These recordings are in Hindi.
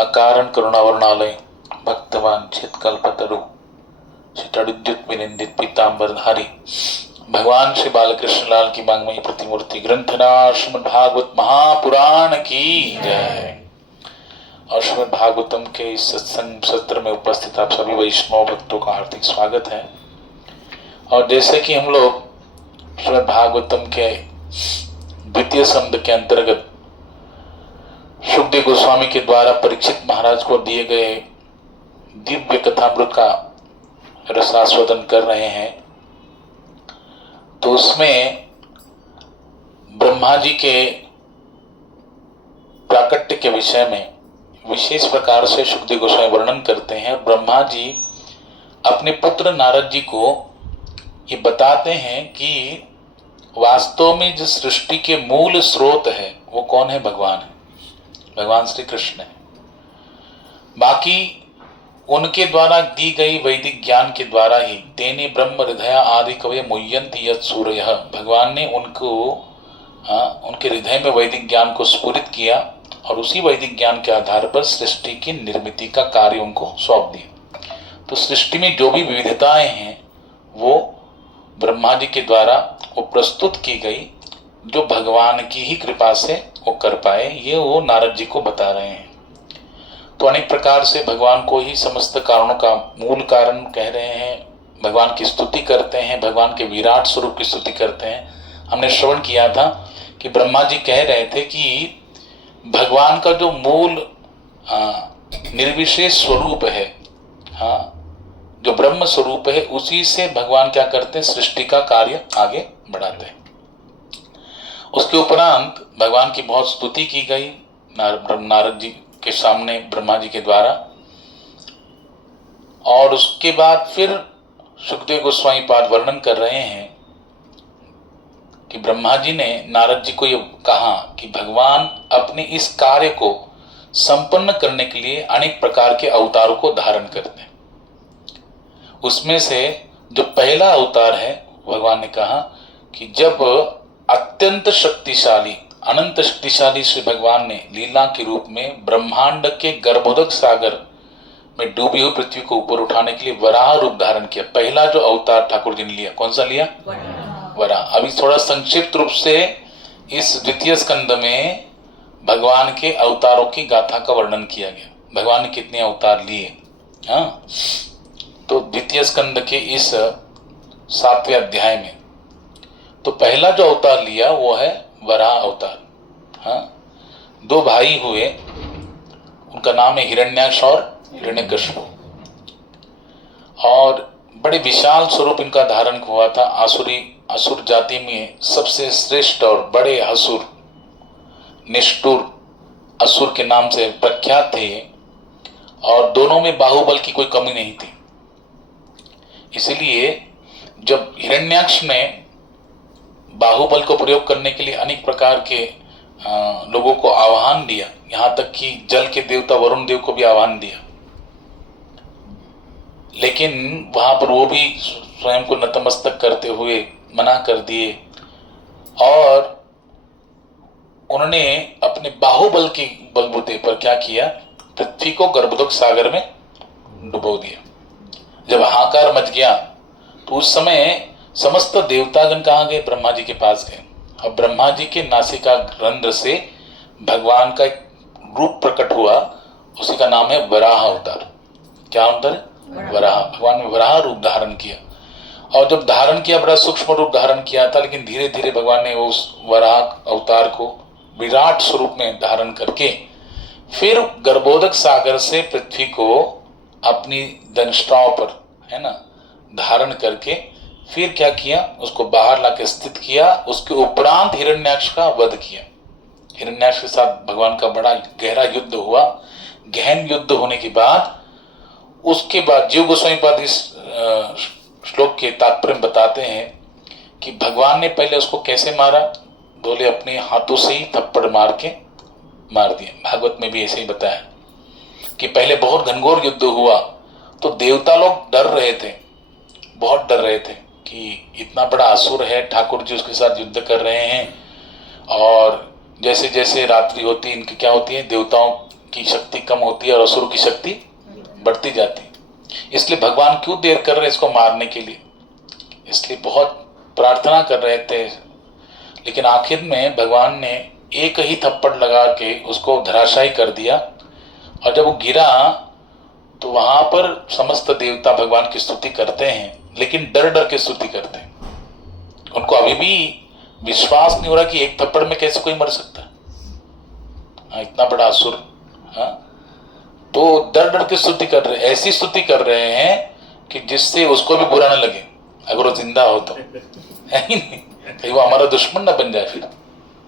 अकारण करुणावरणालय भक्तवांछित कल्पतरु चितड़ुद्युत विनिंदित पीतांबरधारी भगवान श्री बालकृष्ण लाल की बांगमयी प्रतिमूर्ति ग्रंथराज श्रीमद् भागवत महापुराण की जय। और श्रीमद् भागवतम के इस सत्संग सत्र में उपस्थित आप सभी वैष्णव भक्तों का हार्दिक स्वागत है। और जैसे कि हम लोग श्रीमद् भागवतम के द्वितीय स्कंद के अंतर्गत सुखदेव गोस्वामी के द्वारा परीक्षित महाराज को दिए गए दिव्य कथामृत का रसास्वादन कर रहे हैं, तो उसमें ब्रह्मा जी के प्राकट्य के विषय में विशेष प्रकार से सुखदेव गोस्वामी वर्णन करते हैं। ब्रह्मा जी अपने पुत्र नारद जी को ये बताते हैं कि वास्तव में जो सृष्टि के मूल स्रोत है वो कौन है? भगवान है, भगवान श्री कृष्ण है। बाकी उनके द्वारा दी गई वैदिक ज्ञान के द्वारा ही तेने ब्रह्म हृदय आदि कवय मुह्यन्ति यत् सूरयः, भगवान ने उनको उनके हृदय में वैदिक ज्ञान को स्फुरित किया और उसी वैदिक ज्ञान के आधार पर सृष्टि की निर्मिति का कार्य उनको सौंप दिया। तो सृष्टि में जो भी विविधताएं हैं वो ब्रह्मा जी के द्वारा वो प्रस्तुत की गई, जो भगवान की ही कृपा से वो कर पाए, ये वो नारद जी को बता रहे हैं। तो अनेक प्रकार से भगवान को ही समस्त कारणों का मूल कारण कह रहे हैं, भगवान की स्तुति करते हैं, भगवान के विराट स्वरूप की स्तुति करते हैं। हमने श्रवण किया था कि ब्रह्मा जी कह रहे थे कि भगवान का जो मूल निर्विशेष स्वरूप है, जो ब्रह्म स्वरूप है, उसी से भगवान क्या करते हैं? सृष्टि का कार्य आगे बढ़ाते हैं। उसके उपरांत भगवान की बहुत स्तुति की गई नारद जी के सामने ब्रह्मा जी के द्वारा, और उसके बाद फिर सुखदेव गोस्वामी पाद वर्णन कर रहे हैं कि ब्रह्मा जी ने नारद जी को ये कहा कि भगवान अपने इस कार्य को संपन्न करने के लिए अनेक प्रकार के अवतारों को धारण करते हैं। उसमें से जो पहला अवतार है, भगवान ने कहा कि जब अत्यंत शक्तिशाली अनंत शक्तिशाली श्री भगवान ने लीला के रूप में ब्रह्मांड के गर्भोदक सागर में डूबी हुई पृथ्वी को ऊपर उठाने के लिए वराह रूप धारण किया। पहला जो अवतार ठाकुर जी ने लिया, कौन सा लिया? वराह। अभी थोड़ा संक्षिप्त रूप से इस द्वितीय स्कंद में भगवान के अवतारों की गाथा का वर्णन किया गया, भगवान ने कितने अवतार लिए। तो द्वितीय स्कंद के इस 7वें अध्याय में तो पहला जो अवतार लिया वो है वराह अवतार। दो भाई हुए, उनका नाम है हिरण्याक्ष और हिरण्यकशिपु, और बड़े विशाल स्वरूप इनका धारण हुआ था। असुर जाति में सबसे श्रेष्ठ और बड़े असुर, निष्ठुर असुर के नाम से प्रख्यात थे, और दोनों में बाहुबल की कोई कमी नहीं थी। इसलिए जब हिरण्याक्ष ने बाहुबल को प्रयोग करने के लिए अनेक प्रकार के लोगों को आह्वान दिया, यहां तक कि जल के देवता वरुण देव को भी आह्वान दिया, लेकिन वहां पर वो भी स्वयं को नतमस्तक करते हुए मना कर दिए, और उन्होंने अपने बाहुबल के बलबूते पर क्या किया? पृथ्वी को गर्भोदक सागर में डुबो दिया। जब हाहाकार मच गया तो उस समय समस्त देवतागण कहाँ गए? ब्रह्मा जी के पास गए, और ब्रह्मा जी के नासिका रंध्र से भगवान का एक रूप प्रकट हुआ, उसी का नाम है वराह अवतार। क्या अवतार? वराह। भगवान ने वराह रूप धारण किया, और जब धारण किया बड़ा सूक्ष्म रूप धारण किया था, लेकिन धीरे धीरे भगवान ने उस वराह अवतार को विराट स्वरूप में धारण करके फिर गर्भोदक सागर से पृथ्वी को अपनी दंष्ट्राओं पर, है ना, धारण करके फिर क्या किया? उसको बाहर लाके स्थित किया। उसके उपरांत हिरण्याक्ष का वध किया। हिरण्याक्ष के साथ भगवान का बड़ा गहरा युद्ध हुआ। गहन युद्ध होने के बाद उसके बाद जीव गोस्वामी पाद इस श्लोक के तात्पर्य बताते हैं कि भगवान ने पहले उसको कैसे मारा? बोले अपने हाथों से ही थप्पड़ मार के मार दिए। भागवत में भी ऐसे ही बताया कि पहले बहुत घनघोर युद्ध हुआ तो देवता लोग डर रहे थे, बहुत डर रहे थे कि इतना बड़ा असुर है, ठाकुर जी उसके साथ युद्ध कर रहे हैं, और जैसे जैसे रात्रि होती इनकी क्या होती है, देवताओं की शक्ति कम होती है और असुर की शक्ति बढ़ती जाती है। इसलिए भगवान क्यों देर कर रहे हैं इसको मारने के लिए, इसलिए बहुत प्रार्थना कर रहे थे, लेकिन आखिर में भगवान ने एक ही थप्पड़ लगा के उसको धराशायी कर दिया। और जब वो गिरा तो वहां पर समस्त देवता भगवान की स्तुति करते हैं, लेकिन डर डर के स्तुति करते हैं। उनको अभी भी विश्वास नहीं हो रहा कि एक थप्पड़ में कैसे कोई मर सकता है, इतना बड़ा असुर। हाँ, तो डर डर के स्तुति कर रहे, ऐसी स्तुति कर रहे हैं कि जिससे उसको भी बुरा न लगे अगर वो जिंदा हो तो, है ही नहीं, कहीं वो हमारा दुश्मन ना बन जाए फिर।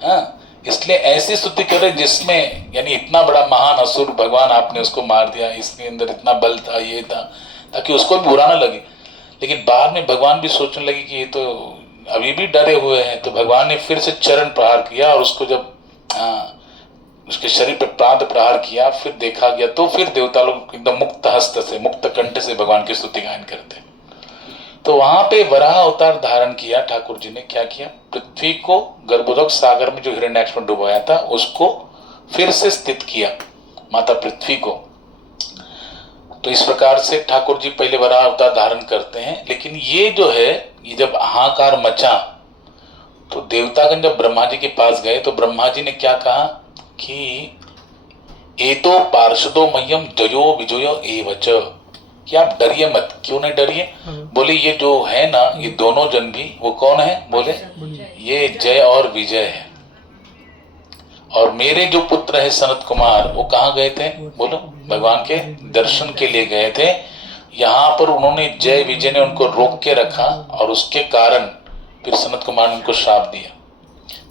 हाँ, इसलिए ऐसी स्तुति करे जिसमें, यानी इतना बड़ा महान असुर भगवान आपने उसको मार दिया, इसके अंदर इतना बल था, ये था, ताकि उसको भी बुरा ना लगे। लेकिन बाद में भगवान भी सोचने लगे कि ये तो अभी भी डरे हुए हैं, तो भगवान ने फिर से चरण प्रहार किया, और उसको जब उसके शरीर पर प्रांत प्रहार किया, फिर देखा गया, तो फिर देवता लोग एकदम मुक्त हस्त से, मुक्त कंठ से भगवान की स्तुति गायन करते हैं। तो वहां पे वराह अवतार धारण किया ठाकुर जी ने। क्या किया, पृथ्वी को गर्भोदक सागर में जो हिरण्याक्ष में डुबाया था उसको फिर से स्थित किया, माता पृथ्वी को। तो इस प्रकार से ठाकुर जी पहले वराह अवतार धारण करते हैं। लेकिन ये जो है, ये जब हाहाकार मचा तो देवतागण जब ब्रह्मा जी के पास गए तो ब्रह्मा जी ने क्या कहा कि एतो पार्षदो मह्यम जयो विजयो एवच, कि आप डरिए मत। क्यों नहीं डरिए, बोले ये जो है ना, ये दोनों जन भी, वो कौन है, बोले ये जय और विजय है। और मेरे जो पुत्र है सनत कुमार, वो कहाँ गए थे, बोलो भगवान के दर्शन के लिए गए थे। यहाँ पर उन्होंने, जय विजय ने उनको रोक के रखा, और उसके कारण फिर सनत कुमार ने उनको श्राप दिया,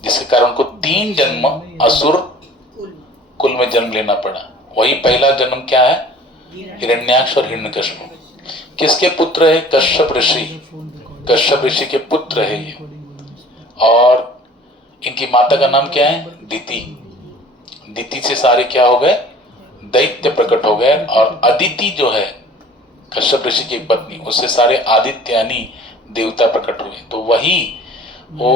जिसके कारण उनको 3 जन्म असुर कुल में जन्म लेना पड़ा। वही पहला जन्म क्या है, हिरण्याक्ष और हिरण्यकश्यप। किसके पुत्र है, कश्यप ऋषि, कश्यप ऋषि के पुत्र है ये। और इनकी माता का नाम क्या है, दिति। दिति से सारे क्या हो गए, दैत्य प्रकट हो गए। और अदिति जो है कश्यप ऋषि की पत्नी, उससे सारे आदित्य यानी देवता प्रकट हुए। तो वही वो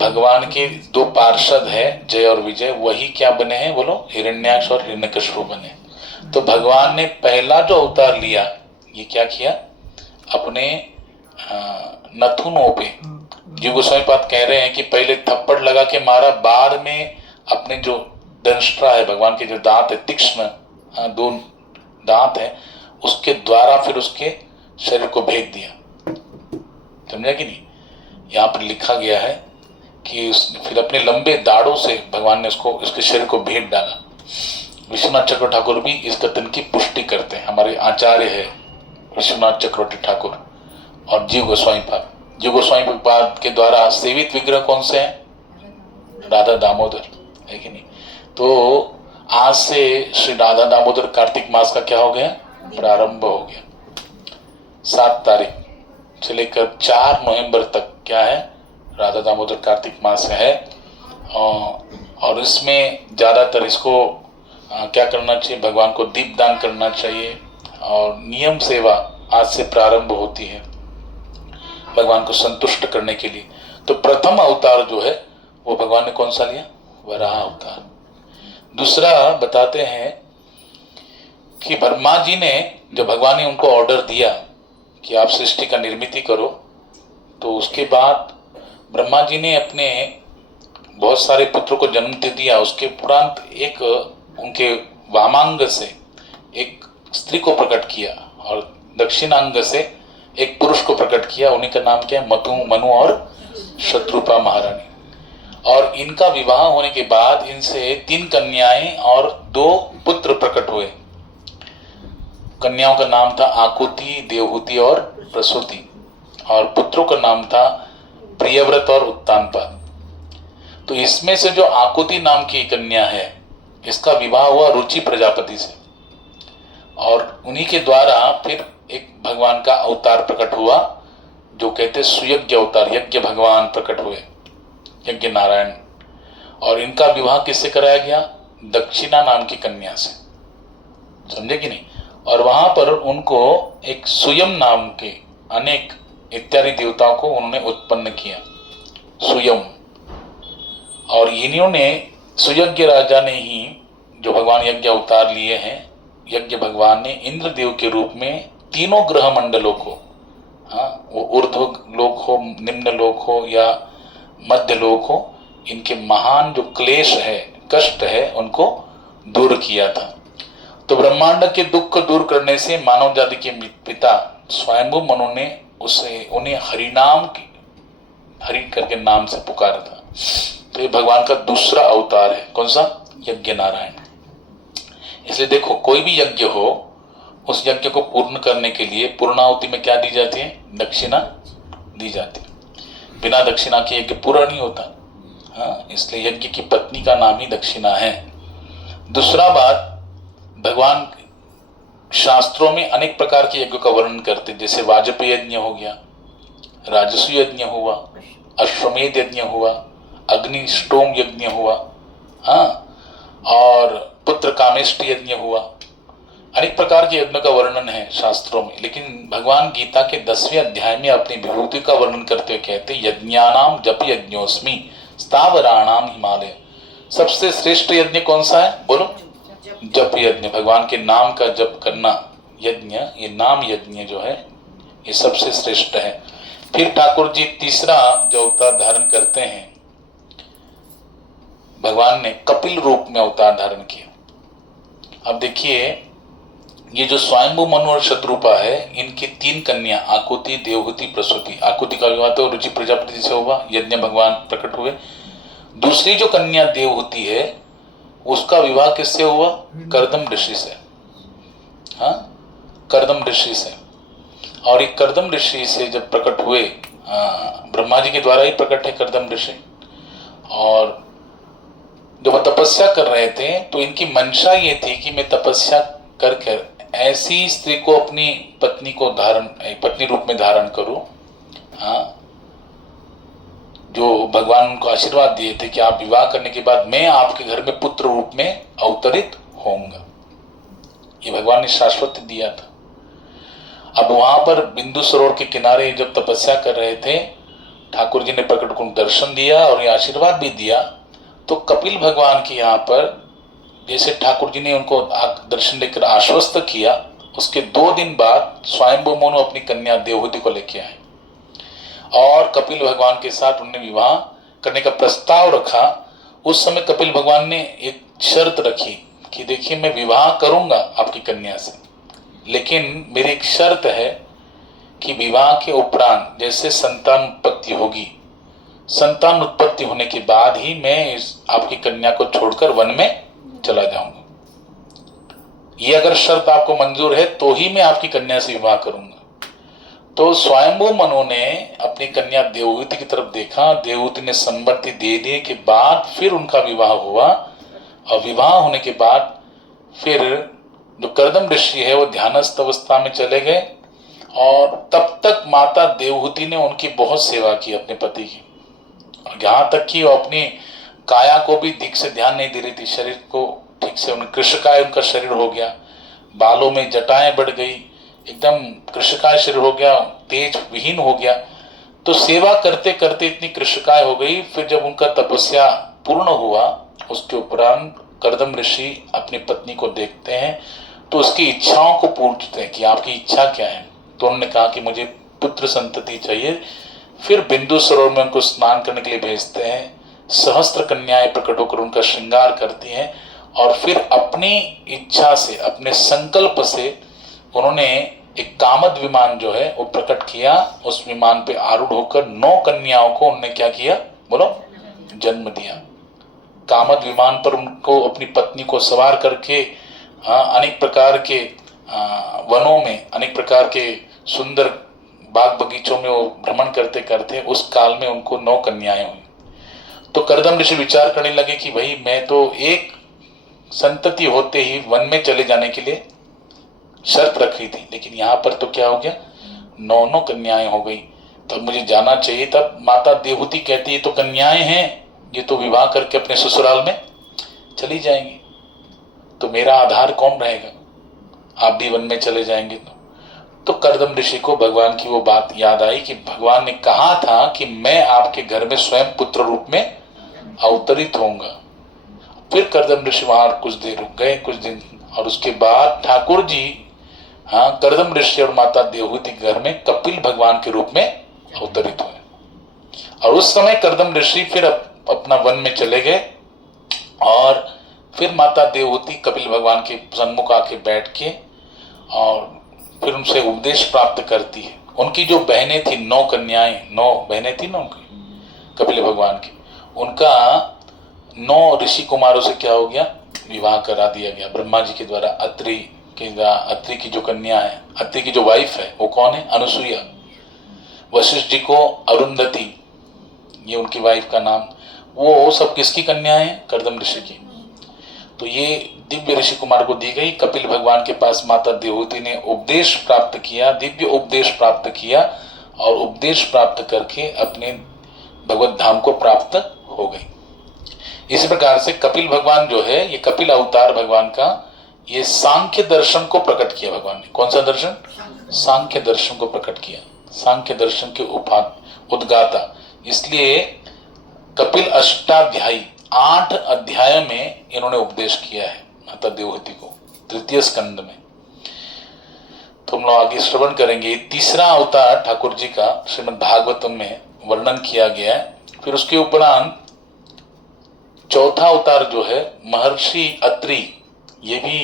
भगवान के 2 पार्षद है जय और विजय, वही क्या बने हैं, बोलो हिरण्याक्ष और हिरण्यकश्यप बने। तो भगवान ने पहला जो अवतार लिया, ये क्या किया, अपने नथुनों पे, जीव गोस्वामी पाद कह रहे हैं कि पहले थप्पड़ लगा के मारा, बाद में अपने जो दंष्ट्रा है, भगवान के जो दांत है तीक्ष्ण, 2 दांत है, उसके द्वारा फिर उसके शरीर को भेद दिया। समझा कि नहीं, यहाँ पर लिखा गया है कि फिर अपने लंबे दाढ़ों से भगवान ने उसको, उसके शरीर को भेद डाला। विश्वनाथ चक्रवर्ती ठाकुर भी इस कथन की पुष्टि करते हैं, हमारे आचार्य है विश्वनाथ चक्रवर्ती ठाकुर और जीव गोस्वामी पाद। जीव गोस्वामी पाद के द्वारा सेवित विग्रह कौन से हैं, राधा दामोदर, है कि नहीं। तो आज से श्री राधा दामोदर कार्तिक मास का क्या हो गया, प्रारंभ हो गया। 7 तारीख से लेकर 4 नवंबर तक क्या है, राधा दामोदर कार्तिक मास है। और इसमें ज्यादातर इसको क्या करना चाहिए, भगवान को दीपदान करना चाहिए, और नियम सेवा आज से प्रारंभ होती है भगवान को संतुष्ट करने के लिए। तो प्रथम अवतार जो है वो भगवान ने कौन सा लिया, वराह अवतार। दूसरा बताते हैं कि ब्रह्मा जी ने, जब भगवान ने उनको ऑर्डर दिया कि आप सृष्टि का निर्मिति करो, तो उसके बाद ब्रह्मा जी ने अपने बहुत सारे पुत्रों को जन्म दे दिया। उसके उपरांत एक उनके वामांग से एक स्त्री को प्रकट किया, और दक्षिणांग से एक पुरुष को प्रकट किया। उन्हीं का नाम क्या है, मनु और शत्रुपा महारानी। और इनका विवाह होने के बाद इनसे 3 कन्याएं और 2 पुत्र प्रकट हुए। कन्याओं का नाम था आकुति, देवहूति और प्रसूति, और पुत्रों का नाम था प्रियव्रत और उत्तानपाद। तो इसमें से जो आकुति नाम की कन्या है, इसका विवाह हुआ रुचि प्रजापति से, और उन्हीं के द्वारा फिर एक भगवान का अवतार प्रकट हुआ, जो कहते सुयज्ञ अवतार, यज्ञ भगवान प्रकट हुए, यज्ञ नारायण। और इनका विवाह किससे कराया गया, दक्षिणा नाम की कन्या से, समझे कि नहीं। और वहां पर उनको एक सुयम नाम के अनेक इत्यादि देवताओं को उन्होंने उत्पन्न किया, सुयम। और इन्होंने, सुयज्ञ राजा ने ही जो भगवान यज्ञ अवतार लिए हैं, यज्ञ भगवान ने इंद्रदेव के रूप में तीनों ग्रह मंडलों को, हाँ, वो ऊर्ध्व लोक हो, निम्न लोक हो या मध्य लोक हो, इनके महान जो क्लेश है, कष्ट है, उनको दूर किया था। तो ब्रह्मांड के दुख को दूर करने से मानव जाति के पिता स्वयंभू मनु ने उन्हें हरिनाम की, हरि करके नाम से पुकारा था। तो ये भगवान का दूसरा अवतार है। कौन सा? यज्ञ नारायण। इसलिए देखो, कोई भी यज्ञ हो, उस यज्ञ को पूर्ण करने के लिए पूर्णाहुति में क्या दी जाती है? दक्षिणा दी जाती है। बिना दक्षिणा के यज्ञ पूरा नहीं होता। हाँ, इसलिए यज्ञ की पत्नी का नाम ही दक्षिणा है। दूसरा बात, भगवान शास्त्रों में अनेक प्रकार के यज्ञों का वर्णन करते, जैसे वाजपेय यज्ञ हो गया, राजसु यज्ञ हुआ, अश्वमेध यज्ञ हुआ, अग्निष्टोम यज्ञ हुआ, हाँ, और पुत्र कामेष्ट यज्ञ हुआ। अनेक प्रकार के यज्ञों का वर्णन है शास्त्रों में। लेकिन भगवान गीता के 10वें अध्याय में अपनी विभूति का वर्णन करते हुए कहते, यज्ञानाम जप यज्ञोस्मि स्थावराणाम हिमालय। सबसे श्रेष्ठ यज्ञ कौन सा है? बोलो। जप यज्ञ, भगवान के नाम का जप करना यज्ञ, ये नाम यज्ञ जो है, ये सबसे श्रेष्ठ है। फिर ठाकुर जी तीसरा जो अवतार धारण करते हैं, भगवान ने कपिल रूप में अवतार धारण किया। अब देखिए, ये जो स्वयंभू मनु और शत्रुपा है, इनकी 3 कन्या, आकुति, देवहूति, प्रसूति। आकुति का विवाह तो रुचि प्रजापति से हुआ, यज्ञ भगवान प्रकट हुए। दूसरी जो कन्या देवहूति है, उसका विवाह किससे हुआ? कर्दम ऋषि से। हाँ, कर्दम ऋषि से। और एक कर्दम ऋषि से जब प्रकट हुए, ब्रह्मा जी के द्वारा ही प्रकट है कर्दम ऋषि, और जब वो तपस्या कर रहे थे तो इनकी मंशा ये थी कि मैं तपस्या करके ऐसी स्त्री को अपनी पत्नी को पत्नी रूप में धारण करूं, हाँ, जो भगवान उनको आशीर्वाद दिए थे कि आप विवाह करने के बाद मैं आपके घर में पुत्र रूप में अवतरित होऊंगा। ये भगवान ने शाश्वत दिया था। अब वहां पर बिंदु सरोवर के किनारे जब तपस्या कर रहे थे, ठाकुर जी ने प्रकट को दर्शन दिया और ये आशीर्वाद भी दिया। तो कपिल भगवान के यहाँ पर जैसे ठाकुर जी ने उनको दर्शन देकर आश्वस्त किया, उसके 2 दिन बाद स्वयंभू मनु अपनी कन्या देवहूति को लेके आए और कपिल भगवान के साथ उन्होंने विवाह करने का प्रस्ताव रखा। उस समय कपिल भगवान ने एक शर्त रखी कि देखिए, मैं विवाह करूंगा आपकी कन्या से, लेकिन मेरी एक शर्त है कि विवाह के उपरांत जैसे संतान उत्पत्ति होगी, संतान उत्पत्ति होने के बाद ही मैं आपकी कन्या को छोड़कर वन में चला जाऊंगा। ये अगर शर्त आपको मंजूर है तो ही मैं आपकी कन्या से विवाह करूंगा। तो स्वयंभू मनु ने अपनी कन्या देवहूति की तरफ देखा, देवहूति ने सम्मति दे देने के बाद फिर उनका विवाह हुआ, और विवाह होने के बाद फिर जो कर्दम ऋषि है वो ध्यानस्थ अवस्था में चले गए, और तब तक माता देवहूति ने उनकी बहुत सेवा की अपने पति की, और यहाँ तक कि वो अपनी काया को भी ठीक से ध्यान नहीं दे रही थी, शरीर को ठीक से, उन्हें कृष्णकाय उनका शरीर हो गया, बालों में जटाएं बढ़ गई, एकदम कृष्णकाय शरीर हो गया, तेज विहीन हो गया। तो सेवा करते करते इतनी कृष्णकाय हो गई। फिर जब उनका तपस्या पूर्ण हुआ, उसके उपरांत कर्दम ऋषि अपनी पत्नी को देखते हैं तो उसकी इच्छाओं को पूछते हैं कि आपकी इच्छा क्या है। तो उन्होंने कहा कि मुझे पुत्र संतति चाहिए। फिर बिंदु सरोवर में उनको स्नान करने के लिए भेजते हैं। सहस्त्र कन्याएं प्रकट होकर उनका श्रृंगार करती हैं, और फिर अपनी इच्छा से, अपने संकल्प से उन्होंने एक कामद विमान जो है वो प्रकट किया। उस विमान पे आरूढ़ होकर 9 कन्याओं को उन्होंने क्या किया? बोलो, जन्म दिया। कामद विमान पर उनको अपनी पत्नी को सवार करके अनेक प्रकार के वनों में, अनेक प्रकार के सुंदर बाग बगीचों में वो भ्रमण करते करते उस काल में उनको 9 कन्याएं हुई। तो कर्दम ऋषि विचार करने लगे कि भाई, मैं तो एक संतति होते ही वन में चले जाने के लिए शर्त रखी थी, लेकिन यहाँ पर तो क्या हो गया, 9 कन्याएं हो गई, तो मुझे जाना चाहिए। तब माता देवहूति कहती है तो कन्याएं हैं, ये तो विवाह करके अपने ससुराल में चली जाएंगी, तो मेरा आधार कौन रहेगा? आप भी वन में चले जाएंगे तो कर्दम ऋषि को भगवान की वो बात याद आई कि भगवान ने कहा था कि मैं आपके घर में स्वयं पुत्र रूप में अवतरित होऊंगा। फिर कर्दम ऋषि वहां कुछ देर रुक गए, कुछ दिन, और उसके बाद ठाकुर जी कर्दम ऋषि और माता देवहूति के घर में कपिल भगवान के रूप में अवतरित हुए। और उस समय कर्दम ऋषि फिर अपना वन में चले गए, और फिर माता देवहूति कपिल भगवान के सन्मुख आके बैठ के और फिर उनसे उपदेश प्राप्त करती है। उनकी जो बहनें थी, 9 कन्याएं, 9 बहनें थी ना उनकी, कपिल भगवान की, उनका 9 ऋषि कुमारों से क्या हो गया, विवाह करा दिया गया ब्रह्मा जी के द्वारा। अत्रि की जो कन्या है, अत्रि की जो वाइफ है, वो कौन है, अनुसुईया। वशिष्ठ जी को अरुंधति, ये उनकी वाइफ का नाम। वो सब किसकी कन्या है, कर्दम ऋषि की। तो ये दिव्य ऋषि कुमार को दी गई। कपिल भगवान के पास माता देवहूति ने उपदेश प्राप्त किया, दिव्य उपदेश प्राप्त किया, और उपदेश प्राप्त करके अपने भगवत धाम को प्राप्त हो गई। इसी प्रकार से कपिल भगवान जो है, ये कपिल अवतार भगवान का, ये सांख्य दर्शन को प्रकट किया भगवान ने। कौन सा दर्शन, सांख्य दर्शन को प्रकट किया, सांख्य दर्शन के उद्गाता। इसलिए कपिल अष्टाध्यायी, 8 अध्याय में इन्होंने उपदेश किया है माता देवहूति को, 3 स्कंद में। तो हम लोग आगे श्रवण करेंगे। तीसरा अवतार ठाकुर जी का श्रीमद् भागवतम में वर्णन किया गया है। फिर उसके उपरांत चौथा अवतार जो है महर्षि अत्रि, ये भी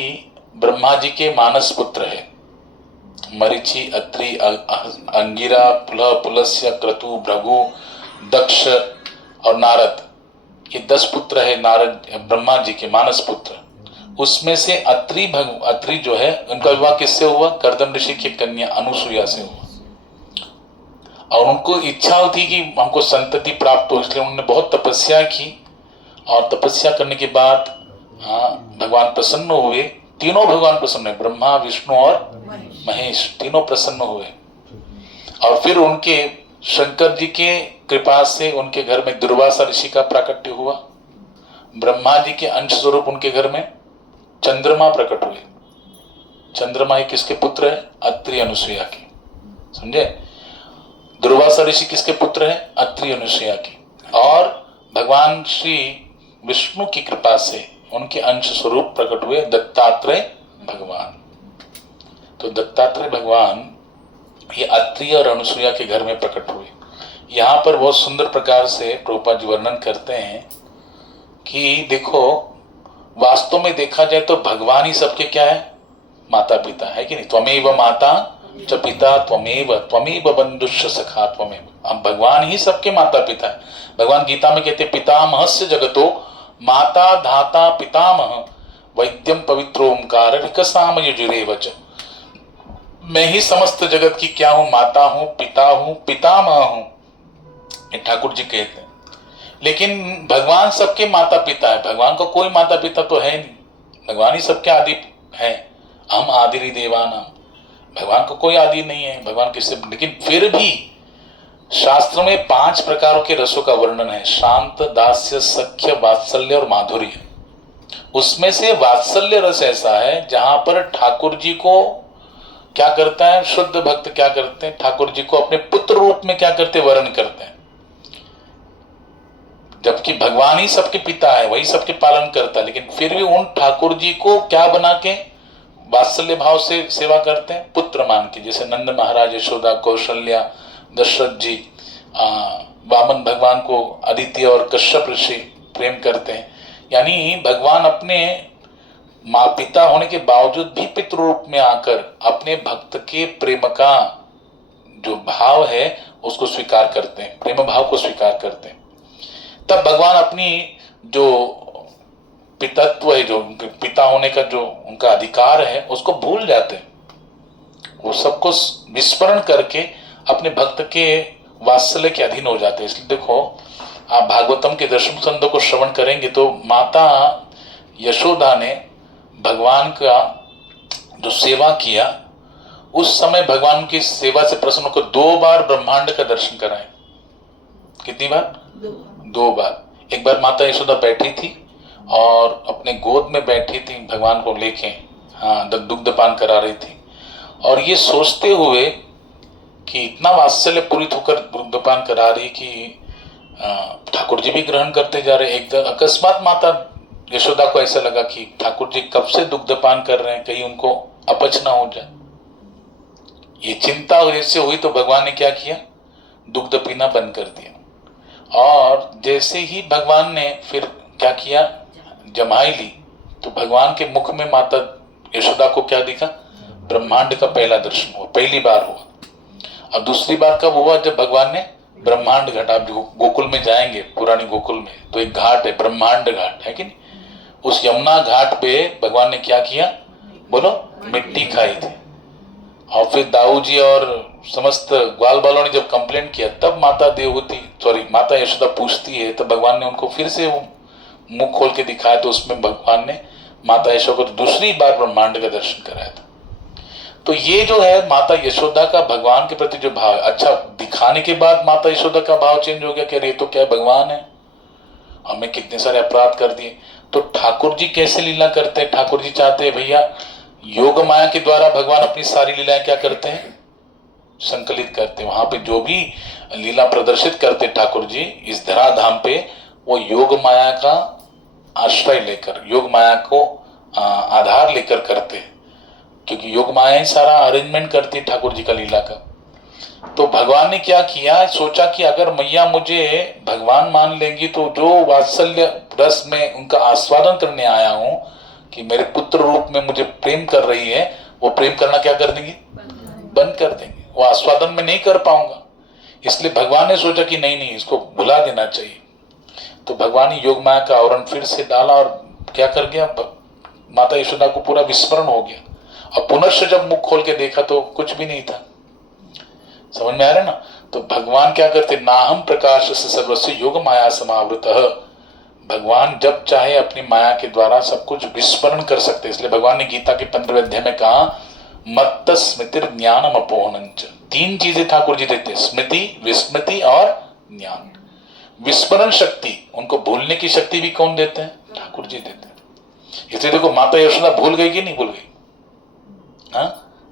ब्रह्मा जी के मानस पुत्र है। मरीचि, अत्रि, अंगिरा, पुलस्य, क्रतु, भृगु, दक्ष और नारद, ये 10 पुत्र है नारद ब्रह्मा जी के मानस पुत्र। उसमें से अत्रि जो है, उनका विवाह किससे हुआ, कर्दम ऋषि की कन्या अनुसुईया से हुआ। और उनको इच्छा थी कि हमको संतति प्राप्त हो, इसलिए उन्होंने बहुत तपस्या की, और तपस्या करने के बाद भगवान प्रसन्न हुए। तीनों भगवान प्रसन्न हुए, ब्रह्मा, विष्णु और महेश, तीनों प्रसन्न हुए। और फिर उनके शंकर जी के कृपा से उनके घर में दुर्वासा ऋषि का प्राकट्य हुआ। ब्रह्मा जी के अंश स्वरूप उनके घर में चंद्रमा प्रकट हुए। चंद्रमा ही किसके पुत्र है, अत्रि अनुसुईया के, समझे। दुर्वासा ऋषि किसके पुत्र है, अत्रि अनुसुईया के। और भगवान श्री विष्णु की कृपा से उनके अंश स्वरूप प्रकट हुए दत्तात्रेय भगवान। तो दत्तात्रेय भगवान ये अत्रि और अनुसुईया के घर में प्रकट हुए। यहाँ पर बहुत सुंदर प्रकार से प्रभुपाद जी वर्णन करते हैं कि देखो, वास्तव में देखा जाए तो भगवान ही सबके क्या है, माता पिता है कि नहीं। त्वमेव माता च पिता त्वमेव बंधुश्च सखा त्वमेव। अब भगवान ही सबके माता पिता है। भगवान गीता में कहते पितामहस्य जगतो माता धाता पितामह वैद्यम पवित्रो ओंकार ऋकसाम यजुरेव च। मैं ही समस्त जगत की क्या हूं, माता हूं, पिता हूं, पितामह हूं, ये ठाकुर जी कहते हैं। लेकिन भगवान सबके माता पिता है। भगवान का कोई माता पिता तो है नहीं, भगवान ही सबके आदि है। हम आदिरि देवानाम, भगवान का कोई आदि नहीं है, भगवान किससे। लेकिन फिर भी शास्त्र में 5 प्रकारों के रसों का वर्णन है, शांत, दास्य, सख्य, वात्सल्य और माधुर्य। उसमें से वात्सल्य रस ऐसा है जहां पर ठाकुर जी को क्या करता है, शुद्ध भक्त क्या करते हैं, ठाकुर जी को अपने पुत्र रूप में क्या करते, वर्ण करते हैं। जबकि भगवान ही सबके पिता है, वही सबके पालन करता है, लेकिन फिर भी उन ठाकुर जी को क्या बना के वात्सल्य भाव से सेवा करते हैं, पुत्र मान के। जैसे नंद महाराज, यशोदा, कौशल्या, दशरथ जी, वामन भगवान को आदित्य और कश्यप ऋषि प्रेम करते हैं। यानी भगवान अपने माँ पिता होने के बावजूद भी पितृ रूप में आकर अपने भक्त के प्रेम का जो भाव है उसको स्वीकार करते हैं, प्रेम भाव को स्वीकार करते हैं। तब भगवान अपनी जो पितत्व है, जो पिता होने का जो उनका अधिकार है, उसको भूल जाते हैं। वो सबको विस्मरण करके अपने भक्त के वात्सल्य के अधीन हो जाते हैं। इसलिए देखो, आप भागवतम के दशम स्कंद को श्रवण करेंगे तो माता यशोदा ने भगवान का जो सेवा किया, उस समय भगवान की सेवा से प्रसन्न होकर 2 बार ब्रह्मांड का दर्शन कराए। कितनी बार? 2 बार। एक बार माता यशोदा बैठी थी और अपने गोद में बैठी थी, भगवान को लेके दुग्धपान करा रही थी, और ये सोचते हुए कि इतना वात्सल्य पूरित होकर दुग्धपान करा रही कि ठाकुर जी भी ग्रहण करते जा रहे। एक अकस्मात माता यशोदा को ऐसा लगा कि ठाकुर जी कब से दुग्धपान कर रहे हैं, कहीं उनको अपच ना हो जाए। ये चिंता जैसे हुई तो भगवान ने क्या किया, दुग्ध पीना बंद कर दिया। और जैसे ही भगवान ने फिर क्या किया, जमाई ली, तो भगवान के मुख में माता यशोदा को क्या दिखा, ब्रह्मांड का पहला दर्शन हुआ, पहली बार हुआ। अब दूसरी बार कब हुआ, जब भगवान ने ब्रह्मांड घाट, आप गोकुल में जाएंगे, पुरानी गोकुल में तो एक घाट है, ब्रह्मांड घाट है कि नहीं, उस यमुना घाट पे भगवान ने क्या किया, बोलो, मिट्टी खाई थी। और फिर दाऊ जी और समस्त ग्वाल बालों ने जब कंप्लेंट किया, तब माता देवहूति, सॉरी माता यशोदा पूछती है, तब भगवान ने उनको फिर से मुंह खोल के दिखाया, तो उसमें भगवान ने माता यशोदा को दूसरी बार ब्रह्मांड का दर्शन कराया था। तो ये जो है माता यशोदा का भगवान के प्रति जो भाव है, अच्छा दिखाने के बाद माता यशोदा का भाव चेंज हो गया कि अरे तो क्या भगवान है, हमने कितने सारे अपराध कर दिए। तो ठाकुर जी कैसे लीला करते हैं, ठाकुर जी चाहते हैं भैया योग माया के द्वारा भगवान अपनी सारी लीलाएं क्या करते हैं, संकलित करते हैं। वहां पे जो भी लीला प्रदर्शित करते ठाकुर जी इस धराधाम पे, वो योग माया का आश्रय लेकर, योग माया को आधार लेकर करते हैं, क्योंकि योग माया ही सारा अरेंजमेंट करती है ठाकुर जी का लीला का। तो भगवान ने क्या किया, सोचा कि अगर मैया मुझे भगवान मान लेंगी तो जो वात्सल्य रस में उनका आस्वादन करने आया हूं, कि मेरे पुत्र रूप में मुझे प्रेम कर रही है, वो प्रेम करना क्या कर देंगे, बंद कर देंगे, वो आस्वादन में नहीं कर पाऊंगा। इसलिए भगवान ने सोचा कि नहीं नहीं, इसको भुला देना चाहिए। तो भगवान ने योग माया का आवरण फिर से डाला और क्या कर गया, माता यशोदा को पूरा विस्मरण हो गया। और पुनश्च जब मुख खोल के देखा तो कुछ भी नहीं था। समझ में आ रहा है ना। तो भगवान क्या करते, नाहम प्रकाश से सर्वस्व योग माया समावृतः, भगवान जब चाहे अपनी माया के द्वारा सब कुछ विस्मरण कर सकते। इसलिए भगवान ने गीता के 15वें अध्याय में कहा, मत्त स्मृतिर ज्ञानम अपोहनंच। तीन चीजें ठाकुर जी देते, स्मृति, विस्मृति और ज्ञान। विस्मरण शक्ति, उनको भूलने की शक्ति भी कौन देते हैं, ठाकुर जी देते हैं। इसलिए देखो माता यशोदा भूल गई कि नहीं भूल गई,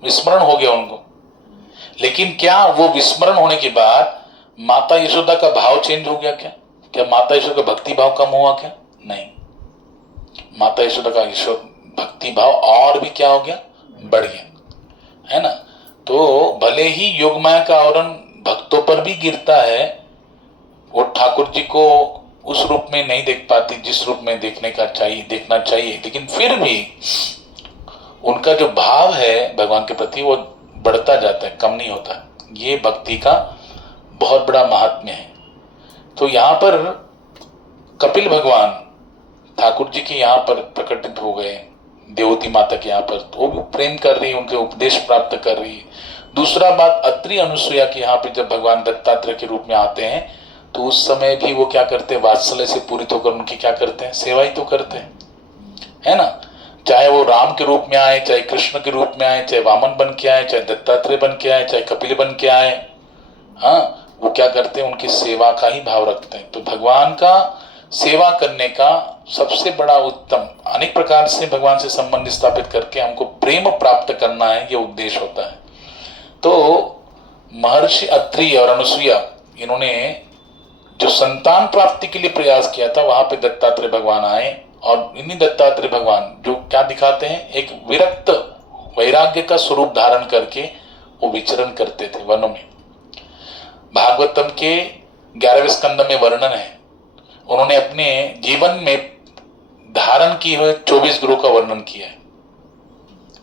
विस्मरण हो गया उनको। लेकिन क्या वो विस्मरण होने के बाद माता यशोदा का भाव चेंज हो गया क्या, क्या माता यशोदा का भक्ति भाव कम हुआ क्या, नहीं, माता यशोदा का भक्ति भाव और भी क्या हो गया, बढ़ गया, है ना। तो भले ही योग माया का आवरण भक्तों पर भी गिरता है, वो ठाकुर जी को उस रूप में नहीं देख पाती जिस रूप में देखना चाहिए, लेकिन फिर भी उनका जो भाव है भगवान के प्रति वो बढ़ता जाता है, कम नहीं होता। ये भक्ति का बहुत बड़ा महात्म्य है। तो यहाँ पर कपिल भगवान ठाकुर जी के यहाँ पर प्रकटित हो गए, देवती माता के यहाँ पर, तो वो भी प्रेम कर रही है, उनके उपदेश प्राप्त कर रही है। दूसरा बात, अत्रि अनुसुईया के यहाँ पे जब भगवान दत्तात्रेय के रूप में आते हैं तो उस समय भी वो क्या करते हैं, वात्सल्य से पूरित होकर उनकी क्या करते हैं, सेवा ही तो करते हैं, है ना। चाहे वो राम के रूप में आए, चाहे कृष्ण के रूप में आए, चाहे वामन बन के आए, चाहे दत्तात्रेय बन के आए, चाहे कपिल बन के आए, हाँ, वो क्या करते हैं, उनकी सेवा का ही भाव रखते हैं। तो भगवान का सेवा करने का सबसे बड़ा उत्तम, अनेक प्रकार से भगवान से संबंध स्थापित करके हमको प्रेम प्राप्त करना है, ये उद्देश्य होता है। तो महर्षि अत्रि और अनुसुईया, इन्होंने जो संतान प्राप्ति के लिए प्रयास किया था, वहां पे दत्तात्रेय भगवान आए और इन्हीं दत्तात्रेय भगवान जो क्या दिखाते हैं, एक विरक्त वैराग्य का स्वरूप धारण करके वो विचरण करते थे वनों में। भागवतम के 11वें स्कंद में वर्णन है, उन्होंने अपने जीवन में धारण किए हुए 24 गुरु का वर्णन किया है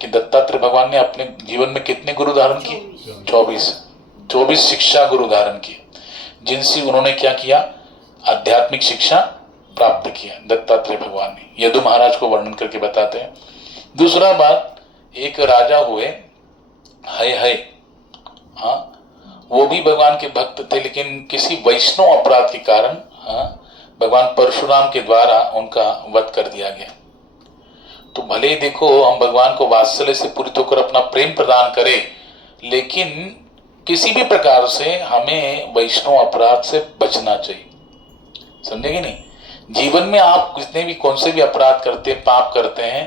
कि दत्तात्रेय भगवान ने अपने जीवन में कितने गुरु धारण किए, 24 शिक्षा गुरु धारण किए, जिनसे उन्होंने क्या किया, आध्यात्मिक शिक्षा प्राप्त किया दत्तात्रेय भगवान ने। यदु महाराज को वर्णन करके बताते हैं। दूसरा बात, एक राजा हुए है, हाँ, वो भी भगवान के भक्त थे, लेकिन किसी वैष्णव अपराध के कारण भगवान परशुराम के द्वारा उनका वध कर दिया गया। तो भले देखो हम भगवान को वात्सल्य से पूरित होकर अपना प्रेम प्रदान करें, लेकिन किसी भी प्रकार से हमें वैष्णव अपराध से बचना चाहिए, समझे कि नहीं। जीवन में आप कितने भी कौन से भी अपराध करते हैं, पाप करते हैं,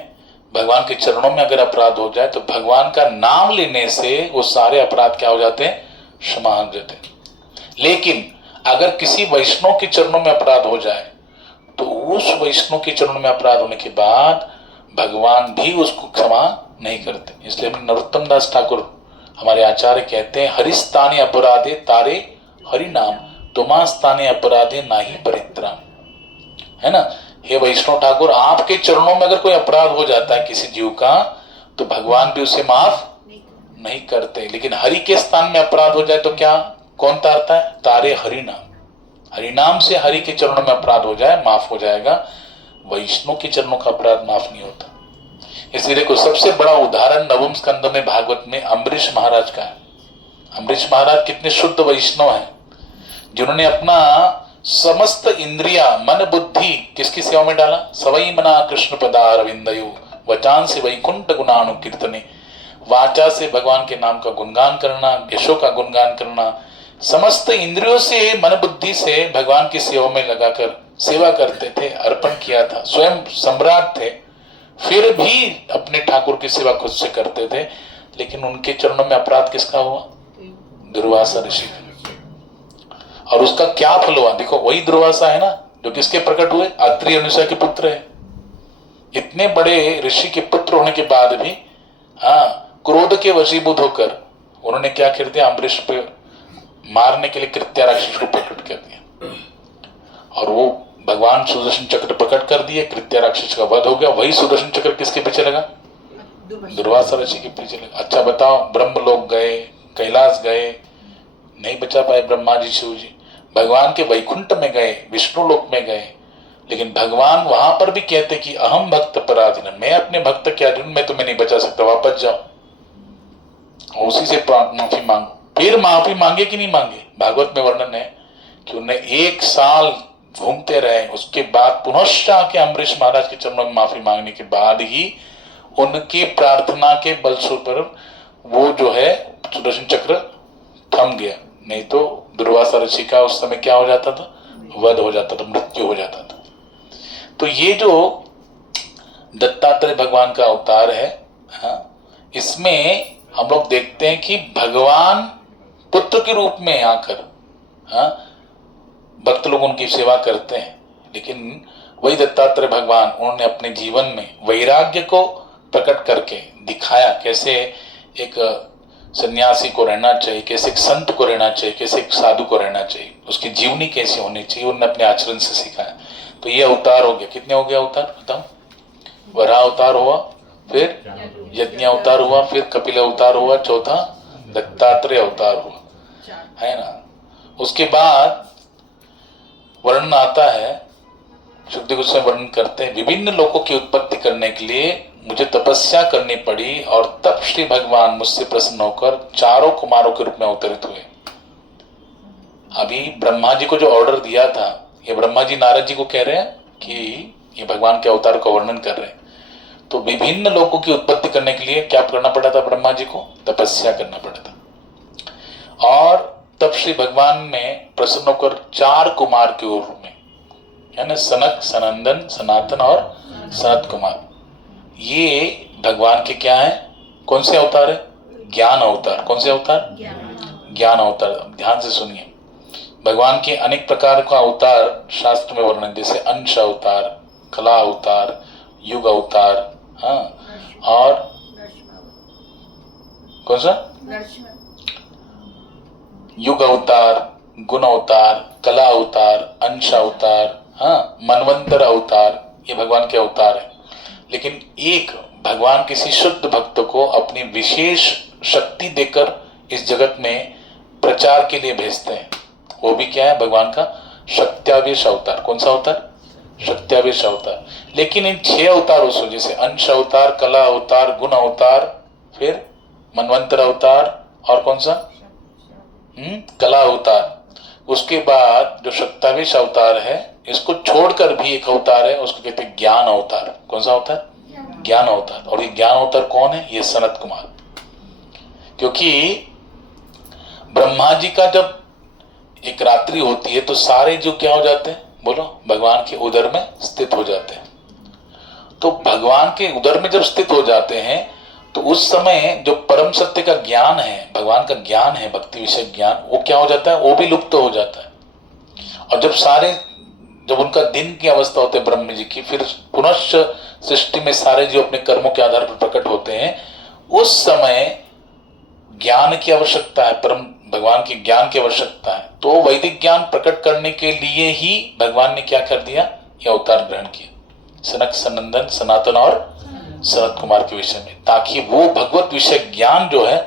भगवान के चरणों में अगर अपराध हो जाए तो भगवान का नाम लेने से वो सारे अपराध क्या हो जाते हैं, क्षमा हो जाते हैं। लेकिन अगर किसी वैष्णव के चरणों में अपराध हो जाए तो उस वैष्णव के चरणों में अपराध होने के बाद भगवान भी उसको क्षमा नहीं करते। इसलिए नरोत्तम दास ठाकुर हमारे आचार्य कहते हैं, हरिस्ताने अपराधे तारे हरि नाम, तुमा स्थाने अपराधे नाही परित्राण, है ना। हे वैष्णव ठाकुर, आपके चरणों में अगर कोई अपराध हो जाता है किसी जीव का, तो भगवान भी उसे माफ नहीं करते। लेकिन हरि के स्थान में अपराध हो जाए तो क्या, कौन तारता है, तारे हरि नाम। हरि नाम से हरि के चरणों में अपराध हो जाए, माफ हो जाएगा। वैष्णव के चरणों का अपराध माफ नहीं होता। इसलिए देखो, सबसे बड़ा उदाहरण नवम स्कंद में भागवत में अम्बरीश महाराज का है। अम्बरीश महाराज कितने शुद्ध वैष्णव हैं, जिन्होंने अपना समस्त इंद्रिया मन बुद्धि किसकी सेवा में डाला, सवई मना कृष्ण पदार विंदयु वचान से वैकुंठ गुणानु कीर्तने, वाचा से भगवान के नाम का गुणगान करना, यशो का गुणगान करना, समस्त इंद्रियों से मन बुद्धि से भगवान की सेवा में लगाकर सेवा करते थे, अर्पण किया था। स्वयं सम्राट थे, फिर भी अपने ठाकुर की सेवा खुद से करते थे। लेकिन उनके चरणों में अपराध किसका हुआ, दुर्वासा ऋषि का। और उसका क्या फल हुआ, देखो, वही दुर्वासा है ना जो किसके प्रकट हुए, अत्रि अनुसा के पुत्र है। इतने बड़े ऋषि के पुत्र होने के बाद भी क्रोध के वशीभूत होकर उन्होंने क्या कर दिया, अम्बरीश पे मारने के लिए कृत्या राक्षस को प्रकट कर दिया। और वो भगवान सुदर्शन चक्र प्रकट कर दिए, कृत्या राक्षस का वध हो गया। वही सुदर्शन चक्र किसके पीछे लगा, दुर्वासा ऋषि के पीछे लगा। अच्छा बताओ, ब्रह्म लोक गए, कैलाश गए, नहीं बचा पाए ब्रह्मा जी शिव जी। भगवान के वैकुंठ में गए, विष्णु लोक में गए, लेकिन भगवान वहां पर भी कहते कि अहम भक्त पराधीन, मैं अपने भक्त के अधीन, मैं तुम्हें नहीं बचा सकता, वापस जाओ। उसी से माफी मांगो। फिर माफी मांगे कि नहीं मांगे, भागवत में वर्णन है कि उन्हें 1 साल घूमते रहे। उसके बाद पुनश्च आके अम्बरीश महाराज के चरणों में माफी मांगने के बाद ही उनकी प्रार्थना के बलस्वर पर वो जो है सुदर्शन चक्र थम गया। नहीं तो दुर्वासा ऋषि का उस समय क्या हो जाता था, वध हो जाता था, मृत्यु हो जाता था। तो ये जो दत्तात्रेय भगवान का अवतार है, इसमें हम लोग देखते हैं कि भगवान पुत्र के रूप में आकर भक्त लोग उनकी सेवा करते हैं। लेकिन वही दत्तात्रेय भगवान, उन्होंने अपने जीवन में वैराग्य को प्रकट करके दिखाया, कैसे एक सन्यासी को रहना चाहिए, कैसे एक संत को रहना चाहिए, कैसे एक साधु को रहना चाहिए, उसकी जीवनी कैसी होनी चाहिए, उन्होंने अपने आचरण से सिखाया। तो ये अवतार हो गया। कितने हो गया अवतार बताओ, वराह अवतार हुआ, फिर यज्ञ अवतार हुआ, फिर कपिल अवतार हुआ, चौथा दत्तात्रेय अवतार हुआ, है ना। उसके बाद वर्णन आता है, शुद्धि गोस्वामी वर्णन करते हैं, विभिन्न लोकों की उत्पत्ति करने के लिए मुझे तपस्या करनी पड़ी और तब श्री भगवान मुझसे प्रसन्न होकर 4 कुमारों के रूप में अवतरित हुए। अभी ब्रह्मा जी को जो ऑर्डर दिया था, ये ब्रह्मा जी नारद जी को कह रहे हैं कि ये भगवान के अवतार का वर्णन कर रहे हैं। तो विभिन्न लोकों की उत्पत्ति करने के लिए क्या करना पड़ा था ब्रह्मा जी को, तपस्या करना पड़ा था। और तब श्री भगवान ने प्रसन्न होकर 4 कुमार के रूप में, है ना, सनक, सनंदन, सनातन और सनत कुमार, ये भगवान के क्या है, कौन से अवतार है, ज्ञान अवतार। कौन से अवतार, ज्ञान अवतार। ध्यान से सुनिए, भगवान के अनेक प्रकार का अवतार शास्त्र में वर्णन, जैसे अंश अवतार, कला अवतार, युग अवतार, और कौन सा, युग अवतार, गुण अवतार, कला अवतार, अंश अवतार, मनवंतर अवतार, ये भगवान के अवतार है। लेकिन एक भगवान किसी शुद्ध भक्त को अपनी विशेष शक्ति देकर इस जगत में प्रचार के लिए भेजते हैं, वो भी क्या है, भगवान का शक्त्यावेश अवतार। कौन सा अवतार, शक्त्यावेश अवतार। लेकिन इन 6 अवतारों से, जैसे अंश अवतार, कला अवतार, गुण अवतार, फिर मनवंतर अवतार, और कौन सा, कला अवतार, उसके बाद जो शक्त्यावेश अवतार है, इसको छोड़कर भी एक अवतार है, उसको कहते हैं ज्ञान अवतार। कौन सा अवतार, ज्ञान अवतार। और ये ज्ञान अवतार कौन है, ये सनत कुमार। क्योंकि ब्रह्मा जी का जब एक रात्रि होती है तो सारे जो क्या हो जाते हैं, बोलो, भगवान के उदर में स्थित हो जाते हैं। तो भगवान के उदर में जब स्थित हो जाते हैं तो उस समय जो परम सत्य का ज्ञान है, भगवान का ज्ञान है, भक्ति विषय ज्ञान, वो क्या हो जाता है, वो भी लुप्त हो जाता है। और जब सारे जब उनका दिन की अवस्था होती है ब्रह्म जी की, फिर पुनश्च सृष्टि में सारे जो अपने कर्मों के आधार पर प्रकट होते हैं, उस समय ज्ञान की आवश्यकता है, परम भगवान के ज्ञान की आवश्यकता है। तो वैदिक ज्ञान प्रकट करने के लिए ही भगवान ने क्या कर दिया, यह अवतार ग्रहण किया सनक सनंदन सनातन और सनत कुमार के विषय में, ताकि वो भगवत विषय ज्ञान जो है,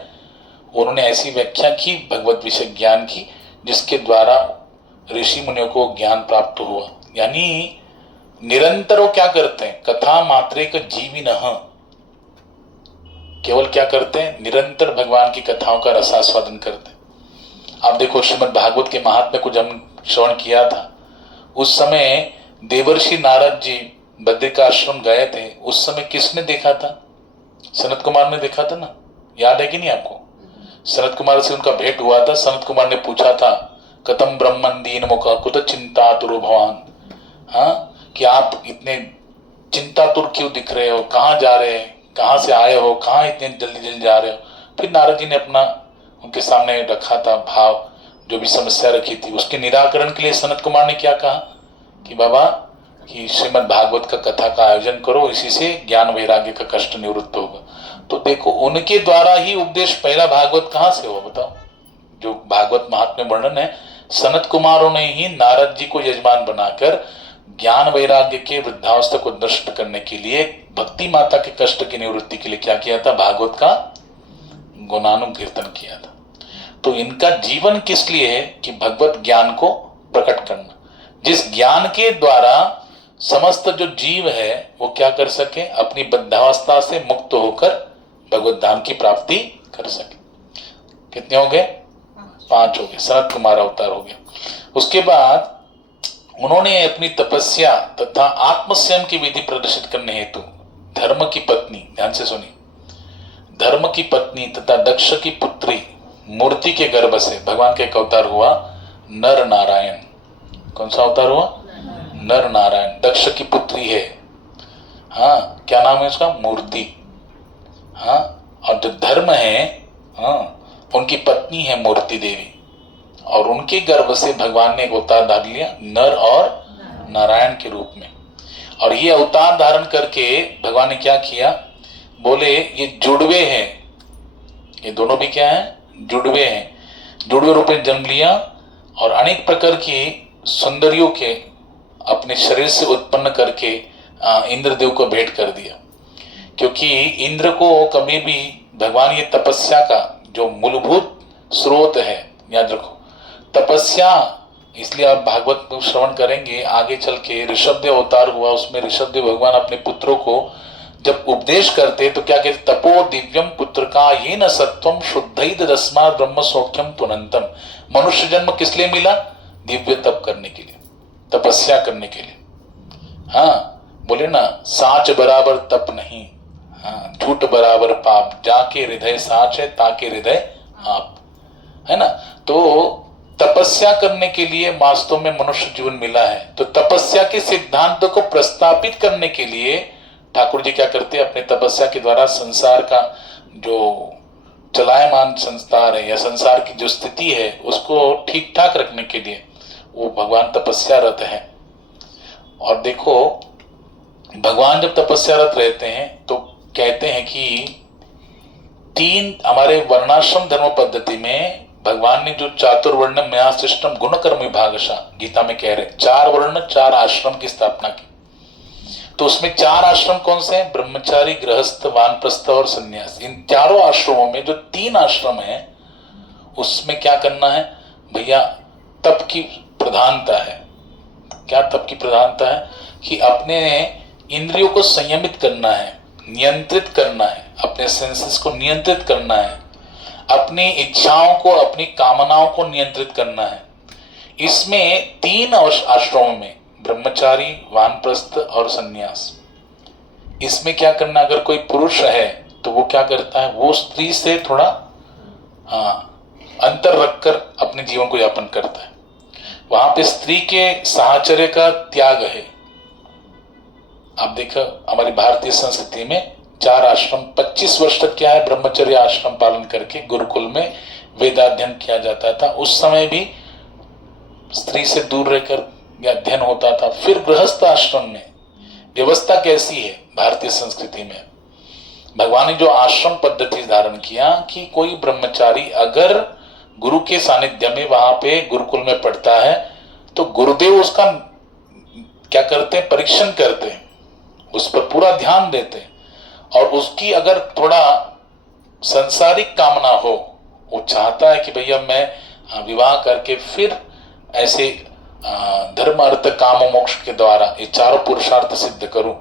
उन्होंने ऐसी व्याख्या की भगवत विषय ज्ञान की जिसके द्वारा ऋषि मुनियों को ज्ञान प्राप्त हुआ। यानी निरंतर वो क्या करते हैं, कथा मात्रे का जीविनः, केवल क्या करते हैं, निरंतर भगवान की कथाओं का रसास्वादन करते हैं। आप देखो श्रीमद् भागवत के महात्म्य को जब श्रवण किया था, उस समय देवर्षि नारद जी बद्रिकाश्रम गए थे, उस समय किसने देखा था, सनत कुमार ने देखा था ना, याद है कि नहीं आपको? सनत कुमार से उनका भेंट हुआ था। सनत कुमार ने पूछा था, कतम ब्रह्मन दीन मुख कुत चिंतातुर भवान, हाँ, कि आप इतने चिंतातुर क्यों दिख रहे हो, कहाँ जा रहे हैं, कहाँ से आए हो, कहाँ इतने जल्दी जल्दी जा रहे हो। फिर नारद जी ने अपना उनके सामने रखा था भाव, जो भी समस्या रखी थी, उसके निराकरण के लिए सनत कुमार ने क्या कहा कि बाबा कि श्रीमद् भागवत का कथा का आयोजन करो, इसी से ज्ञान वैराग्य का कष्ट निवृत्त होगा। तो देखो उनके द्वारा ही उपदेश, पहला भागवत कहाँ से हुआ बताओ? जो भागवत महात्म्य वर्णन है, सनत कुमारों ने ही नारद जी को यजमान बनाकर ज्ञान वैराग्य के वृद्धावस्था को नष्ट करने के लिए, भक्ति माता के कष्ट की निवृत्ति के लिए क्या किया था, भागवत का गुणानुकीर्तन किया था। तो इनका जीवन किस लिए है कि भगवत ज्ञान को प्रकट करना, जिस ज्ञान के द्वारा समस्त जो जीव है वो क्या कर सके, अपनी बद्धावस्था से मुक्त होकर भगवत धाम की प्राप्ति कर सके। कितने हो गए? 5 हो गए। सनत कुमार अवतार हो गया। उसके बाद उन्होंने अपनी तपस्या तथा आत्मसंयम की विधि प्रदर्शित करने हेतु धर्म की पत्नी, ध्यान से सुनिए, धर्म की पत्नी तथा दक्ष की पुत्री मूर्ति के गर्भ से भगवान का एक अवतार हुआ, नर नारायण। कौन सा अवतार हुआ? नर नारायण। दक्ष की पुत्री है, हाँ, क्या नाम है उसका? मूर्ति। हाँ, और जो धर्म है, हाँ, उनकी पत्नी है मूर्ति देवी, और उनके गर्भ से भगवान ने एक अवतार धार लिया नर और नारायण के रूप में। और ये अवतार धारण करके भगवान ने क्या किया, बोले ये जुड़वे हैं, ये दोनों भी क्या है, जुड़वे हैं, जुड़वे रूप में जन्म लिया और अनेक प्रकार की सुंदरियों के अपने शरीर से उत्पन्न करके इंद्रदेव को भेंट कर दिया। क्योंकि इंद्र को कभी भी भगवान ये तपस्या का जो मूलभूत स्रोत है, याद रखो तपस्या, इसलिए आप भागवत को श्रवण करेंगे आगे चल के, ऋषभदेव अवतार हुआ, उसमें ऋषभदेव भगवान अपने पुत्रों को जब उपदेश करते तो क्या कहते, तपो दिव्यम पुत्र का ये न सत्वम शुद्ध दस्मा ब्रह्म सौख्यम पुनंतम। मनुष्य जन्म किस लिए मिला? दिव्य तप करने के लिए, तपस्या करने के लिए। हाँ, बोले ना, साच बराबर तप नहीं, हाँ, झूठ बराबर पाप, जाके हृदय साच है ताके हृदय आप, है ना। तो तपस्या करने के लिए वास्तव में मनुष्य जीवन मिला है। तो तपस्या के सिद्धांतों को प्रस्तापित करने के लिए ठाकुर जी क्या करते हैं, अपने तपस्या के द्वारा संसार का जो चलायमान संसार है या संसार की जो स्थिति है उसको ठीक ठाक रखने के लिए वो भगवान तपस्यारत है। और देखो भगवान जब तपस्यारत रहते हैं तो कहते हैं कि 3 हमारे वर्णाश्रम धर्म पद्धति में भगवान ने जो चातुर्वर्ण न्याय सिस्टम गुण कर्म विभागशा गीता में कह रहे 4 वर्ण 4 आश्रम की स्थापना की। तो उसमें 4 आश्रम कौन से हैं? ब्रह्मचारी, गृहस्थ, वानप्रस्थ और सन्यास। इन चारों आश्रमों में जो 3 आश्रम है उसमें क्या करना है भैया, तप की प्रधानता है। क्या तप की प्रधानता है? कि अपने इंद्रियों को संयमित करना है, नियंत्रित करना है, अपने सेंसेस को नियंत्रित करना है, अपनी इच्छाओं को, अपनी कामनाओं को नियंत्रित करना है। इसमें 3 आश्रमों में ब्रह्मचारी, वानप्रस्थ और सन्यास, इसमें क्या करना, अगर कोई पुरुष है तो वो क्या करता है, वो स्त्री से थोड़ा अंतर रखकर अपने जीवन को यापन करता है। वहां पे स्त्री के साहचर्य का त्याग है। आप देखो हमारी भारतीय संस्कृति में 4 आश्रम, 25 वर्ष तक क्या है, ब्रह्मचर्य आश्रम पालन करके गुरुकुल में वेदाध्ययन किया जाता था। उस समय भी स्त्री से दूर रहकर में अध्ययन होता था। फिर गृहस्थ आश्रम में व्यवस्था कैसी है भारतीय संस्कृति में, भगवान ने जो आश्रम पद्धति धारण किया कि कोई ब्रह्मचारी अगर गुरु के सानिध्य में वहां पे गुरुकुल में पढ़ता है तो गुरुदेव उसका क्या करते हैं, परीक्षण करते हैं, उस पर पूरा ध्यान देते हैं, और उसकी अगर थोड़ा संसारिक कामना हो, वो चाहता है कि भैया मैं विवाह करके फिर ऐसे धर्म अर्थ काम मोक्ष के द्वारा ये चारों पुरुषार्थ सिद्ध करूं,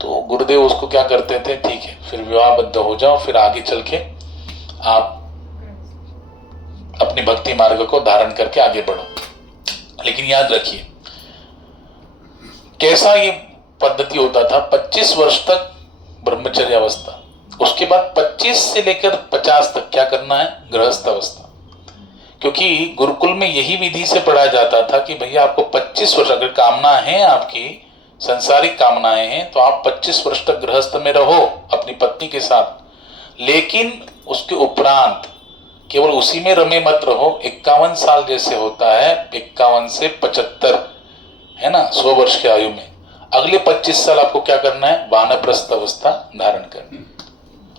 तो गुरुदेव उसको क्या करते थे, ठीक है फिर विवाहबद्ध हो जाओ, फिर आगे चल के आप अपनी भक्ति मार्ग को धारण करके आगे बढ़ो। लेकिन याद रखिए कैसा ये पद्धति होता था, 25 वर्ष तक ब्रह्मचर्य अवस्था, उसके बाद 25 से लेकर 50 तक क्या करना है, गृहस्थ अवस्था। क्योंकि गुरुकुल में यही विधि से पढ़ाया जाता था कि भैया आपको 25 वर्ष अगर कामना है, आपकी संसारिक कामनाएं हैं, तो आप 25 वर्ष तक गृहस्थ में रहो अपनी पत्नी के साथ, लेकिन उसके उपरांत केवल उसी में रमे मत रहो। 51 साल जैसे होता है, 51 से 75 है ना, 100 वर्ष की आयु में अगले 25 साल आपको क्या करना है, वानप्रस्थ अवस्था धारण करनी।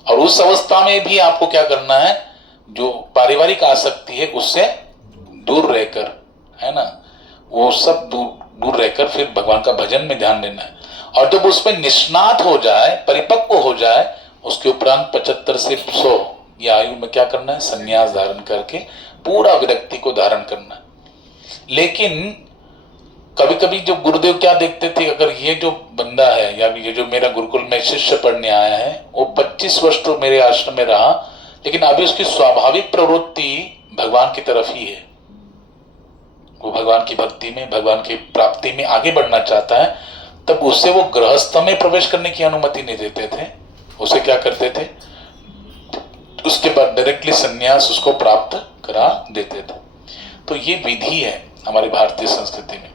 और उस अवस्था में भी आपको क्या करना है, जो पारिवारिक आसक्ति है उससे दूर रहकर, है ना, वो सब दूर रहकर फिर भगवान का भजन में ध्यान देना है। और जब उसमें निष्णात हो जाए, परिपक्व हो जाए, उसके उपरांत 75 से 100 या आयु में क्या करना है, संन्यास धारण करके पूरा विरक्ति को धारण करना है। लेकिन कभी कभी जो गुरुदेव क्या देखते थे, अगर ये जो बंदा है या ये जो मेरा गुरुकुल में शिष्य पढ़ने आया है, वो 25 वर्ष तो मेरे आश्रम में रहा, लेकिन अभी उसकी स्वाभाविक प्रवृत्ति भगवान की तरफ ही है, वो भगवान की भक्ति में, भगवान की प्राप्ति में आगे बढ़ना चाहता है, तब उससे वो गृहस्थ में प्रवेश करने की अनुमति नहीं देते थे। उसे क्या करते थे, उसके बाद डायरेक्टली संन्यास उसको प्राप्त करा देते थे। तो ये विधि है हमारी भारतीय संस्कृति में।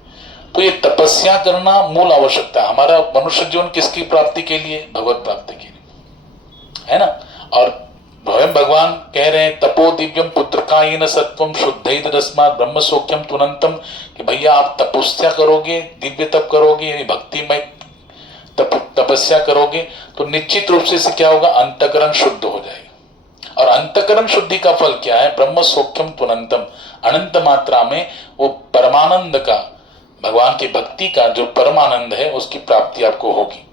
तो ये तपस्या करना मूल आवश्यकता है। हमारा मनुष्य जीवन किसकी प्राप्ति के लिए, भगवत प्राप्ति के लिए, है ना। और स्वयं भगवान कह रहे हैं, तपो दिव्यम पुत्रकायेन सत्वम शुद्धैत रस्मात् ब्रह्म सौख्यम तुनंतम, कि भैया आप तपस्या करोगे, दिव्य तप करोगे, यानी भक्ति में तपस्या करोगे, तो निश्चित रूप से क्या होगा, अंतकरण शुद्ध हो जाएगा। और अंतकरण शुद्धि का फल क्या है, ब्रह्म सौख्यम तुनंतम, अनंत मात्रा में वो परमानंद का, भगवान की भक्ति का जो परमानंद है उसकी प्राप्ति आपको होगी।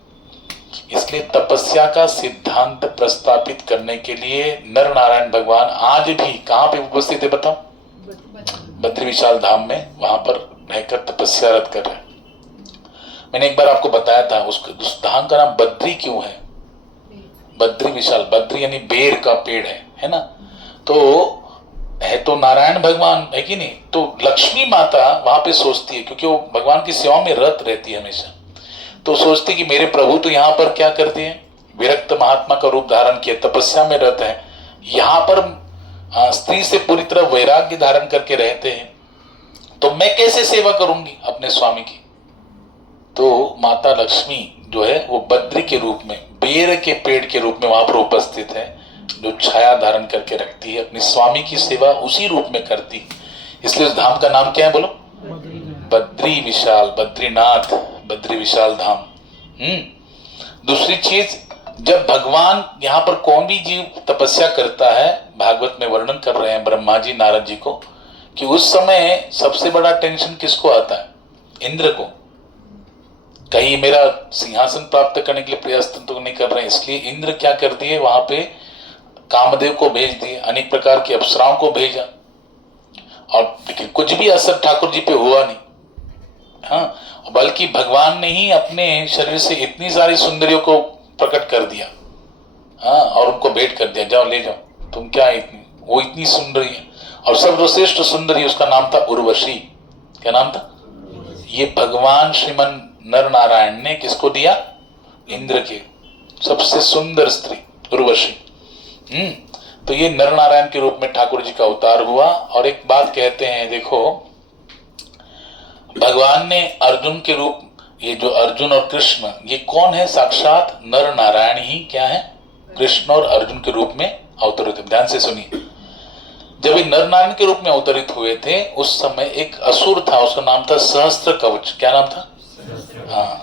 इसलिए तपस्या का सिद्धांत प्रस्तापित करने के लिए नर नारायण भगवान आज भी कहां पे उपस्थित है बताओ, बद्री विशाल धाम में, वहां पर रहकर तपस्यारत कर रहे हैं। मैंने एक बार आपको बताया था उस धाम का नाम बद्री क्यों है, बद्री विशाल, बद्री यानी बेर का पेड़ है ना। तो है तो नारायण भगवान है कि नहीं, तो लक्ष्मी माता वहां पे सोचती है, क्योंकि वो भगवान की सेवा में रत रहती है हमेशा, तो सोचती कि मेरे प्रभु तो यहाँ पर क्या करते हैं, विरक्त महात्मा का रूप धारण किया, तपस्या में रहते हैं, यहाँ पर स्त्री से पूरी तरह वैराग्य धारण करके रहते हैं, तो मैं कैसे सेवा करूंगी अपने स्वामी की। तो माता लक्ष्मी जो है वो बद्री के रूप में, बेर के पेड़ के रूप में वहां पर उपस्थित है, जो छाया धारण करके रखती है, अपने स्वामी की सेवा उसी रूप में करती। इसलिए उस धाम का नाम क्या है बोलो, बद्री विशाल, बद्रीनाथ, बद्री विशाल धाम। दूसरी चीज, जब भगवान यहाँ पर कौन भी जीव तपस्या करता है, भागवत में वर्णन कर रहे हैं ब्रह्मा जी नारद जी को, कि उस समय सबसे बड़ा टेंशन किसको आता है, इंद्र को। कहीं मेरा सिंहासन प्राप्त करने के लिए प्रयास तो नहीं कर रहे हैं, इसलिए इंद्र क्या कर दिए, वहां पे कामदेव को भेज दिए, अनेक प्रकार की अप्सराओं को भेजा, और लेकिन कुछ भी असर ठाकुर जी पे हुआ नहीं। हाँ, बल्कि भगवान ने ही अपने शरीर से इतनी सारी सुंदरियों को प्रकट कर दिया, हाँ, और उनको भेंट कर दिया, जाओ ले जाओ, तुम क्या इतनी, वो इतनी सुंदरी है। और सर्वश्रेष्ठ सुंदरी उसका नाम था उर्वशी। क्या नाम था, ये भगवान श्रीमन नर नारायण ने किसको दिया, इंद्र के सबसे सुंदर स्त्री उर्वशी। तो ये नर नारायण के रूप में ठाकुर जी का अवतार हुआ। और एक बात कहते हैं, देखो भगवान ने अर्जुन के रूप, ये जो अर्जुन और कृष्ण, ये कौन है, साक्षात नर नारायण ही क्या है, कृष्ण और अर्जुन के रूप में अवतरित। ध्यान से सुनिए, जब ये नर नारायण के रूप में अवतरित हुए थे उस समय एक असुर था, उसका नाम था सहस्त्र कवच। क्या नाम था? हाँ,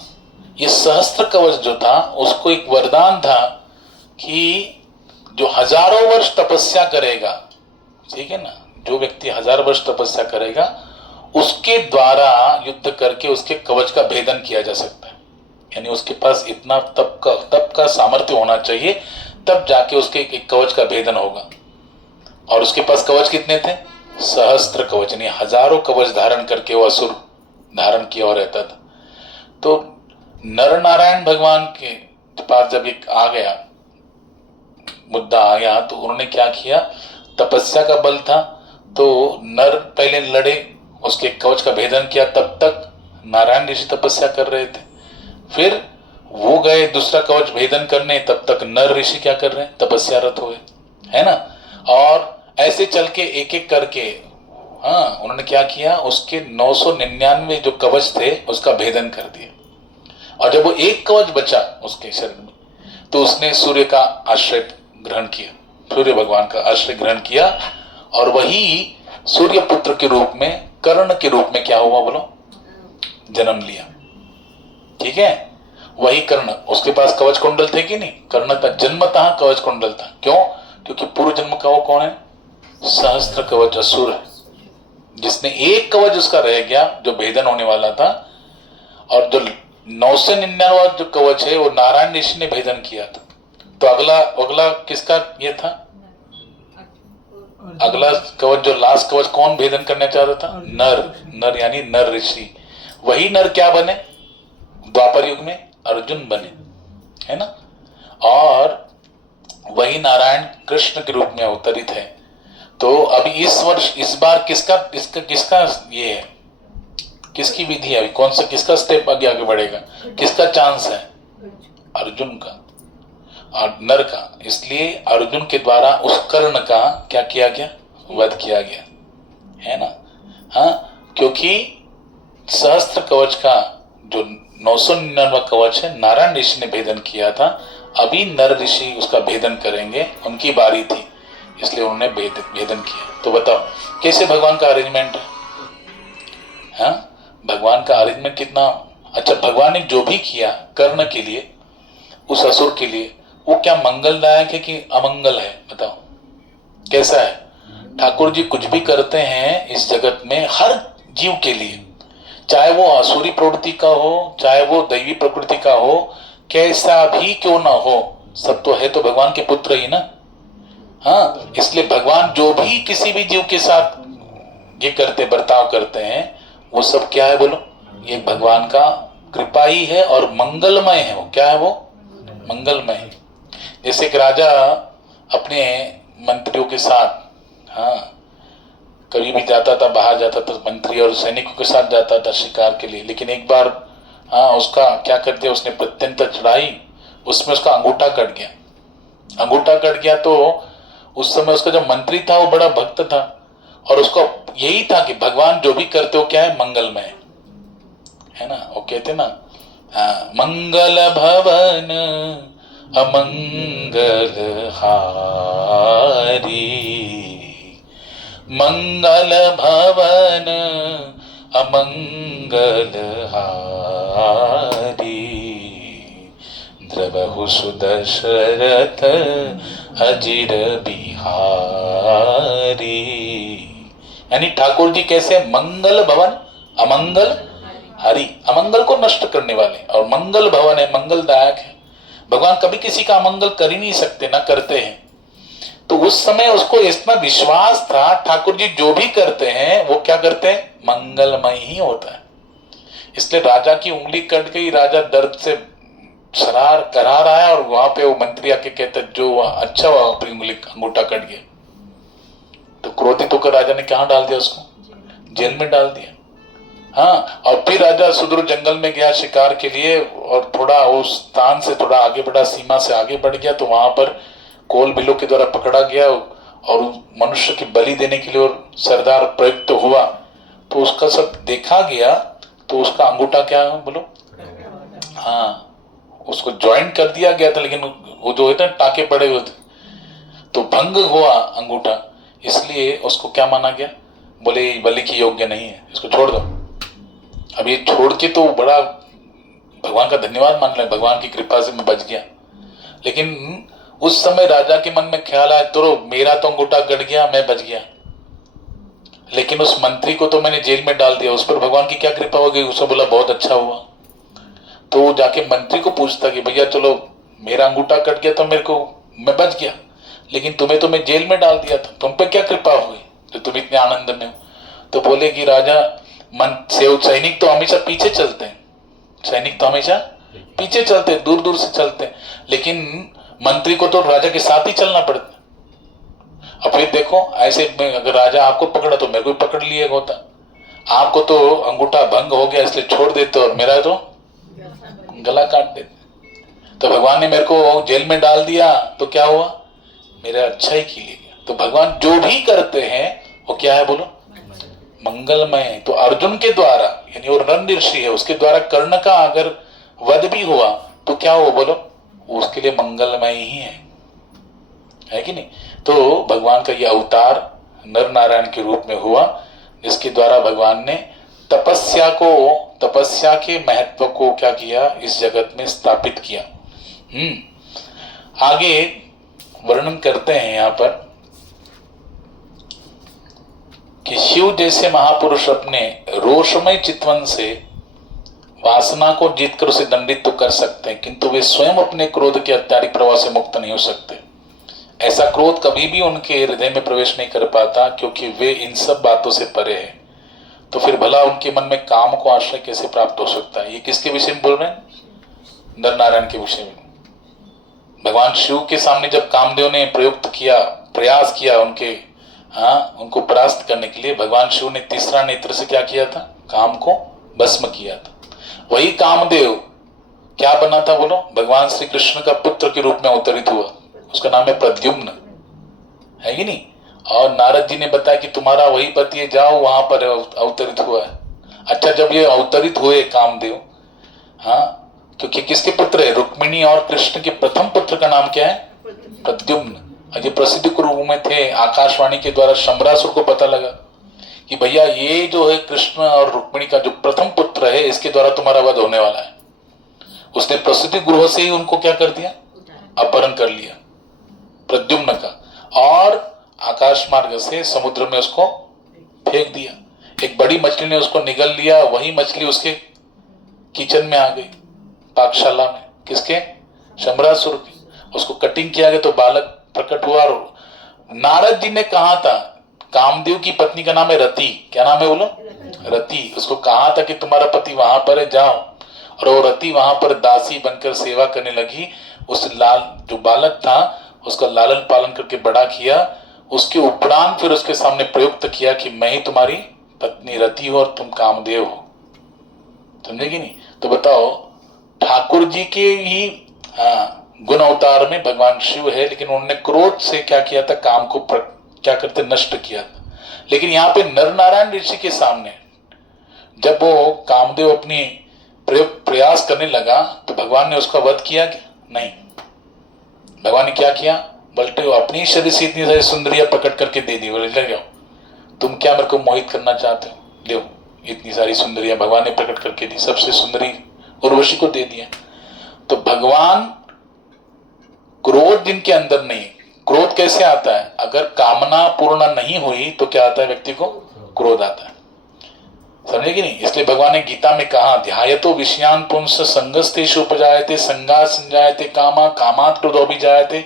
ये सहस्त्र कवच जो था उसको एक वरदान था कि जो हजारों वर्ष तपस्या करेगा, ठीक है ना, जो व्यक्ति 1000 वर्ष तपस्या करेगा उसके द्वारा युद्ध करके उसके कवच का भेदन किया जा सकता है। यानी उसके पास इतना तप का सामर्थ्य होना चाहिए, तब जाके उसके एक कवच का भेदन होगा। और उसके पास कवच कितने थे? सहस्त्र कवच, यानी हजारों कवच धारण करके वो असुर धारण किया और रहता था। तो नर नारायण भगवान के पास जब एक आ गया मुद्दा आया तो उन्होंने क्या किया, तपस्या का बल था तो नर पहले लड़े, उसके कवच का भेदन किया, तब तक नारायण ऋषि तपस्या कर रहे थे। फिर वो गए दूसरा कवच भेदन करने, तब तक नर ऋषि क्या कर रहे हैं? तपस्यारत हुए, है ना। और ऐसे चल के एक एक करके, हाँ, उन्होंने क्या किया, उसके 999 जो कवच थे उसका भेदन कर दिया। और जब वो एक कवच बचा उसके शरीर में तो उसने सूर्य का आश्रय ग्रहण किया, सूर्य भगवान का आश्रय ग्रहण किया, और वही सूर्य पुत्र के रूप में, कर्ण के रूप में क्या हुआ बोलो? जन्म लिया। ठीक है, वही कर्ण, उसके पास कवच कुंडल थे कि नहीं? कर्ण का जन्मतः कवच कुंडल था। क्यों? क्योंकि पूर्व जन्म का वो कौन है? सहस्त्र कवच असुर है, जिसने एक कवच उसका रह गया जो भेदन होने वाला था, और जो 999 जो कवच है वो नारायण ऋषि ने भेदन किया था। तो अगला किसका ये था? अगला कवच, जो लास्ट कवच कौन भेदन करना चाह रहा था? नर यानी नर ऋषि। वही नर क्या बने? द्वापर युग में अर्जुन बने, है ना। और वही नारायण कृष्ण के रूप में अवतरित है। तो अभी इस वर्ष, इस बार किसका ये है, किसकी विधि है, कौन सा, किसका स्टेप आगे बढ़ेगा, किसका चांस है? अर्जुन का और नर का। इसलिए अर्जुन के द्वारा उस कर्ण का क्या किया गया? वध किया गया, है ना। हाँ, क्योंकि सहस्त्र कवच का जो 999 कवच है नारायण ऋषि ने भेदन किया था, अभी नर ऋषि उसका भेदन करेंगे, उनकी बारी थी, इसलिए उन्होंने भेदन किया। तो बताओ कैसे भगवान का अरेंजमेंट है? हाँ, भगवान का अरेंजमेंट कितना अच्छा। भगवान ने जो भी किया कर्ण के लिए, उस असुर के लिए, वो क्या मंगलदायक है कि अमंगल है? बताओ कैसा है? ठाकुर जी कुछ भी करते हैं इस जगत में हर जीव के लिए, चाहे वो असुरी प्रवृत्ति का हो चाहे वो दैवी प्रकृति का हो, कैसा भी क्यों ना हो, सब तो है तो भगवान के पुत्र ही ना। हाँ, इसलिए भगवान जो भी किसी भी जीव के साथ ये करते, बर्ताव करते हैं, वो सब क्या है बोलो? ये भगवान का कृपा ही है और मंगलमय है। वो क्या है? वो मंगलमय है। जैसे एक राजा अपने मंत्रियों के साथ, हाँ, कभी भी जाता था, बाहर जाता था, मंत्री और सैनिकों के साथ जाता था शिकार के लिए, लेकिन एक बार, हाँ, उसका क्या कर दिया, उसने प्रत्यंतर चढ़ाई, उसमें उसका अंगूठा कट गया। अंगूठा कट गया तो उस समय उसका जो मंत्री था वो बड़ा भक्त था, और उसको यही था कि भगवान जो भी करते हो क्या है? मंगलमय है ना। वो कहते ना, हाँ, मंगल भवन अमंगल हारी, मंगल भवन अमंगल हारी, द्रवहु सुदशरथ अजिर बिहारी। यानी ठाकुर जी कैसे? मंगल भवन अमंगल हरि, अमंगल को नष्ट करने वाले, और मंगल भवन है, मंगलदायक है। भगवान कभी किसी का अमंगल कर ही नहीं सकते, ना करते हैं। तो उस समय उसको इतना विश्वास था, ठाकुर जी जो भी करते हैं वो क्या करते हैं? मंगलमय ही होता है। इसलिए राजा की उंगली कट गई, राजा दर्द से सरार करा रहा है, और वहां पे वो मंत्री आके कहते जो अच्छा हुआ अपनी उंगली अंगूठा कट गया। तो क्रोधित होकर राजा ने कहाँ डाल दिया? उसको जेल में डाल दिया। हाँ, और फिर राजा सुदूर जंगल में गया शिकार के लिए, और थोड़ा उस स्थान से थोड़ा आगे बढ़ा, सीमा से आगे बढ़ गया, तो वहां पर कोल बिलों के द्वारा पकड़ा गया, और मनुष्य की बलि देने के लिए और सरदार प्रयुक्त हुआ। तो उसका सब देखा गया, तो उसका अंगूठा क्या बोलो? हाँ, उसको ज्वाइन कर दिया गया था, लेकिन वो जो है ना टाके पड़े हुए थे, तो भंग हुआ अंगूठा। इसलिए उसको क्या माना गया, बोले बलि की योग्य नहीं है, इसको छोड़ दो। अब ये छोड़ के तो बड़ा भगवान का धन्यवाद मान रहे, भगवान की कृपा से मैं बच गया। लेकिन उस समय राजा के मन में ख्याल आया, तो मेरा तो अंगूठा गड़ गया, मैं बच गया, लेकिन उस मंत्री को तो मैंने जेल में डाल दिया, उस पर भगवान की क्या कृपा होगी। उसने बोला बहुत अच्छा हुआ। तो वो जाके मंत्री को पूछता कि भैया चलो मेरा अंगूठा कट गया तो मेरे को, मैं बच गया, लेकिन तुम्हें तो मैं जेल में डाल दिया था, तुम पे क्या कृपा हुई तो तुम इतने आनंद में हो। तो बोले कि राजा सैनिक तो हमेशा पीछे चलते हैं, सैनिक तो हमेशा पीछे चलते हैं, दूर दूर से चलते हैं, लेकिन मंत्री को तो राजा के साथ ही चलना पड़ता। अब फिर देखो ऐसे में अगर राजा आपको पकड़ा तो मेरे को भी पकड़ लिया होता, आपको तो अंगूठा भंग हो गया इसलिए छोड़ देते और मेरा तो गला काट देते। तो भगवान ने मेरे को जेल में डाल दिया तो क्या हुआ, मेरा अच्छा ही के लिए गया। तो भगवान जो भी करते हैं वो क्या है बोलो, मंगलमय। तो अर्जुन के द्वारा यानी वो रण ऋषि है, उसके द्वारा कर्ण का अगर वध भी हुआ तो क्या हुआ बोलो, उसके लिए मंगलमय ही है कि नहीं। तो भगवान का ये अवतार नर नारायण के रूप में हुआ, जिसके द्वारा भगवान ने तपस्या के महत्व को क्या किया, इस जगत में स्थापित किया। आगे वर्णन करते हैं यहां पर कि शिव जैसे महापुरुष अपने रोषमय चितवन से वासना को जीतकर उसे दंडित तो कर सकते हैं, किंतु वे स्वयं अपने क्रोध के अत्याधिक प्रभाव से मुक्त नहीं हो सकते। ऐसा क्रोध कभी भी उनके हृदय में प्रवेश नहीं कर पाता, क्योंकि वे इन सब बातों से परे हैं। तो फिर भला उनके मन में काम को आश्रय कैसे प्राप्त हो सकता है। ये किसके विषय में बोल रहे हैं, नर नारायण के विषय में। भगवान शिव के सामने जब कामदेव ने प्रयास किया उनको परास्त करने के लिए, भगवान शिव ने तीसरा नेत्र से क्या किया था, काम को भस्म किया था। वही कामदेव क्या बना था बोलो, भगवान श्री कृष्ण का पुत्र के रूप में अवतरित हुआ, उसका नाम है प्रद्युम्न, है कि नहीं। और नारद जी ने बताया कि तुम्हारा वही पति है, जाओ वहां पर अवतरित हुआ है। अच्छा, जब ये अवतरित हुए कामदेव, क्योंकि किसके पुत्र है, रुक्मिणी और कृष्ण के प्रथम पुत्र का नाम क्या है, प्रद्युम्न। ये प्रसिद्ध कुरु में थे, आकाशवाणी के द्वारा शंबरासुर को पता लगा कि भैया ये जो है कृष्ण और रुक्मिणी का जो प्रथम पुत्र है, इसके द्वारा तुम्हारा वध होने वाला है। उसने प्रसिद्ध गृह से ही उनको क्या कर दिया, अपहरण कर लिया प्रद्युम्न का, और आकाश मार्ग से समुद्र में उसको फेंक दिया। एक बड़ी मछली ने उसको निगल लिया, वही मछली उसके किचन में आ गई, पाकशाला में, किसके, शंबरासुर की। उसको कटिंग किया गया तो बालक प्रकट हुआ। नारद जी ने कहा था, कामदेव की पत्नी का नाम है रति, क्या नाम है बोलो, रति। उसको कहा था कि तुम्हारा पति वहां पर है, जाओ। और वो रति वहां पर दासी बनकर सेवा करने लगी। उस जो बालक था उसका लालन पालन करके बड़ा किया। उसके उपरांत फिर उसके सामने प्रयुक्त किया कि मैं ही तुम्हारी पत्नी रति हो और तुम कामदेव हो, समझेगी नहीं। तो बताओ, ठाकुर जी के ही गुण अवतार में भगवान शिव है, लेकिन उन्होंने क्रोध से क्या किया था, काम को क्या करते, नष्ट किया था। लेकिन यहाँ पे नर नारायण ऋषि के सामने जब वो कामदेव अपनी प्रयास करने लगा तो भगवान ने उसका वध किया क्या, नहीं। भगवान ने क्या किया, बल्कि अपनी शरीर से इतनी सारी सुंदरियां प्रकट करके दे दी। बोले ले जाओ, तुम क्या मेरे को मोहित करना चाहते हो, ले इतनी सारी सुंदरियां भगवान ने प्रकट करके दी, सबसे सुंदरी उर्वशी को दे दिया। तो भगवान, क्रोध जिनके अंदर नहीं, क्रोध कैसे आता है, अगर कामना पूर्ण नहीं हुई तो क्या आता है, व्यक्ति को क्रोध आता है, समझे कि नहीं। इसलिए भगवान ने गीता में कहा, ध्यायतो विषयान पुंस संगस्तेषु उपजायते, संगात् संजायते कामा, कामात् क्रोधोऽभिजायते,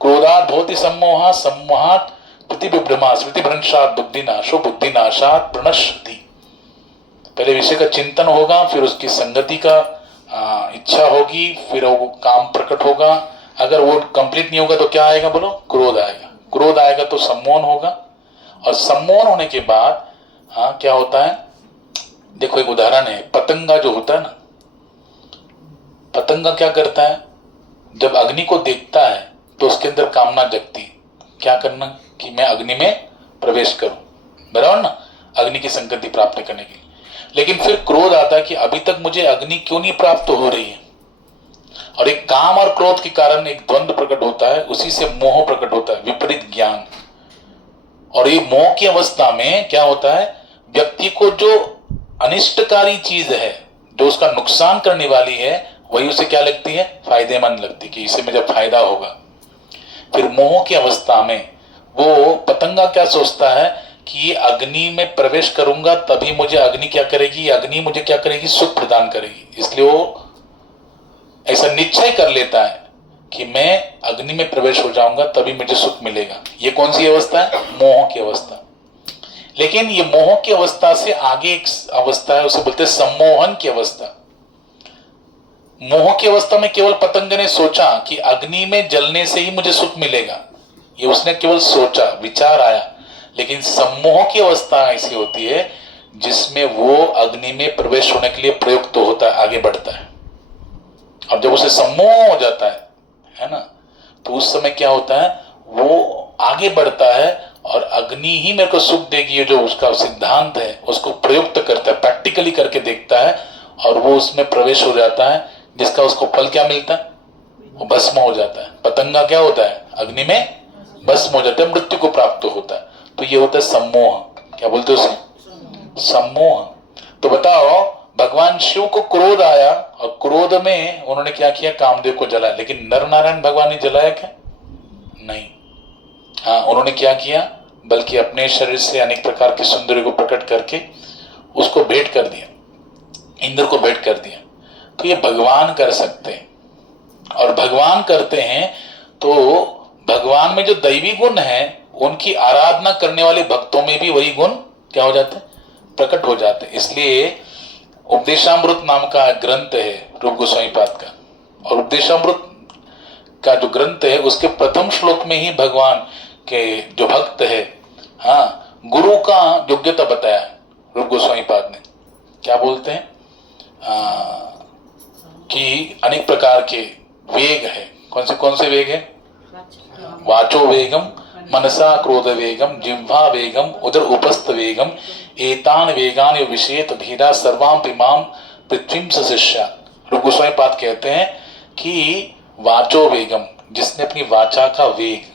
क्रोधात् भवति सम्मोहः, सम्मोहात् स्मृतिविभ्रमः, स्मृतिभ्रंशात् बुद्धिनाशो, बुद्धिनाशात् प्रणश्यति। पहले विषय का चिंतन होगा, फिर उसकी संगति का इच्छा होगी, फिर वो काम प्रकट होगा। अगर वो कंप्लीट नहीं होगा तो क्या आएगा बोलो, क्रोध आएगा। क्रोध आएगा तो सम्मोहन होगा, और सम्मोहन होने के बाद क्या होता है, देखो एक उदाहरण है, पतंगा जो होता है ना, पतंगा क्या करता है, जब अग्नि को देखता है तो उसके अंदर कामना जगती, क्या करना कि मैं अग्नि में प्रवेश करूं, बराबर ना, अग्नि की संगति प्राप्त करने के लिए। लेकिन फिर क्रोध आता है कि अभी तक मुझे अग्नि क्यों नहीं प्राप्त हो रही है, और एक काम और क्रोध के कारण एक द्वंद्व प्रकट होता है, उसी से मोह प्रकट होता है, विपरीत ज्ञान। और ये मोह की अवस्था में क्या होता है, व्यक्ति को जो अनिष्टकारी चीज है, जो उसका नुकसान करने वाली है, वही उसे क्या लगती है, फायदेमंद लगती है कि इससे मुझे फायदा होगा। फिर मोह की अवस्था में वो पतंगा क्या सोचता है कि ये अग्नि में प्रवेश करूंगा तभी मुझे अग्नि क्या करेगी, अग्नि मुझे क्या करेगी, सुख प्रदान करेगी। इसलिए वो ऐसा निश्चय कर लेता है कि मैं अग्नि में प्रवेश हो जाऊंगा तभी मुझे सुख मिलेगा। ये कौन सी अवस्था है, मोह की अवस्था। लेकिन ये मोह की अवस्था से आगे एक अवस्था है, उसे बोलते हैं सम्मोहन की अवस्था। मोह की अवस्था में केवल पतंग ने सोचा कि अग्नि में जलने से ही मुझे सुख मिलेगा, ये उसने केवल सोचा, विचार आया। लेकिन सम्मोह की अवस्था ऐसी होती है जिसमें वो अग्नि में प्रवेश होने के लिए प्रयुक्त तो होता है, आगे बढ़ता है। अब जब उसे सम्मोह हो जाता है ना, तो उस समय क्या होता है, वो आगे बढ़ता है और अग्नि ही मेरे को सुख देगी, जो उसका सिद्धांत है उसको प्रयुक्त करता है, प्रैक्टिकली करके देखता है और वो उसमें प्रवेश हो जाता है, जिसका उसको फल क्या मिलता है, वो भस्म हो जाता है। पतंगा क्या होता है, अग्नि में भस्म हो जाता है, मृत्यु को प्राप्त होता है। तो ये होता है सम्मोह। क्या बोलते हैं उसे, सम्मोह। तो बताओ, भगवान शिव को क्रोध आया और क्रोध में उन्होंने क्या किया, कामदेव को जलाया। लेकिन नर नारायण भगवान ने जलाया क्या, नहीं। हाँ, उन्होंने क्या किया, बल्कि अपने शरीर से अनेक प्रकार की सुंदरी को प्रकट करके उसको भेंट कर दिया, इंद्र को भेंट कर दिया। तो ये भगवान कर सकते हैं, और भगवान करते हैं तो भगवान में जो दैवी गुण है उनकी आराधना करने वाले भक्तों में भी वही गुण क्या हो जाते हैं, प्रकट हो जाते हैं। इसलिए उपदेशामृत नाम का ग्रंथ है रूप गोस्वामी पाद का, और उपदेशामृत का जो ग्रंथ है उसके प्रथम श्लोक में ही भगवान के जो भक्त है, हाँ, गुरु का योग्यता बताया रूप गोस्वामी पाद ने। क्या बोलते हैं कि अनेक प्रकार के वेग है। कौन से वेग है, वाचो वेगम, मनसा क्रोध वेगम, जिह्वा वेगम, उदर उपस्थ वेगम, एतान वेगान यो विषेत धीरा सर्वाम पिमाम पृथ्वीम सशिष्यात्। रूप गोस्वामी पाद कहते हैं कि वाचो वेगम, जिसने अपनी वाचा का वेग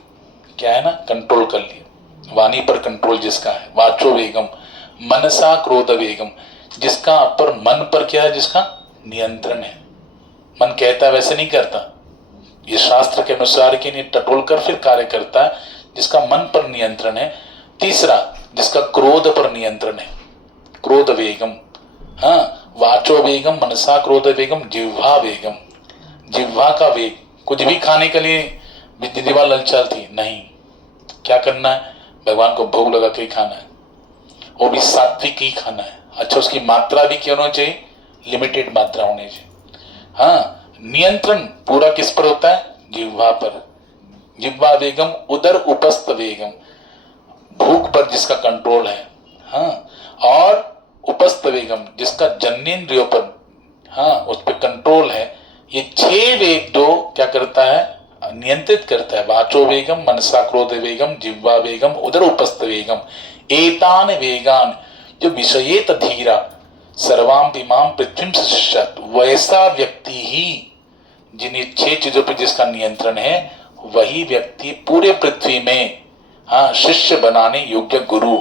क्या है ना, कंट्रोल कर लिया, वाणी पर कंट्रोल जिसका है, वाचो वेगम। मनसा क्रोध वेगम, जिसका पर मन पर क्या है, जिसका नियंत्रण है। मन कहता है वैसे नहीं करता, ये शास्त्र के अनुसार के नहीं, टटोल कर फिर कार्य करता है, जिसका मन पर नियंत्रण है। तीसरा, जिसका क्रोध पर नियंत्रण है, क्रोध वेगम। हाँ, वाचो वेगम, मनसा क्रोध वेगम, जिह्वा वेगम, जिह्वा का वेग। कुछ भी खाने के लिए विद्युदिवा ललचाल थी नहीं, क्या करना है, भगवान को भोग लगा के ही खाना है, वो भी सात्विक ही खाना है। अच्छा, उसकी मात्रा भी क्या होनी चाहिए, लिमिटेड मात्रा होनी चाहिए। हाँ, नियंत्रण पूरा किस पर होता है, जिह्वा पर। जिह्वा वेगम, उदर उपस्थ वेगम, भूख पर जिसका कंट्रोल है। हाँ, और उपस्थ वेगम, जिसका जन्नेन्द्रियों पर, हाँ, उस पर कंट्रोल है। ये 6 वेग जो क्या करता है, नियंत्रित करता है। वाचो वेगम, मनसा क्रोध वेगम, जिह्वा वेगम, उदर उपस्थ वेगम, एतान वेगान जो विषयेत धीरा सर्वाम पिमाम पृथ्वीम सशिष्यात्। वैसा व्यक्ति ही, जिन 6 चीजों पर जिसका नियंत्रण है, वही व्यक्ति पूरे पृथ्वी में, हाँ, शिष्य बनाने योग्य गुरु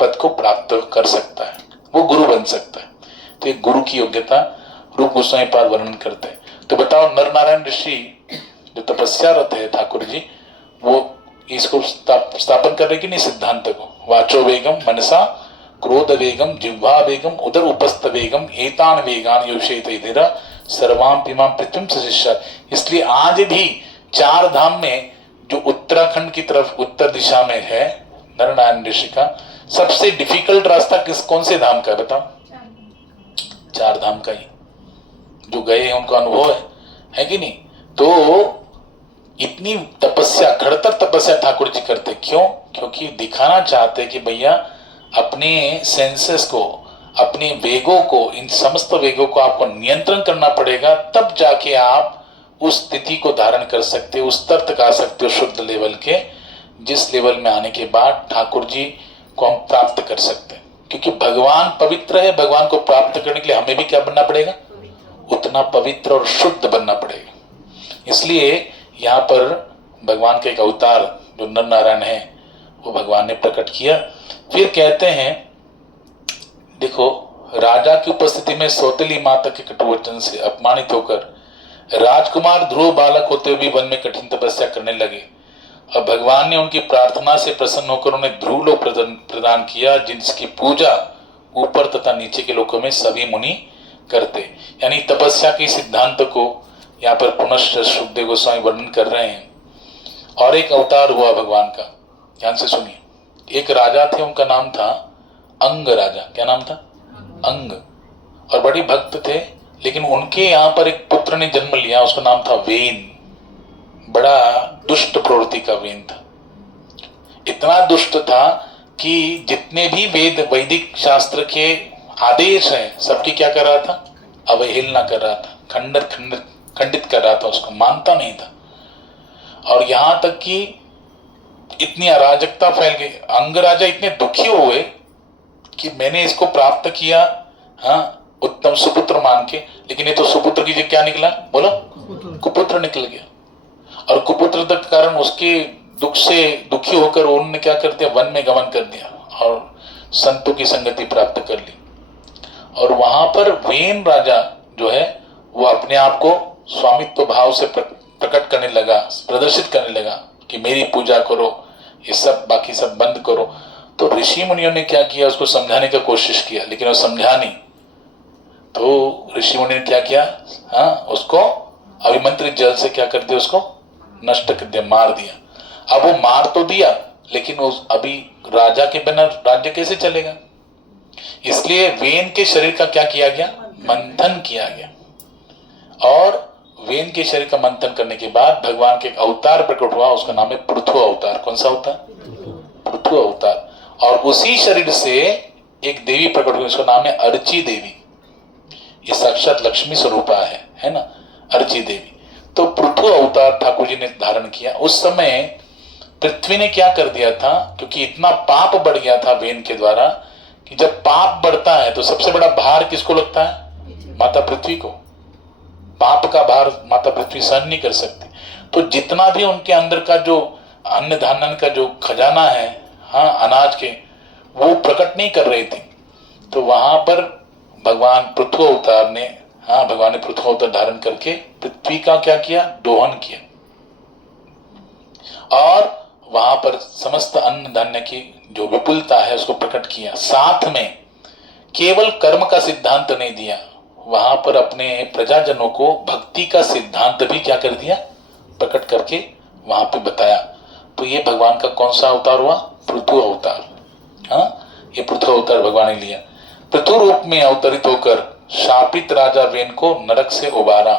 पद को प्राप्त कर सकता है, वो गुरु बन सकता है। तो एक गुरु की योग्यता रूप गोस्वामी पाद वर्णन करते हैं। तो बताओ, नर नारायण ऋषि जो तपस्यारत है ठाकुर जी, वो इसको स्थापन कर रहे कि नहीं, सिद्धांत को। वाचो वेगम, मनसा क्रोध वेगम, जिह्वा वेगम, उदर उपस्थ वेगम, एतान वेगान योषेत धीरा सर्वाम पिमाम पृथ्वीम सशिष्यात्। इसलिए आज भी 4 धाम में जो उत्तराखंड की तरफ उत्तर दिशा में है नर नारायण ऋषि का, सबसे डिफिकल्ट रास्ता कौन से धाम का है बताओ, 4 धाम का ही। जो गए हैं उनका अनुभव है कि नहीं। तो इतनी तपस्या, खड़तर तपस्या ठाकुर जी करते, क्यों, क्योंकि दिखाना चाहते कि भैया अपने सेंसेस को, अपने वेगों को, इन समस्त वेगों को आपको नियंत्रण करना पड़ेगा, तब जाके आप उस स्थिति को धारण कर सकते हो, उस स्तर तक आ सकते हो शुद्ध लेवल के, जिस लेवल में आने के बाद ठाकुर जी को हम प्राप्त कर सकते हैं। क्योंकि भगवान पवित्र है, भगवान को प्राप्त करने के लिए हमें भी क्या बनना पड़ेगा, उतना पवित्र और शुद्ध बनना पड़ेगा। इसलिए यहाँ पर भगवान का एक अवतार जो नर नारायण है, वो भगवान ने प्रकट किया। फिर कहते हैं, देखो, राजा की उपस्थिति में सौतेली माता के कटुवचन से अपमानित होकर राजकुमार ध्रुव बालक होते हुए भी वन में कठिन तपस्या करने लगे। अब भगवान ने उनकी प्रार्थना से प्रसन्न होकर उन्हें ध्रुव लोक प्रदान किया, जिसकी पूजा ऊपर तथा नीचे के लोकों में सभी मुनि करते। यानी तपस्या के सिद्धांत को यहाँ पर पुनश्च सुखदेव गोस्वामी वर्णन कर रहे हैं। और एक अवतार हुआ भगवान का, ध्यान से सुनिए। एक राजा थे, उनका नाम था अंग राजा। क्या नाम था? अंग। और बड़े भक्त थे, लेकिन उनके यहाँ पर एक पुत्र ने जन्म लिया, उसका नाम था वेन। बड़ा दुष्ट प्रवृत्ति का वेन था। इतना दुष्ट था कि जितने भी वैदिक शास्त्र के आदेश हैं सबकी क्या कर रहा था? अवहेलना कर रहा था, खंडित कर रहा था, उसको मानता नहीं था। और यहां तक कि इतनी अराजकता फैल गई, अंग राजा इतने दुखी हुए कि मैंने इसको प्राप्त किया, हाँ, उत्तम सुपुत्र मान के, लेकिन ये तो सुपुत्र की जगह क्या निकला? बोलो, कुपुत्र निकल गया। और कुपुत्र के कारण उसके दुख से दुखी होकर उन्होंने क्या कर दिया? वन में गमन कर दिया और संतों की संगति प्राप्त कर ली। और वहां पर वेन राजा जो है वो अपने आप को स्वामित्व भाव से प्रकट करने लगा, प्रदर्शित करने लगा कि मेरी पूजा करो, ये सब बाकी सब बंद करो। तो ऋषि मुनियों ने क्या किया? उसको समझाने का कोशिश किया, लेकिन वो समझा नहीं। तो ऋषि मुनि ने क्या किया? हाँ, उसको अभिमंत्रित जल से क्या कर दिया? उसको नष्ट कर दिया, मार दिया। अब वो मार तो दिया, लेकिन उस अभी राजा के बिना राज्य कैसे चलेगा? इसलिए वेन के शरीर का क्या किया गया? मंथन किया गया। और वेन के शरीर का मंथन करने के बाद भगवान के एक अवतार प्रकट हुआ, उसका नाम है पृथु अवतार। कौन सा अवतार? पृथु अवतार। और उसी शरीर से एक देवी प्रकट हुई, उसका नाम है अर्ची देवी। ये साक्षात लक्ष्मी स्वरूपा है ना, अर्ची देवी। तो पृथु अवतार ठाकुर जी ने धारण किया। उस समय पृथ्वी ने क्या कर दिया था, क्योंकि इतना पाप बढ़ गया था वेन के द्वारा, कि जब पाप बढ़ता है तो सबसे बड़ा भार किसको लगता है? माता पृथ्वी को। पाप का भार माता पृथ्वी सहन नहीं कर सकती। तो जितना भी उनके अंदर का जो अन्न धान्य का जो खजाना है, हाँ, अनाज के, वो प्रकट नहीं कर रही थी। तो वहां पर भगवान पृथु अवतार ने, हाँ, भगवान ने पृथु अवतार धारण करके पृथ्वी का क्या किया? दोहन किया। और वहां पर समस्त अन्न धान्य की जो विपुलता है उसको प्रकट किया। साथ में केवल कर्म का सिद्धांत नहीं दिया, वहां पर अपने प्रजाजनों को भक्ति का सिद्धांत भी क्या कर दिया? प्रकट करके वहां पे बताया। तो ये भगवान का कौन सा अवतार हुआ? पृथु अवतार। हाँ, ये पृथु अवतार भगवान ने लिया। पृथु रूप में अवतरित होकर शापित राजा वेन को नरक से उबारा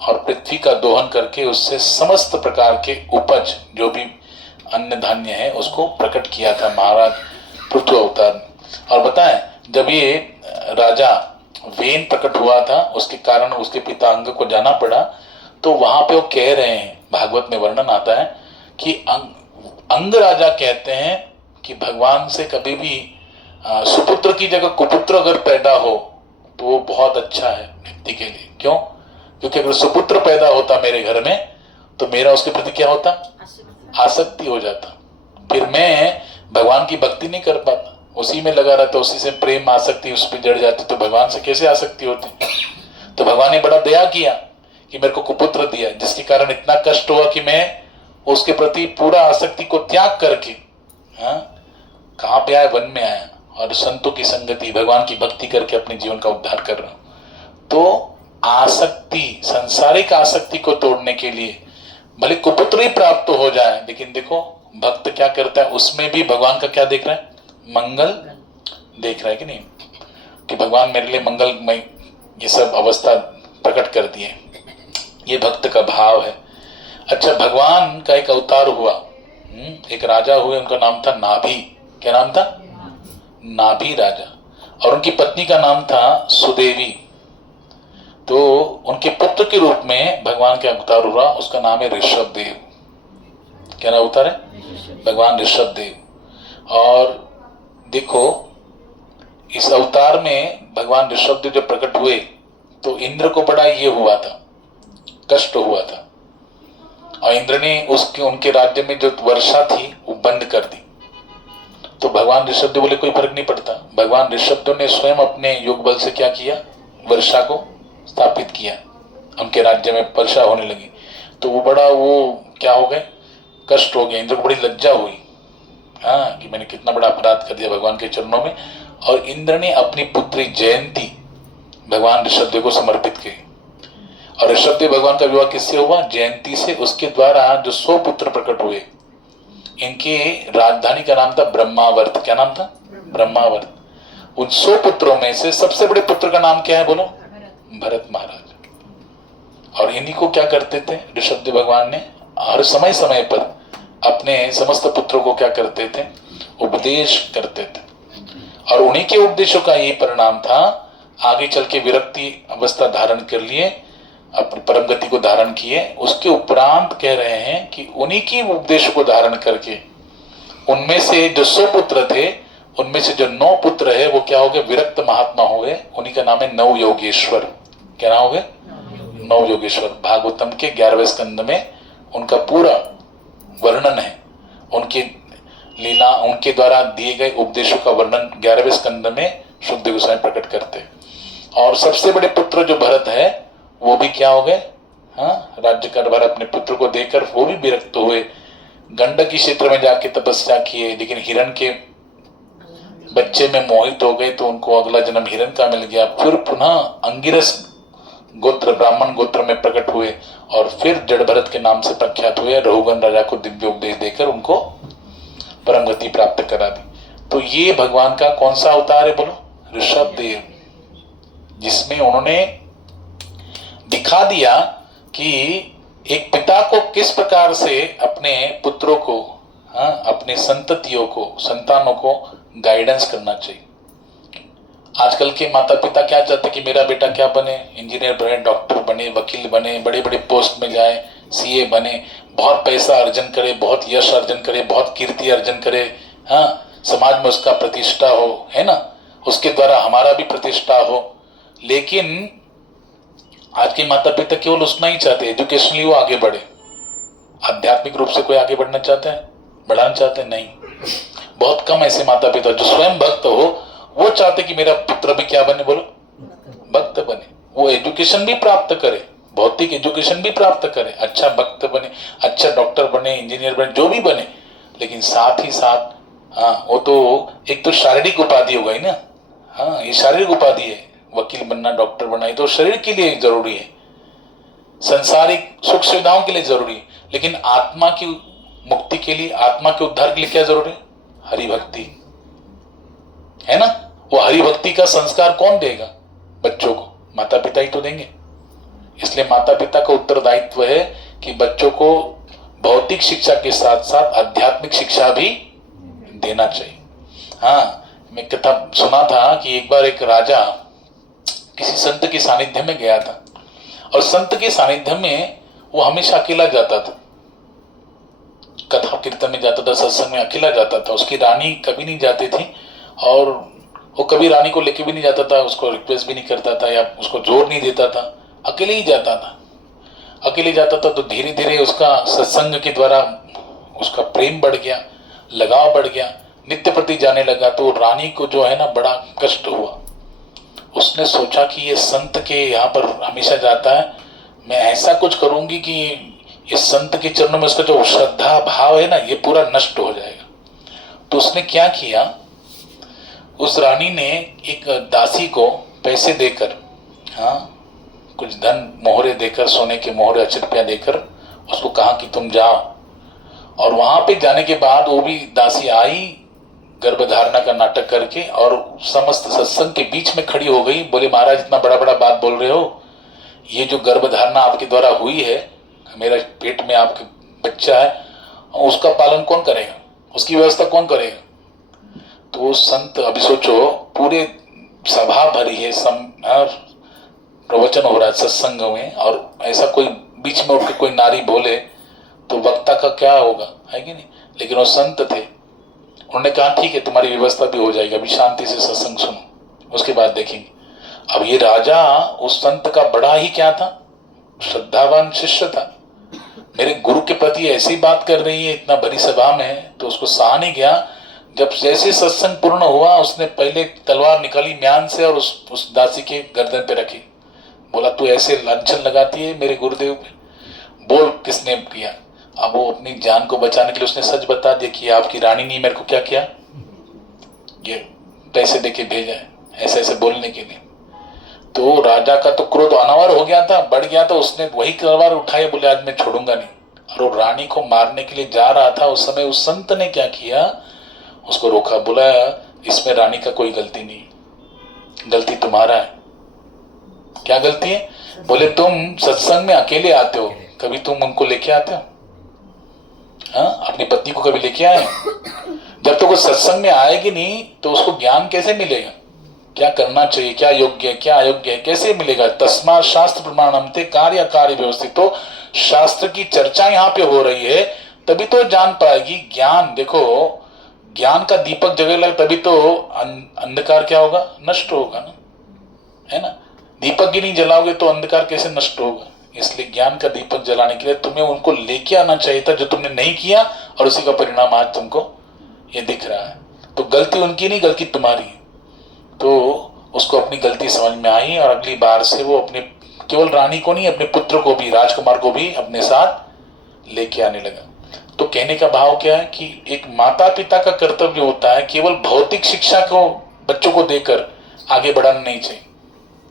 और पृथ्वी का दोहन करके उससे समस्त प्रकार के उपज, जो भी अन्न धान्य है, उसको प्रकट किया था महाराज पृथु अवतार ने। और बताएं, जब ये राजा वेन प्रकट हुआ था, उसके कारण उसके पिता अंग को जाना पड़ा। तो वहां पे वो कह रहे हैं, भागवत में वर्णन आता है कि अंग राजा कहते हैं कि भगवान से कभी भी सुपुत्र की जगह कुपुत्र अगर पैदा हो तो वो बहुत अच्छा है व्यक्ति के लिए। क्यों? क्योंकि अगर सुपुत्र पैदा होता मेरे घर में तो मेरा उसके प्रति क्या होता? आसक्ति हो जाता। फिर मैं भगवान की भक्ति नहीं कर पाता, उसी में लगा रहता, उसी से प्रेम आसक्ति उस पर जड़ जाती, तो भगवान से कैसे आसक्ति होती? तो भगवान ने बड़ा दया किया कि मेरे को कुपुत्र दिया, जिसके कारण इतना कष्ट हुआ कि मैं उसके प्रति पूरा आसक्ति को त्याग करके, हाँ, कहाँ पे आया? वन में आया और संतों की संगति, भगवान की भक्ति करके अपने जीवन का उद्धार कर रहा हूं। तो आसक्ति, सांसारिक आसक्ति को तोड़ने के लिए भले कुपुत्र ही प्राप्त हो जाए, लेकिन देखो भक्त क्या करता है, उसमें भी भगवान का क्या देख रहा है? मंगल देख रहा है कि नहीं, कि भगवान मेरे लिए मंगलमय ये सब अवस्था प्रकट कर दिए। ये भक्त का भाव है। अच्छा, भगवान का एक अवतार हुआ, एक राजा हुए, उनका नाम था नाभि। क्या नाम था? नाभि राजा। और उनकी पत्नी का नाम था सुदेवी। तो उनके पुत्र के रूप में भगवान का अवतार हुआ, उसका नाम है ऋषभ देव। क्या नाम अवतार है? भगवान ऋषभ देव। और देखो, इस अवतार में भगवान ऋषभ देव जब प्रकट हुए तो इंद्र को बड़ा ये हुआ था, कष्ट हुआ था। और इंद्र ने उनके राज्य में जो वर्षा थी वो बंद कर दी। तो भगवान ऋषभदेव बोले कोई फर्क नहीं पड़ता। भगवान ऋषभदेव ने स्वयं अपने योग बल से क्या किया, वर्षा को स्थापित किया, उनके राज्य में वर्षा होने लगी। तो वो बड़ा वो क्या हो गए, कष्ट हो गया, इंद्र को बड़ी लज्जा हुई, हाँ, कि मैंने कितना बड़ा अपराध कर दिया भगवान के चरणों में। और इंद्र ने अपनी पुत्री जयंती भगवान ऋषभदेव को समर्पित की। और ऋषभदेव भगवान का विवाह किससे हुआ, जयंती से। उसके द्वारा जो 100 पुत्र प्रकट हुए, इनके राजधानी का नाम था ब्रह्मावर्त। क्या नाम था, ब्रह्मावर्त। उन 100 पुत्रों में से सबसे बड़े पुत्र का नाम क्या है बोलो, भरत महाराज। और इन्हीं को क्या करते थे ऋषभदेव भगवान ने, हर समय समय पर अपने समस्त पुत्रों को क्या करते थे, उपदेश करते थे। और उन्हीं के उपदेशों का ये परिणाम था, आगे चल के विरक्ति अवस्था धारण कर लिए, अपनी परम गति को धारण किए। उसके उपरांत कह रहे हैं कि उन्हीं की उपदेश को धारण करके उनमें से जो 100 पुत्र थे, उनमें से जो 9 पुत्र है वो क्या हो गए, विरक्त महात्मा हो गए। उन्हीं का नाम है नव योगेश्वर। क्या नाम हो गए, नव योगेश्वर। भागवतम के 11वें स्कंद में उनका पूरा वर्णन है, उनकी लीला, उनके द्वारा दिए गए उपदेशों का वर्णन 11वें स्कंद में शुद्धदेव गोस्वामी प्रकट करते। और सबसे बड़े पुत्र जो भरत है वो भी क्या हो गए, हाँ, राज्य कारभार अपने पुत्र को देकर वो भी विरक्त हुए, गंडकी क्षेत्र में जाके तपस्या किए, लेकिन हिरण के बच्चे में मोहित हो गए तो उनको अगला जन्म हिरण का मिल गया। फिर पुनः अंगिरस गोत्र, ब्राह्मण गोत्र में प्रकट हुए और फिर जड़ भरत के नाम से प्रख्यात हुए। रघुगन राजा को दिव्य उपदेश देकर उनको परम गति प्राप्त करा दी। तो ये भगवान का कौन सा अवतार है बोलो, ऋषभदेव, जिसमें उन्होंने दिखा दिया कि एक पिता को किस प्रकार से अपने पुत्रों को, हाँ, अपने संततियों को, संतानों को गाइडेंस करना चाहिए। आजकल के माता पिता क्या चाहते कि मेरा बेटा क्या बने, इंजीनियर बने, डॉक्टर बने, वकील बने, बड़े बड़े पोस्ट में जाए, सीए बने, बहुत पैसा अर्जन करे, बहुत यश अर्जन करे, बहुत कीर्ति अर्जन करे, हाँ, समाज में उसका प्रतिष्ठा हो, है ना, उसके द्वारा हमारा भी प्रतिष्ठा हो। लेकिन आज के माता पिता केवल उतना ही चाहते हैं, एजुकेशनली वो आगे बढ़े। आध्यात्मिक रूप से कोई आगे बढ़ना चाहता है, बढ़ाना चाहते हैं? नहीं। बहुत कम ऐसे माता पिता जो स्वयं भक्त हो, वो चाहते कि मेरा पुत्र भी क्या बने बोलो, भक्त बने। वो एजुकेशन भी प्राप्त करे, भौतिक एजुकेशन भी प्राप्त करे, अच्छा भक्त बने, अच्छा डॉक्टर बने, इंजीनियर बने, जो भी बने, लेकिन साथ ही साथ, हाँ, वो तो एक तो शारीरिक उपाधि हो गई ना, हाँ, ये शारीरिक उपाधि है, वकील बनना, डॉक्टर बनना, ये तो शरीर के लिए जरूरी है, संसारिक सुख सुविधाओं के लिए जरूरी है। लेकिन आत्मा की मुक्ति के लिए, आत्मा के उद्धार के लिए क्या जरूरी है, हरि भक्ति, है ना। वो हरि भक्ति का संस्कार कौन देगा बच्चों को, माता पिता ही तो देंगे। इसलिए माता पिता का उत्तरदायित्व है कि बच्चों को भौतिक शिक्षा के साथ साथ आध्यात्मिक शिक्षा भी देना चाहिए। हाँ, मैं कथा सुना था कि एक बार एक राजा किसी संत के सानिध्य में गया था, और संत के सानिध्य में वो हमेशा अकेला जाता था, कथा कीर्तन में जाता था, सत्संग में अकेला जाता था। उसकी रानी कभी नहीं जाती थी, और वो कभी रानी को लेके भी नहीं जाता था, उसको रिक्वेस्ट भी नहीं करता था या उसको जोर नहीं देता था, अकेले ही जाता था। अकेले जाता था तो धीरे धीरे उसका सत्संग के द्वारा उसका प्रेम बढ़ गया, लगाव बढ़ गया, नित्य प्रति जाने लगा। तो रानी को जो है ना बड़ा कष्ट हुआ। उसने सोचा कि ये संत के यहाँ पर हमेशा जाता है, मैं ऐसा कुछ करूंगी कि ये संत के चरणों में उसका जो श्रद्धा भाव है ना, ये पूरा नष्ट हो जाएगा। तो उसने क्या किया, उस रानी ने एक दासी को पैसे देकर, हाँ, कुछ धन मोहरे देकर, सोने के मोहरे अचरपिया देकर उसको कहा कि तुम जाओ। और वहां पे जाने के बाद वो भी दासी आई, गर्भधारणा का नाटक करके, और समस्त सत्संग के बीच में खड़ी हो गई। बोले महाराज इतना बड़ा बड़ा बात बोल रहे हो, ये जो गर्भधारणा आपके द्वारा हुई है, मेरा पेट में आपके बच्चा है, उसका पालन कौन करेगा, उसकी व्यवस्था कौन करेगा। तो वो संत, अभी सोचो पूरे सभा भरी है, प्रवचन हो रहा है सत्संग में, और ऐसा कोई बीच में उठ के कोई नारी बोले तो वक्ता का क्या होगा, है कि नहीं। लेकिन वो संत थे, उन्होंने कहा ठीक है तुम्हारी व्यवस्था भी हो जाएगी, अभी शांति से सत्संग सुनो, उसके बाद देखेंगे। अब ये राजा उस संत का बड़ा ही क्या था, श्रद्धावान शिष्य था। मेरे गुरु के प्रति ऐसी बात कर रही है इतना बड़ी सभा में, तो उसको सहा नहीं गया। जब जैसे सत्संग पूर्ण हुआ, उसने पहले तलवार निकाली म्यान से और उस दासी के गर्दन पे रखी। बोला तू ऐसे लांछन लगाती है मेरे गुरुदेव पे, बोल किसने किया। अब वो अपनी जान को बचाने के लिए उसने सच बता दिया कि आपकी रानी ने मेरे को क्या किया, ये पैसे देके भेजा है ऐसे ऐसे बोलने के लिए। तो राजा का तो क्रोध अनावर हो गया था, बढ़ गया था। उसने वही तलवार उठाई, बोले आज मैं छोड़ूंगा नहीं। और वो रानी को मारने के लिए जा रहा था, उस समय उस संत ने क्या किया, उसको रोका। बोला इसमें रानी का कोई गलती नहीं, गलती तुम्हारा है। क्या गलती है? बोले तुम सत्संग में अकेले आते हो, कभी तुम उनको लेके आते हो? हाँ, अपनी पत्नी को कभी लेके आए? जब तक वो सत्संग में आएगी नहीं तो उसको ज्ञान कैसे मिलेगा, क्या करना चाहिए, क्या योग्य है क्या अयोग्य है, कैसे मिलेगा? तस्मात् शास्त्र प्रमाणम ते कार्य कार्य व्यवस्थित। तो शास्त्र की चर्चा यहाँ पे हो रही है तभी तो जान पाएगी। ज्ञान देखो, ज्ञान का दीपक जगेगा तभी तो अंधकार क्या होगा, नष्ट होगा ना, है ना। दीपक ही नहीं जलाओगे तो अंधकार कैसे नष्ट होगा। इसलिए ज्ञान का दीपक जलाने के लिए तुम्हें उनको लेके आना चाहिए था, जो तुमने नहीं किया, और उसी का परिणाम आज तुमको ये दिख रहा है। तो गलती उनकी नहीं, गलती तुम्हारी है। तो उसको अपनी गलती समझ में आई और अगली बार से वो अपने केवल रानी को नहीं, अपने पुत्र को भी, राजकुमार को भी अपने साथ लेके आने लगा। तो कहने का भाव क्या है कि एक माता पिता का कर्तव्य होता है केवल भौतिक शिक्षा को बच्चों को देकर आगे बढ़ाना नहीं चाहिए,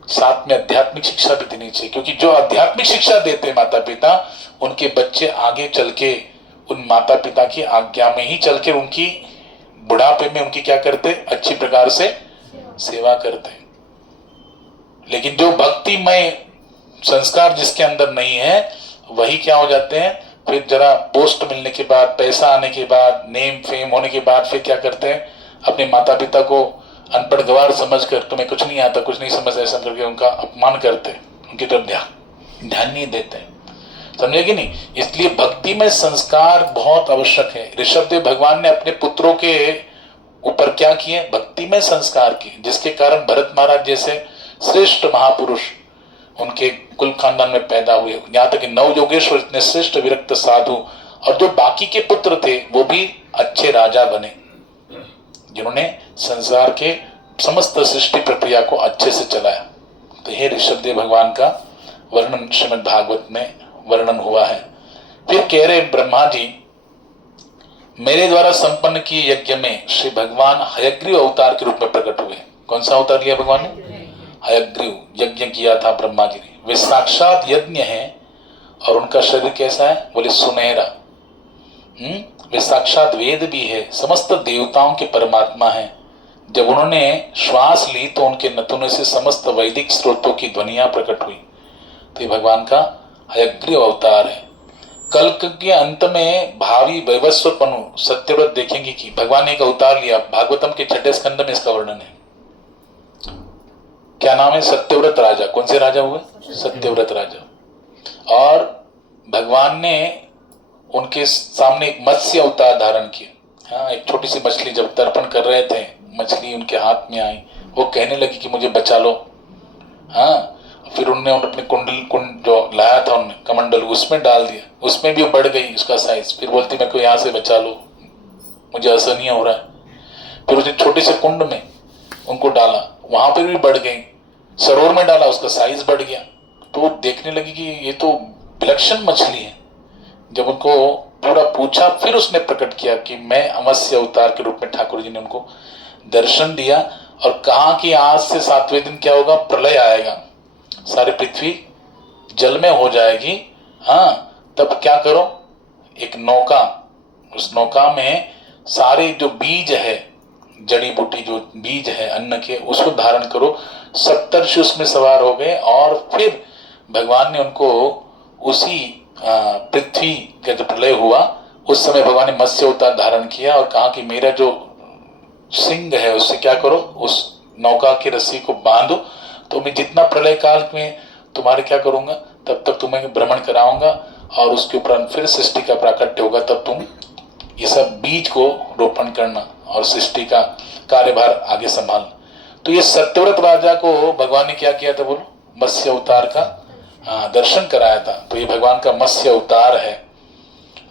साथ में आध्यात्मिक शिक्षा भी देनी चाहिए। क्योंकि जो आध्यात्मिक शिक्षा देते हैं माता पिता, उनके बच्चे आगे चल के उन माता पिता की आज्ञा में ही चल के उनकी बुढ़ापे में उनकी क्या करते, अच्छी प्रकार से सेवा करते हैं। लेकिन जो भक्तिमय संस्कार जिसके अंदर नहीं है, वही क्या हो जाते हैं, फिर जरा पोस्ट मिलने के बाद, पैसा आने के बाद, नेम फेम होने के बाद फिर क्या करते हैं, अपने माता पिता को अनपढ़ गवार समझकर, तुम्हें कुछ नहीं आता, कुछ नहीं समझ, ऐसा करके उनका अपमान करते हैं, उनकी तरफ ध्यान नहीं देते हैं। समझे कि नहीं? इसलिए भक्ति में संस्कार बहुत आवश्यक है। ऋषभदेव भगवान ने अपने पुत्रों के ऊपर क्या किए, भक्ति में संस्कार किए, जिसके कारण भरत महाराज जैसे श्रेष्ठ महापुरुष उनके कुल खानदान में पैदा हुए। यहाँ तक कि नव योगेश्वर इतने श्रेष्ठ विरक्त साधु, और जो बाकी के पुत्र थे वो भी अच्छे राजा बने, जिन्होंने संसार के समस्त सृष्टि प्रक्रिया को अच्छे से चलाया। तो ये ऋषभदेव भगवान का वर्णन श्रीमद् भागवत में वर्णन हुआ है। फिर कह रहे ब्रह्मा जी, मेरे द्वारा संपन्न किए यज्ञ में श्री भगवान हयग्रीव अवतार के रूप में प्रकट हुए। कौन सा अवतार लिया भगवान ने? हयग्रीव यज्ञ किया था ब्रह्मा जी ने। वे साक्षात यज्ञ है और उनका शरीर कैसा है? बोले सुनहरा। वे साक्षात वेद भी है, समस्त देवताओं के परमात्मा है। जब उन्होंने श्वास ली तो उनके नथुने से समस्त वैदिक स्रोतों की ध्वनियां प्रकट हुई। तो ये भगवान का हयग्रीव अवतार है। कल्क के अंत में भावी वैवस्वपनु सत्यव्रत देखेंगे कि भगवान ने एक अवतार लिया। भागवतम के 6 स्कंद में इसका वर्णन है। क्या नाम है? सत्यव्रत राजा। कौन से राजा हुए? सत्यव्रत राजा। और भगवान ने उनके सामने एक मत्स्य अवतार धारण किया। हाँ, एक छोटी सी मछली जब तर्पण कर रहे थे, मछली उनके हाथ में आई, वो कहने लगी कि मुझे बचा लो। हाँ, फिर उन्होंने अपने कुंड जो लाया था उन्होंने कमंडल, उसमें डाल दिया, उसमें भी बढ़ गई उसका साइज। फिर बोलती मेरे को यहाँ से बचा लो, मुझे असहनीय हो रहा है। फिर उसने छोटे से कुंड में उनको डाला, वहां पर भी बढ़ गई। सरोवर में डाला, उसका साइज बढ़ गया। तो वो देखने लगी कि ये तो विलक्षण मछली है। जब उनको पूरा पूछा, फिर उसने प्रकट किया कि मैं अमस्य अवतार के रूप में ठाकुर जी ने उनको दर्शन दिया और कहा कि आज से 7वें दिन क्या होगा? प्रलय आएगा, सारी पृथ्वी जल में हो जाएगी। हाँ, तब क्या करो, एक नौका, उस नौका में सारे जो बीज है, जड़ी बूटी जो बीज है अन्न के, उसको धारण करो। 70 उसमें सवार हो गए और फिर भगवान ने उनको उसी पृथ्वी का जो प्रलय हुआ उस समय भगवान ने मत्स्य अवतार धारण किया और कहा कि मेरा जो सिंह है उससे क्या करो, उस नौका की रस्सी को बांधो, तो मैं जितना प्रलय काल में तुम्हारे क्या करूंगा, तब तक तुम्हें भ्रमण कराऊंगा और उसके उपरांत फिर सृष्टि का प्राकट्य होगा, तब तुम ये सब बीज को रोपण करना और सृष्टि का कार्यभार आगे संभालना। तो ये सत्यव्रत राजा को भगवान ने क्या किया था? बोलो, मत्स्य अवतार का दर्शन कराया था। तो ये भगवान का मत्स्य अवतार है।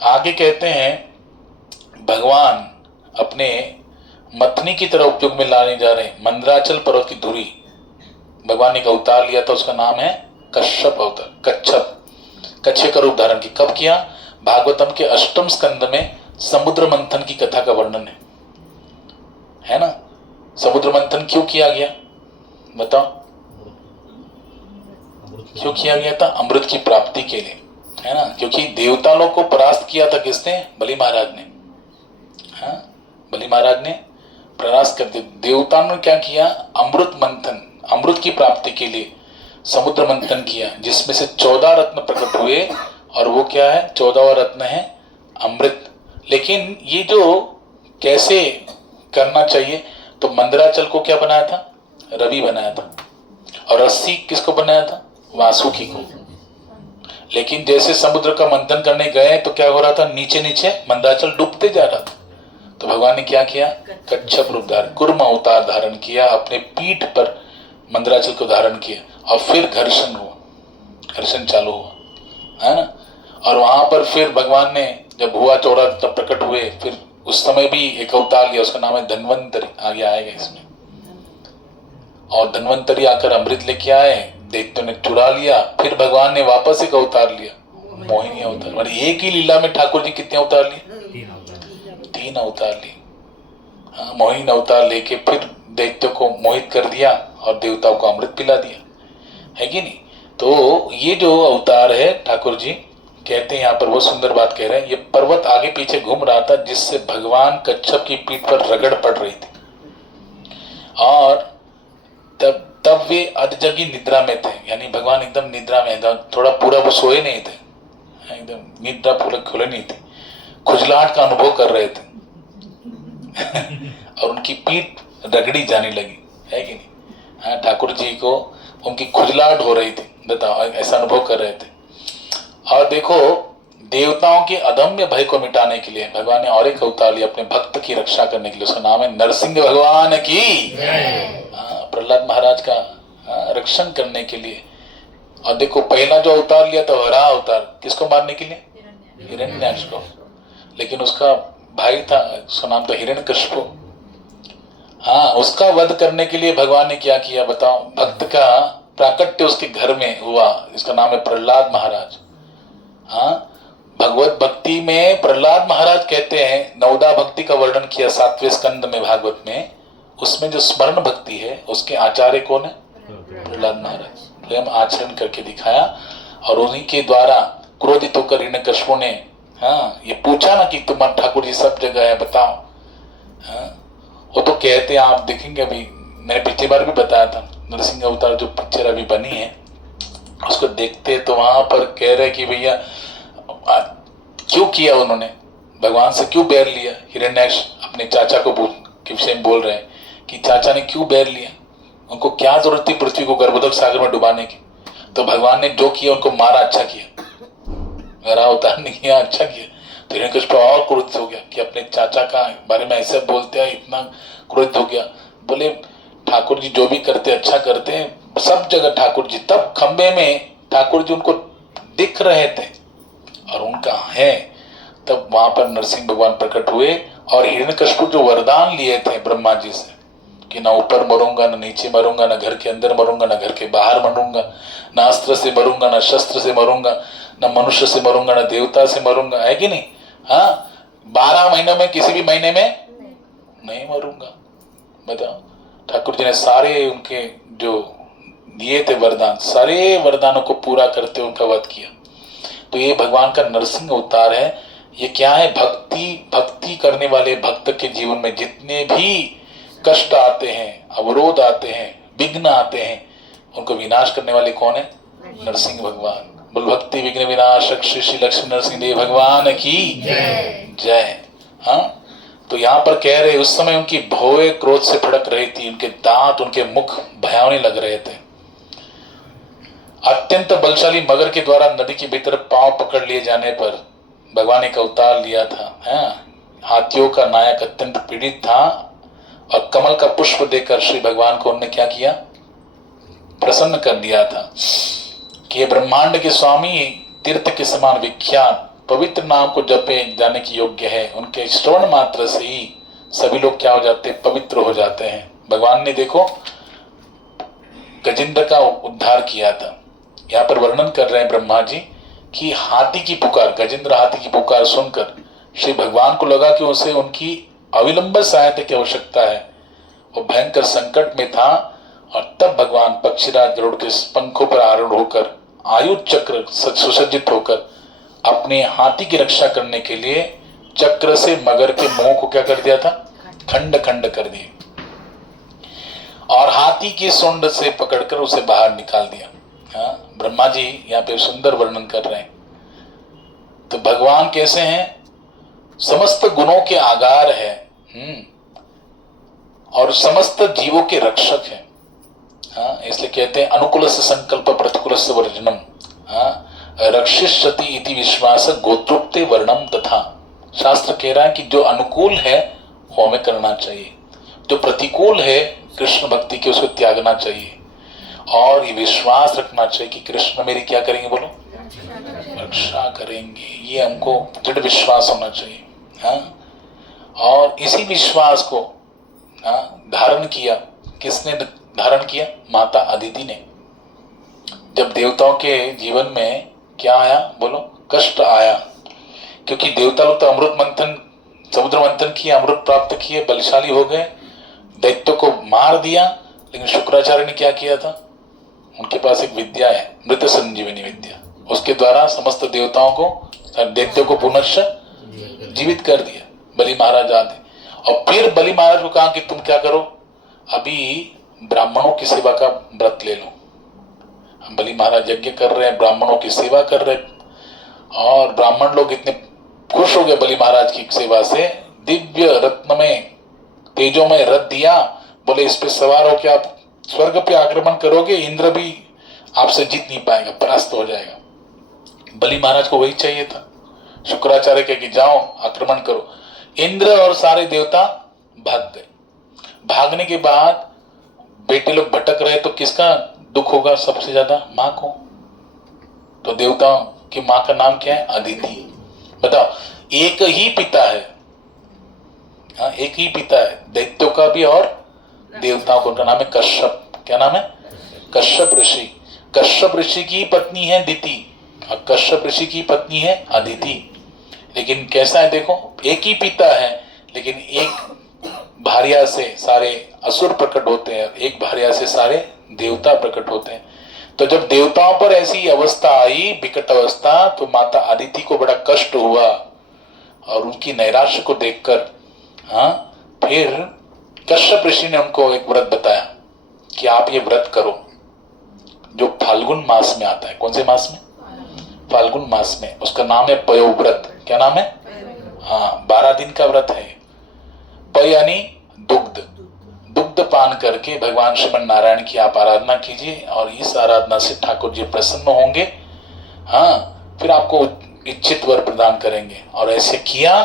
आगे कहते हैं भगवान अपने मथनी की तरह उपयोग में लाने जा रहे मंदराचल पर्वत की धुरी भगवान ने एक अवतार लिया था, उसका नाम है कश्यप अवतार। कच्छप का रूप धारण की कब किया? भागवतम के अष्टम स्कंद में समुद्र मंथन की कथा का वर्णन है ना। समुद्र मंथन क्यों किया गया बताओ? क्यों किया गया था? अमृत की प्राप्ति के लिए, है ना। क्योंकि देवता लोग को परास्त किया था किसने? बलि महाराज ने। हाँ, बलि महाराज ने परास्त कर दिया। देवताओं ने क्या किया? अमृत मंथन, अमृत की प्राप्ति के लिए समुद्र मंथन किया, जिसमें से 14 रत्न प्रकट हुए। और वो क्या है? 14वां रत्न है अमृत। लेकिन ये जो कैसे करना चाहिए, तो मंदराचल को क्या बनाया था? रवि बनाया था। और रस्सी किसको बनाया था? वासुकी को। लेकिन जैसे समुद्र का मंथन करने गए तो क्या हो रहा था? नीचे नीचे मंदराचल डूबते जा रहा था। तो भगवान ने क्या किया? कच्छप रूप धारण, कुर्म अवतार धारण किया, अपने पीठ पर मंदराचल को धारण किया। और फिर घर्षण हुआ, घर्षण चालू हुआ, है ना। और वहां पर फिर भगवान ने जब हुआ 14 तब प्रकट हुए। फिर उस समय भी एक अवतार लिया, उसका नाम है धन्वंतरी, आगे आएगा इसमें। और धन्वंतरी आकर अमृत लेके आए, दैत्यों ने चुरा लिया। फिर भगवान ने वापस एक अवतार लिया, मोहिनी अवतार। मतलब एक ही लीला में ठाकुर जी कितने अवतार लिए? 3 अवतार लिए। हाँ, मोहिनी अवतार लेके फिर दैत्यों को मोहित कर दिया और देवताओं को अमृत पिला दिया, है कि नहीं। तो ये जो अवतार है, ठाकुर जी कहते हैं यहाँ पर, वो सुंदर बात कह रहे हैं। ये पर्वत आगे पीछे घूम रहा था, जिससे भगवान कच्छप की पीठ पर रगड़ पड़ रही थी। और तब वे अधजगी निद्रा में थे, यानी भगवान एकदम निद्रा में, थोड़ा पूरा वो सोए नहीं थे, एकदम निद्रा पूरे खुले नहीं थे, खुजलाहट का अनुभव कर रहे थे। और उनकी पीठ रगड़ी जाने लगी, है कि नहीं। हाँ, ठाकुर जी को उनकी खुजलाहट हो रही थी, बताओ, ऐसा अनुभव कर रहे थे। और देखो, देवताओं के अदम्य भय को मिटाने के लिए भगवान ने और एक अवतार लिया, अपने भक्त की रक्षा करने के लिए। उसका नाम है नरसिंह भगवान की। प्रहलाद महाराज का रक्षण करने के लिए। और देखो, पहला जो अवतार लिया था वराह अवतार, किसको मारने के लिए? हिरण्याक्ष को। लेकिन उसका भाई था, उसका नाम था हिरण्यकश्यप। हाँ, उसका वध करने के लिए भगवान ने क्या किया बताओ? भक्त का प्राकट्य उसके घर में हुआ, इसका नाम है प्रहलाद महाराज। हाँ, भगवत भक्ति में प्रहलाद महाराज कहते हैं, नवदा भक्ति का वर्णन किया 7वें स्कंद में भागवत में। उसमें जो स्मरण भक्ति है, उसके आचार्य कौन है? प्रहलाद महाराज। स्वयं आचरण करके दिखाया। और उन्हीं के द्वारा क्रोधित होकर हिरण्यकश्यप ने ये पूछा ना कि तुम्हारा ठाकुर जी सब जगह है, बताओ। वो तो कहते हैं, आप देखेंगे, अभी मैंने पिछली बार भी बताया था, नरसिंह अवतार जो पिक्चर अभी बनी है, उसको देखते तो वहां पर कह रहे कि भैया क्यों किया उन्होंने, भगवान से क्यों बैर लिया। हिरण्याक्ष अपने चाचा को के विषय में बोल रहे हैं कि चाचा ने क्यों बैर लिया, उनको क्या जरूरत थी पृथ्वी को गर्भोदक सागर में डुबाने की। तो भगवान ने जो किया, उनको मारा, अच्छा किया। मेरा अवतार ने किया, अच्छा किया। तो हिरण्यकश्यप और क्रोधित हो गया कि अपने चाचा का बारे में ऐसे बोलते हैं, इतना क्रोधित हो गया। बोले ठाकुर जी जो भी करते अच्छा करते हैं, सब जगह ठाकुर जी। तब खंबे में ठाकुर जी उनको दिख रहे थे और उनका है, तब वहां पर नरसिंह भगवान प्रकट हुए। और हिरण्यकश्यप जो वरदान लिए थे ब्रह्मा जी से कि ना ऊपर मरूंगा, ना नीचे मरूंगा, ना घर के अंदर मरूंगा, ना घर के बाहर मरूंगा, ना अस्त्र से मरूंगा, ना शस्त्र से मरूंगा, ना मनुष्य से मरूंगा, ना देवता से मरूंगा, है कि नहीं। हाँ, 12 महीनों में किसी भी महीने में नहीं मरूंगा। बताओ, ठाकुर जी ने सारे उनके जो दिए थे वरदान, सारे वरदानों को पूरा करते उनका वध किया। तो ये भगवान का नरसिंह अवतार है। ये क्या है? भक्ति करने वाले भक्त के जीवन में जितने भी कष्ट आते हैं, अवरोध आते हैं, विघ्न आते हैं, उनको विनाश करने वाले कौन है? नरसिंह भगवान। बोल भक्ति विघ्न विनाशक श्री श्री लक्ष्मी नरसिंह देव भगवान की जय। हाँ, तो यहाँ पर कह रहे, उस समय उनकी भौएं क्रोध से भड़क रही थी, उनके दांत, उनके मुख भयावने लग रहे थे। अत्यंत बलशाली मगर के द्वारा नदी के भीतर पांव पकड़ लिए जाने पर भगवान ने एक अवतार लिया था। हाथियों का नायक अत्यंत पीड़ित था और कमल का पुष्प देकर श्री भगवान को उन्होंने क्या किया? प्रसन्न कर दिया था कि ये ब्रह्मांड के स्वामी, तीर्थ के समान विख्यात, पवित्र नाम को जपे जाने की योग्य है। उनके श्रवण मात्र से ही सभी लोग क्या हो जाते हैं, पवित्र हो जाते हैं। भगवान ने देखो गजेंद्र का उद्धार किया था। यहाँ पर वर्णन कर रहे हैं ब्रह्मा जी कि हाथी की पुकार, गजेंद्र हाथी की पुकार सुनकर श्री भगवान को लगा कि उसे उनकी अविलंब सहायता की आवश्यकता है। वो भयंकर संकट में था और तब भगवान पक्षीराज गरुड़ के पंखों पर आरूढ़ होकर, आयुध चक्र सुसज्जित होकर अपने हाथी की रक्षा करने के लिए चक्र से मगर के मुंह को क्या कर दिया था, खंड खंड कर दिए और हाथी की सूंड से पकड़कर उसे बाहर निकाल दिया। हाँ, ब्रह्मा जी यहाँ पे सुंदर वर्णन कर रहे हैं। तो भगवान कैसे हैं, समस्त गुणों के आगार है और समस्त जीवों के रक्षक हैं। हाँ, इसलिए कहते हैं अनुकूल से संकल्प प्रतिकूल से वर्जनम, रक्षिष्यति इति विश्वास गोत्रोक्ते वर्णम तथा। शास्त्र कह रहा है कि जो अनुकूल है वो हमें करना चाहिए, जो प्रतिकूल है कृष्ण भक्ति के उसको त्यागना चाहिए और ये विश्वास रखना चाहिए कि कृष्ण मेरी क्या करेंगे, बोलो रक्षा करेंगे। ये हमको दृढ़ विश्वास होना चाहिए। हाँ, और इसी विश्वास को धारण किया, किसने धारण किया, माता अदिति ने। जब देवताओं के जीवन में क्या आया, बोलो कष्ट आया, क्योंकि देवता लोग तो अमृत मंथन, समुद्र मंथन किए, अमृत प्राप्त किए, बलशाली हो गए, दैत्यों को मार दिया। लेकिन शुक्राचार्य ने क्या किया था, उनके पास एक विद्या है मृत संजीवनी विद्या, उसके द्वारा समस्त देवताओं को, दैत्यों को पुनश्च जीवित कर दिया बलि महाराज आदि। और फिर बलि महाराज को कहा कि तुम क्या करो, अभी ब्राह्मणों की सेवा का व्रत ले लो। हम बलि महाराज यज्ञ कर रहे हैं, ब्राह्मणों की सेवा कर रहे हैं और ब्राह्मण लोग इतने खुश हो गए बलि महाराज की सेवा से, दिव्य रत्नमय तेजोमय रथ दिया, बोले इस पे सवार होकर आप स्वर्ग पे आक्रमण करोगे, इंद्र भी आपसे जीत नहीं पाएगा, परास्त हो जाएगा। बलि महाराज को वही चाहिए था। शुक्राचार्य कहे कि जाओ आक्रमण करो। इंद्र और सारे देवता भाग गए। भागने के बाद बेटे लोग भटक रहे तो किसका दुख होगा सबसे ज्यादा, माँ को। तो देवताओं की माँ का नाम क्या है, अदिति। बताओ, एक ही पिता है, हाँ एक ही पिता है, दैत्यों का भी और देवताओं का। उनका नाम है कश्यप। क्या नाम है, कश्यप ऋषि। कश्यप ऋषि की पत्नी है दिति और कश्यप ऋषि की पत्नी है अदिति। लेकिन कैसा है देखो, एक ही पिता है लेकिन एक भार्या से सारे असुर प्रकट होते हैं, एक भार्या से सारे देवता प्रकट होते हैं। तो जब देवताओं पर ऐसी अवस्था आई, विकट अवस्था, तो माता अदिति को बड़ा कष्ट हुआ और उनकी नैराश्य को देखकर फिर कश्यप ऋषि ने उनको एक व्रत बताया कि आप ये व्रत करो जो फाल्गुन मास में आता है। कौन से मास में, फाल्गुन मास में। उसका नाम है पयो व्रत। क्या नाम है, 12 दिन का व्रत है। पय यानी दुग्ध, दुग्ध पान करके भगवान श्रीमन नारायण की आप आराधना कीजिए और इस आराधना से ठाकुर जी प्रसन्न होंगे, फिर आपको इच्छित वर प्रदान करेंगे। और ऐसे किया,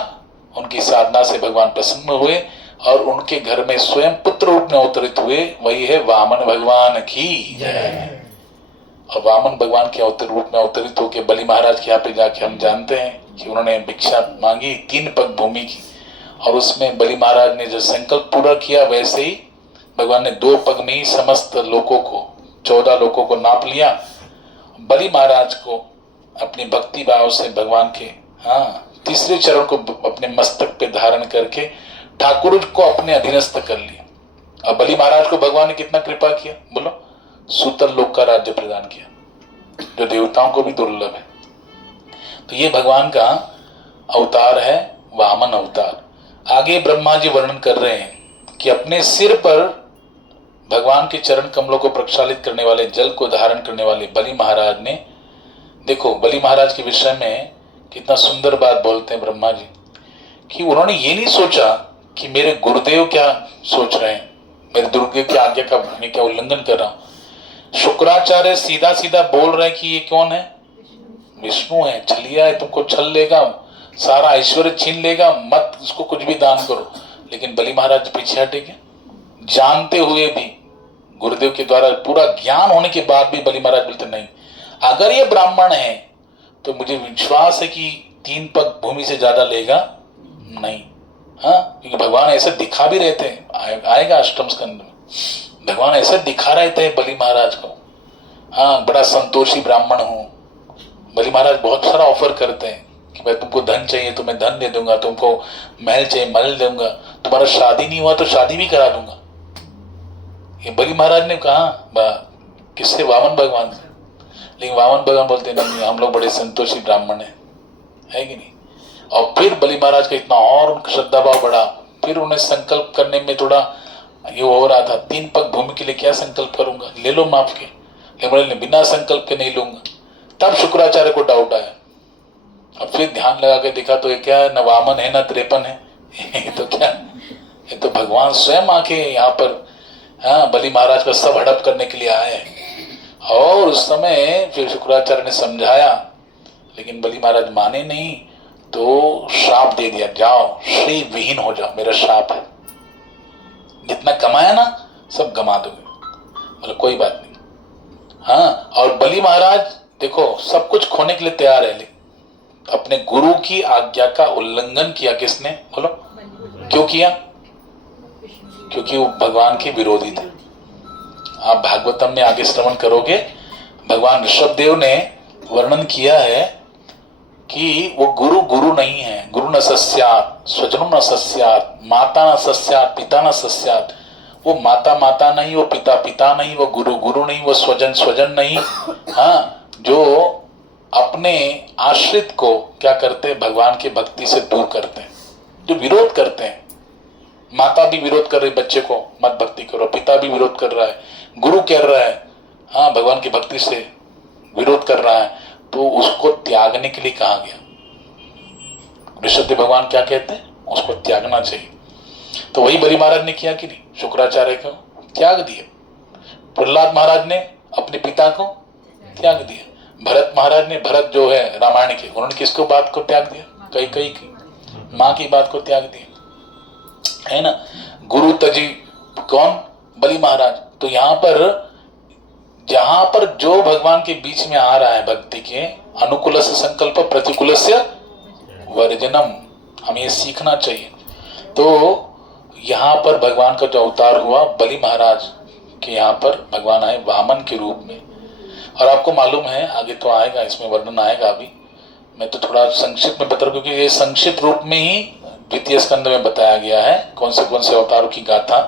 उनकी साधना से भगवान प्रसन्न हुए और उनके घर में स्वयं पुत्र रूप में अवतरित हुए। वही है वामन भगवान की जय। और वामन भगवान के रूप में अवतरित होकर बलि महाराज के यहाँ पे जाके हम जानते हैं कि उन्होंने भिक्षा मांगी 3 पग भूमि की, और उसमें बलि महाराज ने जो संकल्प पूरा किया, वैसे ही भगवान ने 2 पग में ही समस्त लोकों को, 14 लोकों को नाप लिया। बलि महाराज को अपनी भक्ति भाव से भगवान के तीसरे चरण को अपने मस्तक पे धारण करके ठाकुर को अपने अधीनस्थ कर लिया। अब बलि महाराज को भगवान ने कितना कृपा किया, बोलो, सूतल लोक का राज्य प्रदान किया, जो देवताओं को भी दुर्लभ है। तो ये भगवान का अवतार है, वामन अवतार। आगे ब्रह्मा जी वर्णन कर रहे हैं कि अपने सिर पर भगवान के चरण कमलों को प्रक्षालित करने वाले, जल को धारण करने वाले बलि महाराज ने, देखो बलि महाराज के विषय में कितना सुंदर बात बोलते हैं ब्रह्मा जी, कि उन्होंने ये नहीं सोचा कि मेरे गुरुदेव क्या सोच रहे हैं, मेरे दुर्गे की आज्ञा का मैं क्या उल्लंघन कर रहा हूं। शुक्राचार्य सीधा सीधा बोल रहे हैं कि ये कौन है, विष्णु है, छलिया है, तुमको छल लेगा, सारा ऐश्वर्य छीन लेगा, मत उसको कुछ भी दान करो। लेकिन बलि महाराज पीछे हटेंगे, जानते हुए भी, गुरुदेव के द्वारा पूरा ज्ञान होने के बाद भी बलि महाराज बोलते नहीं, अगर ये ब्राह्मण है तो मुझे विश्वास है कि 3 पग भूमि से ज्यादा लेगा नहीं। हाँ, क्योंकि भगवान ऐसे दिखा भी रहे थे, आएगा अष्टम स्कंद में, भगवान ऐसे दिखा रहे थे बलि महाराज को। हाँ, बड़ा संतोषी ब्राह्मण हूँ। बलि महाराज बहुत सारा ऑफर करते हैं कि भाई तुमको धन चाहिए तो मैं धन दे दूंगा, तुमको महल चाहिए महल दूंगा, तुम्हारा शादी नहीं हुआ तो शादी भी करा दूंगा। ये बलि महाराज ने कहा किससे? वामन भगवान से। लेकिन वामन भगवान बोलते नहीं, हम लोग बड़े संतोषी ब्राह्मण है कि नहीं। और फिर बलि महाराज का इतना और श्रद्धा भाव बढ़ा, फिर उन्हें संकल्प करने में थोड़ा ये हो रहा था, 3 पग भूमि के लिए क्या संकल्प करूंगा, ले लो माफ के। लेकिन बिना संकल्प के नहीं लूंगा। तब शुक्राचार्य को डाउट आया। अब फिर ध्यान लगा के देखा तो ये क्या है, न वामन है न 53 है, ये तो क्या, ये तो भगवान स्वयं आके यहाँ पर, हाँ, बलि महाराज का सब हड़प करने के लिए आए हैं। और उस समय फिर शुक्राचार्य ने समझाया, लेकिन बलि महाराज माने नहीं, तो श्राप दे दिया, जाओ श्री विहीन हो जाओ, मेरा श्राप है, जितना कमाया ना सब गमा दोगे। मतलब कोई बात नहीं। हाँ, और बलि महाराज देखो सब कुछ खोने के लिए तैयार है, लेकिन अपने गुरु की आज्ञा का उल्लंघन किया। किसने? बोलो, क्यों किया? क्योंकि वो भगवान के विरोधी थे। आप भागवतम में आगे श्रवण करोगे, भगवान ऋषभदेव ने वर्णन किया है कि वो गुरु गुरु नहीं है। गुरु न सस्यात, स्वजनो न सस्यात, माता न सस्यात, पिता न सस्यात। वो माता माता नहीं, वो पिता पिता नहीं, वो गुरु गुरु नहीं, वो स्वजन स्वजन नहीं। हाँ, जो अपने आश्रित को क्या करते हैं, भगवान की भक्ति से दूर करते हैं, जो विरोध करते हैं। माता भी विरोध कर रही बच्चे को मत भक्ति करो, पिता भी विरोध कर रहा है, गुरु कह रहा है हाँ भगवान की भक्ति से विरोध कर रहा है, तो उसको त्यागने के लिए कहा गया। ऋषभदेव भगवान क्या कहते हैं, उसको त्यागना चाहिए। तो वही बलि महाराज ने किया कि नहीं, शुक्राचार्य को त्याग दिया। प्रहलाद महाराज ने अपने पिता को त्याग दिया। भरत महाराज ने, भरत जो है रामायण के, उन्होंने किसको बात को त्याग दिया? कई की माँ की बात को त्याग दिया, है ना। गुरु तजी कौन? बलि महाराज। तो यहाँ पर जहां पर जो भगवान के बीच में आ रहा है भक्ति के, अनुकूल से संकल्प प्रतिकूल से वर्जनम, हमें सीखना चाहिए। तो यहाँ पर भगवान का जो अवतार हुआ बलि महाराज के, यहाँ पर भगवान आए वामन के रूप में। और आपको मालूम है, आगे तो आएगा, इसमें वर्णन आएगा, अभी मैं तो थोड़ा संक्षिप्त में बता रहा हूं, क्योंकि ये संक्षिप्त रूप में ही द्वितीय स्कंद में बताया गया है कौन से अवतारों की गाथा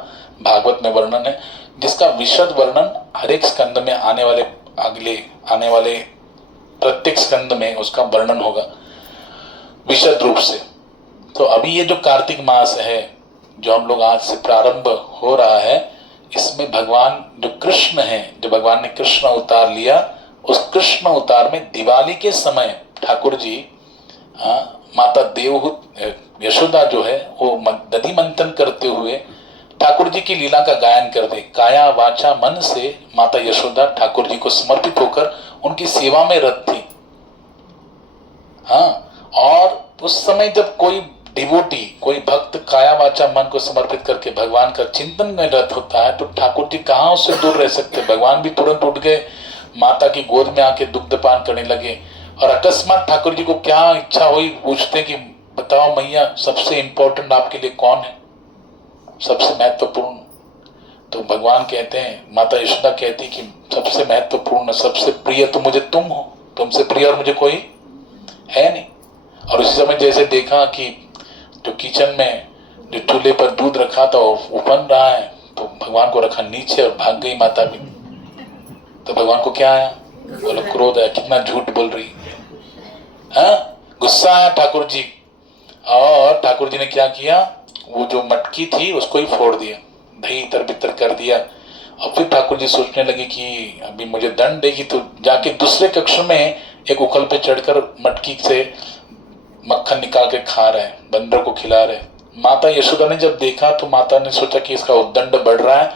भागवत में वर्णन है, जिसका विशद वर्णन हर एक स्कंद में आने वाले प्रत्येक स्कंद में उसका वर्णन होगा विशद रूप से। तो अभी ये जो कार्तिक मास है, जो हम लोग आज से प्रारंभ हो रहा है, इसमें भगवान जो कृष्ण है, जो भगवान ने कृष्ण अवतार लिया, उस कृष्ण अवतार में दिवाली के समय ठाकुर जी माता देवहूत यशोदा जो है वो दधि मंथन करते हुए ठाकुर जी की लीला का गायन कर दे। काया वाचा मन से माता यशोदा ठाकुर जी को समर्पित होकर उनकी सेवा में रत थी। हाँ, और उस समय जब कोई डिवोटी, कोई भक्त काया वाचा मन को समर्पित करके भगवान का चिंतन में रत होता है, तो ठाकुर जी कहाँ उससे दूर रह सकते। भगवान भी तुरंत उठ गए, माता की गोद में आके दुग्धपान करने लगे। और अकस्मात ठाकुर जी को क्या इच्छा हुई, पूछते कि बताओ मैया, सबसे इंपॉर्टेंट आपके लिए कौन है, सबसे महत्वपूर्ण? तो भगवान कहते हैं, माता यशोदा कहती कि सबसे महत्वपूर्ण, सबसे प्रिय तो मुझे तुम हो, तुमसे प्रिय और मुझे कोई है नहीं। और उसी समय जैसे देखा कि जो किचन में जो चूल्हे पर दूध रखा था वो बन रहा है, तो भगवान को रखा नीचे और भाग गई माता भी। तो भगवान को क्या आया? बोला क्रोध आया, कितना झूठ बोल रही है। गुस्सा आया ठाकुर जी, और ठाकुर जी ने क्या किया, वो जो मटकी थी उसको ही फोड़ दिया, दही इतर बितर कर दिया। और फिर ठाकुर जी सोचने लगे कि अभी मुझे दंड देगी, तो जाके दूसरे कक्ष में एक उखल पे चढ़कर मटकी से मक्खन निकाल के खा रहे हैं, बंदर को खिला रहे। माता यशोदा ने जब देखा तो माता ने सोचा कि इसका उद्दंड बढ़ रहा है,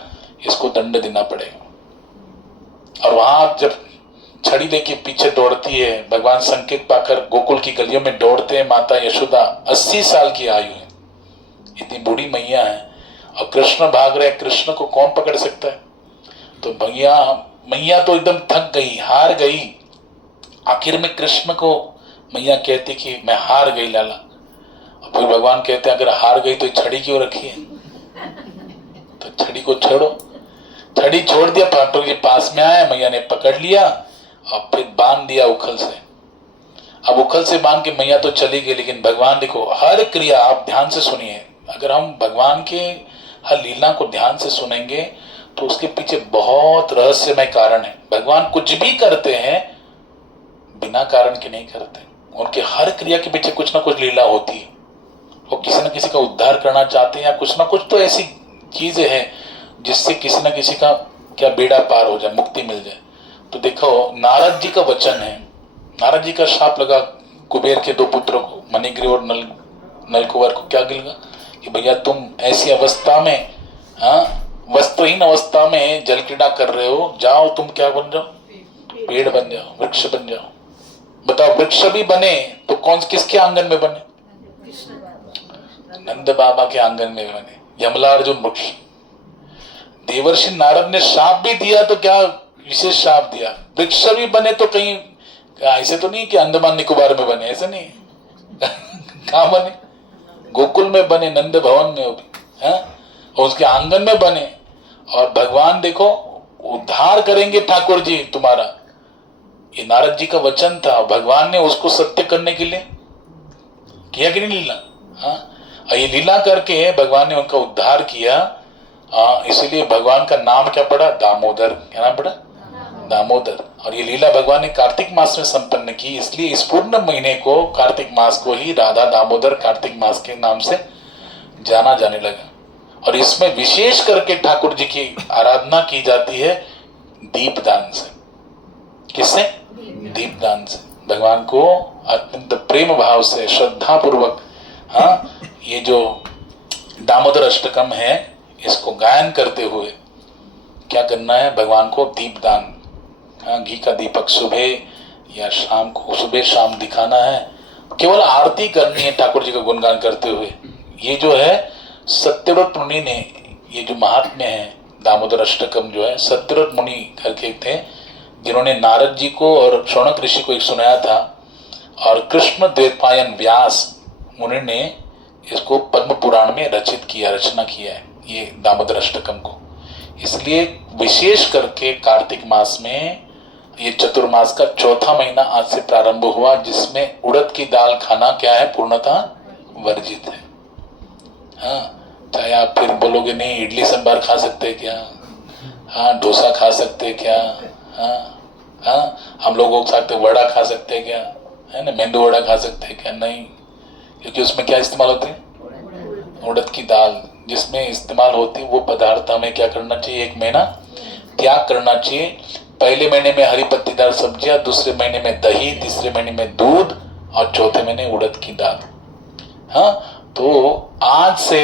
इसको दंड देना पड़ेगा। और वहां जब छड़ी लेके पीछे दौड़ती है, भगवान संकेत पाकर गोकुल की गलियों में दौड़ते हैं। माता यशोदा 80 साल की आयु है, इतनी बूढ़ी मैया है, और कृष्ण भाग रहे। कृष्ण को कौन पकड़ सकता है? तो मैया तो एकदम थक गई, हार गई। आखिर में कृष्ण को मैया कहती कि मैं हार गई लाला। फिर भगवान कहते हैं अगर हार गई तो छड़ी क्यों रखी है, तो छड़ी को छोड़ो। छड़ी छोड़ दिया, ठाकुर जी पास में आए, मैया ने पकड़ लिया और फिर बांध दिया उखल से। अब उखल से बांध के मैया तो चली गई, लेकिन भगवान देखो हर क्रिया, आप ध्यान से सुनिए, अगर हम भगवान के हर लीला को ध्यान से सुनेंगे तो उसके पीछे बहुत रहस्यमय कारण है। भगवान कुछ भी करते हैं बिना कारण के नहीं करते, उनके हर क्रिया के पीछे कुछ ना कुछ लीला होती है। वो किसी न किसी का उद्धार करना चाहते हैं, या कुछ ना कुछ तो ऐसी चीजें हैं जिससे किसी न किसी का क्या बेड़ा पार हो जाए, मुक्ति मिल जाए। तो देखो नारद जी का वचन है, नारद जी का शाप लगा कुबेर के 2 पुत्रों को, मणिग्रीव और नलकुबर को। क्या गिलगा कि भैया तुम ऐसी अवस्था में, वस्त्रहीन अवस्था में जल क्रीड़ा कर रहे हो, जाओ तुम क्या बन जाओ, पेड़ बन जाओ, वृक्ष बन जाओ। बताओ वृक्ष भी बने तो कौन किसके आंगन में बने, नंद बाबा के आंगन में बने, यमलार्जुन वृक्ष। देवर्षि नारद ने शाप भी दिया तो क्या विशेष शाप दिया, वृक्ष भी बने तो कहीं ऐसे तो नहीं कि अंडमान निकोबार में बने, ऐसे नहीं कहां बने, गोकुल में बने, नंद भवन में, वो भी और उसके आंगन में बने। और भगवान देखो उद्धार करेंगे ठाकुर जी तुम्हारा, ये नारद जी का वचन था। भगवान ने उसको सत्य करने के लिए किया कि नहीं लीला, ये लीला करके भगवान ने उनका उद्धार किया। इसीलिए भगवान का नाम क्या पड़ा, दामोदर। क्या नाम पड़ा, दामोदर। और ये लीला भगवान ने कार्तिक मास में संपन्न की, इसलिए इस पूर्ण महीने को, कार्तिक मास को ही राधा दामोदर कार्तिक मास के नाम से जाना जाने लगा। और इसमें विशेष करके ठाकुर जी की आराधना की जाती है दीपदान से। किससे, दीपदान से। भगवान को अत्यंत प्रेम भाव से, श्रद्धा पूर्वक ये जो दामोदर अष्टकम है इसको गायन करते हुए क्या करना है, भगवान को दीपदान, घी का दीपक सुबह या शाम को, सुबह शाम दिखाना है, केवल आरती करनी है ठाकुर जी का गुणगान करते हुए। ये जो है सत्यव्रत मुनि ने, ये जो महात्म्य है दामोदर अष्टकम जो है, सत्यव्रत मुनि करके थे जिन्होंने नारद जी को और शौनक ऋषि को एक सुनाया था, और कृष्ण द्वैपायन व्यास मुनि ने इसको पद्म पुराण में रचित किया, रचना किया है ये दामोदर अष्टकम को। इसलिए विशेष करके कार्तिक मास में, ये चतुर्मास का चौथा महीना आज से प्रारंभ हुआ, जिसमें उड़द की दाल खाना क्या है, पूर्णतः वर्जित है। चाहे आप फिर बोलोगे नहीं इडली सांभर खा सकते क्या, डोसा खा सकते क्या, हम लोग वड़ा खा सकते क्या, है ना, मेंदू वड़ा खा सकते क्या, नहीं, क्योंकि उसमें क्या इस्तेमाल होते हैं, उड़द की दाल जिसमें इस्तेमाल होती है वो पदार्थ हमें क्या करना चाहिए, एक महीना त्याग करना चाहिए। पहले महीने में हरी पत्तीदार सब्जियां, दूसरे महीने में दही, तीसरे महीने में दूध, और चौथे महीने उड़द की दाल। तो आज से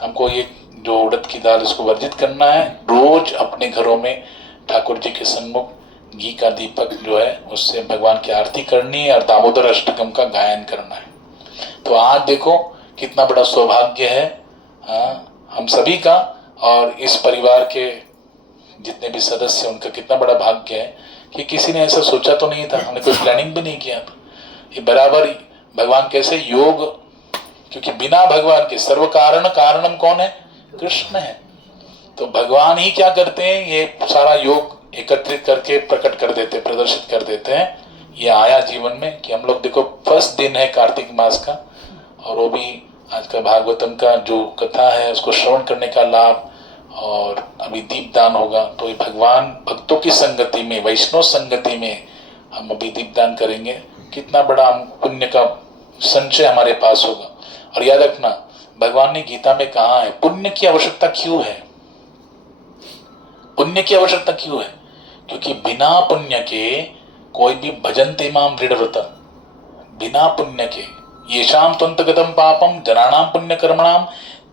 हमको ये जो उड़द की दाल इसको वर्जित करना है। रोज अपने घरों में ठाकुर जी के सन्मुख घी का दीपक जो है उससे भगवान की आरती करनी है और दामोदर अष्टकम का गायन करना है। तो आज देखो कितना बड़ा सौभाग्य है हम सभी का, और इस परिवार के जितने भी सदस्य उनका कितना बड़ा भाग्य है कि किसी ने ऐसा सोचा तो नहीं था, हमने कोई प्लानिंग भी नहीं किया था। ये बराबर भगवान कैसे योग, क्योंकि बिना भगवान के सर्व कारण कारणम कौन है, कृष्ण है। तो भगवान ही क्या करते हैं, ये सारा योग एकत्रित करके प्रकट कर देते, प्रदर्शित कर देते हैं। ये आया जीवन में कि हम लोग देखो फर्स्ट दिन है कार्तिक मास का, और वो भी आज का भागवतम का जो कथा है उसको श्रवण करने का लाभ, और अभी दीपदान होगा। तो ये भगवान भक्तों की संगति में, वैष्णव संगति में हम अभी दीपदान करेंगे, कितना बड़ा हम पुण्य का संचय हमारे पास होगा। और याद रखना भगवान ने गीता में कहा है पुण्य की आवश्यकता क्यों है, पुण्य की आवश्यकता क्यों है, क्योंकि बिना पुण्य के कोई भी भजन्ते माम दृढ़व्रता, बिना पुण्य के येषाम त्वन्तगतं पापम जनानां पुण्य कर्मणाम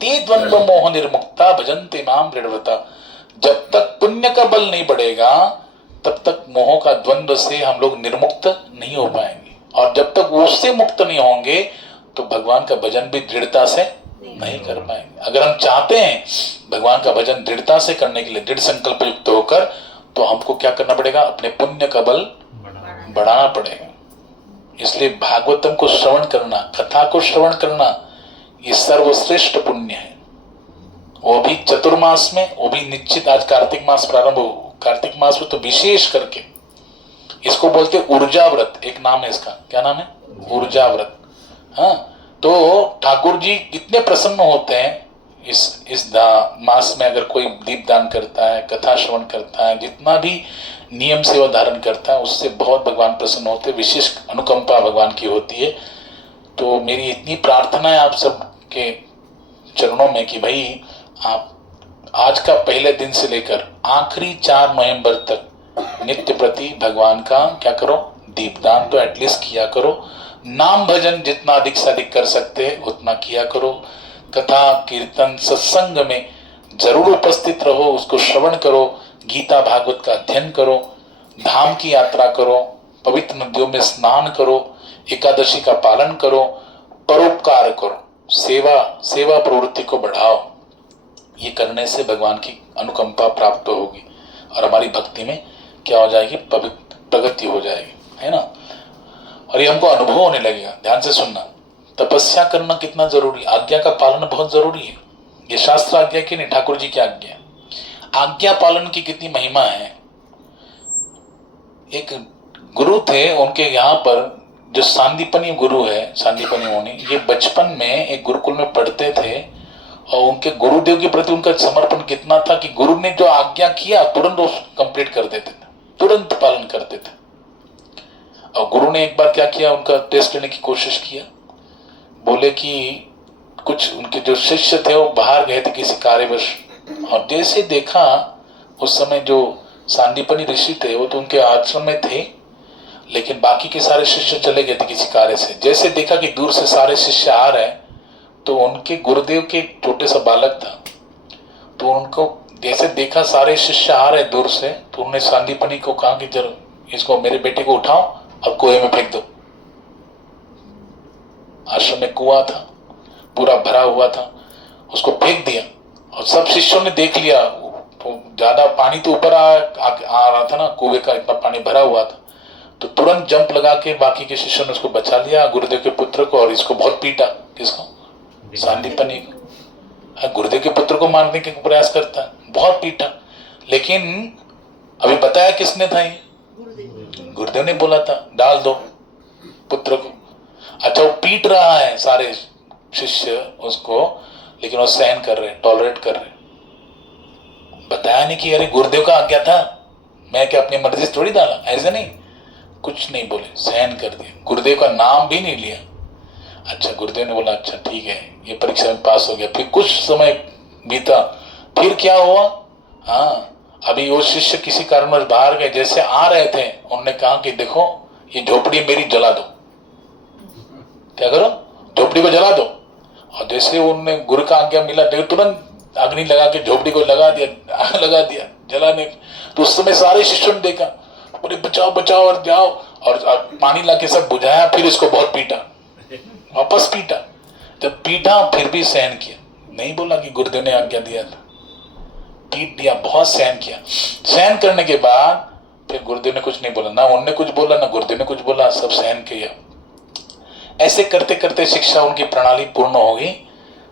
ते द्वंद्व मोह निर्मुक्ता भजन्ते माम दृढ़व्रता। जब तक पुण्य का बल नहीं बढ़ेगा तब तक मोह का द्वंद्व से हम लोग निर्मुक्त नहीं हो पाएंगे, और जब तक उससे मुक्त नहीं होंगे तो भगवान का भजन भी दृढ़ता से नहीं कर पाएंगे। अगर हम चाहते हैं भगवान का भजन दृढ़ता से करने के लिए, दृढ़ संकल्प युक्त होकर, तो हमको क्या करना पड़ेगा, अपने पुण्य का बल बढ़ाना पड़ेगा। इसलिए भागवतम को श्रवण करना, कथा को श्रवण करना, ये सर्वश्रेष्ठ पुण्य है, वो भी चतुर्मास में, वो भी निश्चित। आज कार्तिक मास प्रारंभ हो, कार्तिक मास में तो विशेष करके इसको बोलते ऊर्जा व्रत, एक नाम है इसका, क्या नाम है, ऊर्जा व्रत। हाँ, तो ठाकुर जी कितने प्रसन्न होते हैं इस मास में। अगर कोई दीप दान करता है, कथा श्रवण करता है, जितना भी नियम सेवा धारण करता है, उससे बहुत भगवान प्रसन्न होते हैं, विशेष अनुकंपा भगवान की होती है। तो मेरी इतनी प्रार्थना है आप सबके चरणों में कि भाई आप आज का पहले दिन से लेकर आखिरी 4 नवंबर तक नित्य प्रति भगवान का क्या करो, दीपदान तो एटलीस्ट किया करो। नाम भजन जितना अधिक से अधिक कर सकते हैं उतना किया करो। कथा कीर्तन सत्संग में जरूर उपस्थित रहो, उसको श्रवण करो, गीता भागवत का अध्ययन करो, धाम की यात्रा करो, पवित्र नदियों में स्नान करो, एकादशी का पालन करो, परोपकार करो, सेवा प्रवृत्ति को बढ़ाओ। ये करने से भगवान की अनुकंपा प्राप्त होगी और हमारी भक्ति में क्या हो जाएगी, पवित्र प्रगति हो जाएगी, है ना। और ये हमको अनुभव होने लगेगा। ध्यान से सुनना, तपस्या करना कितना जरूरी, आज्ञा का पालन बहुत जरूरी है। ये शास्त्र आज्ञा की नहीं, ठाकुर जी की आज्ञा। आज्ञा पालन की कितनी महिमा है। एक गुरु थे उनके यहाँ पर, जो सांदीपनी गुरु है, सांदीपनी मुनि, ये बचपन में एक गुरुकुल में पढ़ते थे और उनके गुरुदेव के प्रति उनका समर्पण कितना था कि गुरु ने जो आज्ञा किया तुरंत वो कंप्लीट कर देते थे, तुरंत पालन करते थे। और गुरु ने एक बार क्या किया, उनका टेस्ट लेने की कोशिश किया। बोले कि कुछ उनके जो शिष्य थे वो बाहर गए थे किसी कार्यवश, और जैसे देखा उस समय जो सांदीपनी ऋषि थे वो तो उनके आश्रम में थे, लेकिन बाकी के सारे शिष्य चले गए थे किसी कार्य से। जैसे देखा कि दूर से सारे शिष्य आ रहे हैं, तो उनके गुरुदेव के छोटे सा बालक था, तो उनको जैसे देखा सारे शिष्य आ रहे दूर से, तो उन्होंने सांदीपनी को कहा कि जरा इसको, मेरे बेटे को उठाओ और कुएं में फेंक दो। आश्रम में कुआं था, पूरा भरा हुआ था, उसको फेंक दिया। और सब शिष्यों ने देख लिया, तो ज्यादा पानी तो ऊपर आ रहा था ना, कुएं का इतना पानी भरा हुआ था, तो तुरंत जंप लगा के बाकी के शिष्यों ने उसको बचा लिया, गुरुदेव के पुत्र को, और इसको बहुत पीटा। किसको? सांदीपनी को। गुरुदेव के पुत्र को मारने के प्रयास करता है, बहुत पीटा। लेकिन अभी बताया किसने था ये? गुरुदेव ने बोला था डाल दो पुत्र को। अच्छा, वो पीट रहा है सारे शिष्य उसको, लेकिन वो सहन कर रहे, टॉलरेट कर रहे। बताया नहीं कि अरे गुरुदेव का आज्ञा था, मैं क्या अपनी मर्जी से थोड़ी डाला, ऐसे नहीं, कुछ नहीं बोले, सहन कर दिया। गुरुदेव का नाम भी नहीं लिया। अच्छा, गुरुदेव ने बोला अच्छा ठीक है, ये परीक्षा में पास हो गया। फिर कुछ समय बीता, फिर क्या हुआ, हाँ, अभी वो शिष्य किसी कारणवश बाहर गए, जैसे आ रहे थे उन्होंने कहा कि देखो ये झोपड़ी मेरी जला दो। क्या करो? झोपड़ी को जला दो। और जैसे उन्होंने गुरु का आज्ञा मिला, देखो तुरंत अग्नि लगा के झोपड़ी को लगा दिया जलाने। तो उस समय सारे शिष्यों ने देखा, बोले बचाओ बचाओ और जाओ, और पानी ला के सब बुझाया। फिर इसको बहुत पीटा, वापस पीटा। जब पीटा फिर भी सहन किया, नहीं बोला कि गुरुदेव ने आज्ञा दिया था, पीट दिया, बहुत सहन किया। सहन करने के बाद फिर गुरुदेव ने कुछ नहीं बोला, ना उन्होंने कुछ बोला ना गुरुदेव ने कुछ बोला, सब सहन किया। ऐसे करते करते शिक्षा उनकी प्रणाली पूर्ण हो गई,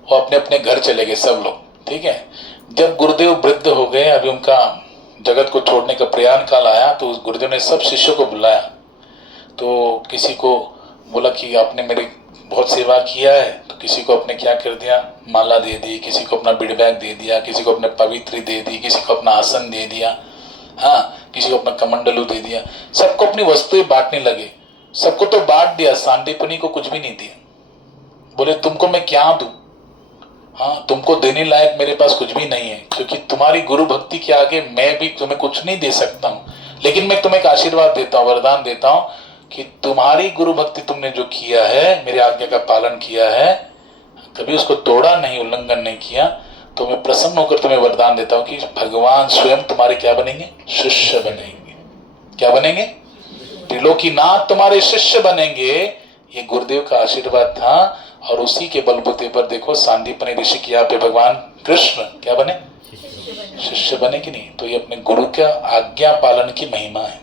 वो अपने अपने घर चले गए सब लोग, ठीक है। जब गुरुदेव वृद्ध हो गए, अभी उनका जगत को छोड़ने का प्रयाण काल आया, तो उस गुरुदेव ने सब शिष्यों को बुलाया। तो किसी को बोला कि आपने मेरी बहुत सेवा किया है, तो किसी को अपने क्या कर दिया, माला दे दी, किसी को अपना बिड बैग दे दिया, किसी को अपने पवित्री दे दी, किसी को अपना आसन दे दिया, हाँ, किसी को अपना कमंडलू दे दिया। सबको अपनी वस्तुएं बांटने लगे। सबको तो बांट दिया, सांदीपनी को कुछ भी नहीं दिया। बोले तुमको मैं क्या दूं, हाँ, तुमको देने लायक मेरे पास कुछ भी नहीं है, क्योंकि तुम्हारी गुरु भक्ति के आगे मैं भी तुम्हें कुछ नहीं दे सकता हूँ। लेकिन मैं तुम्हें एक आशीर्वाद देता हूँ, वरदान देता हूँ कि तुम्हारी गुरु भक्ति तुमने जो किया है, मेरी आज्ञा का पालन किया है, कभी उसको तोड़ा नहीं, उल्लंघन नहीं किया, तो मैं प्रसन्न होकर तुम्हें वरदान देता हूँ कि भगवान स्वयं तुम्हारे क्या बनेंगे, शिष्य बनेंगे। क्या बनेंगे? त्रिलोकीनाथ तुम्हारे शिष्य बनेंगे। ये गुरुदेव का आशीर्वाद था, और उसी के बलबूते पर देखो सांदीपनी ऋषि की यहाँ पे भगवान कृष्ण क्या बने, शिष्य बने कि नहीं। तो ये अपने गुरु का आज्ञा पालन की महिमा है,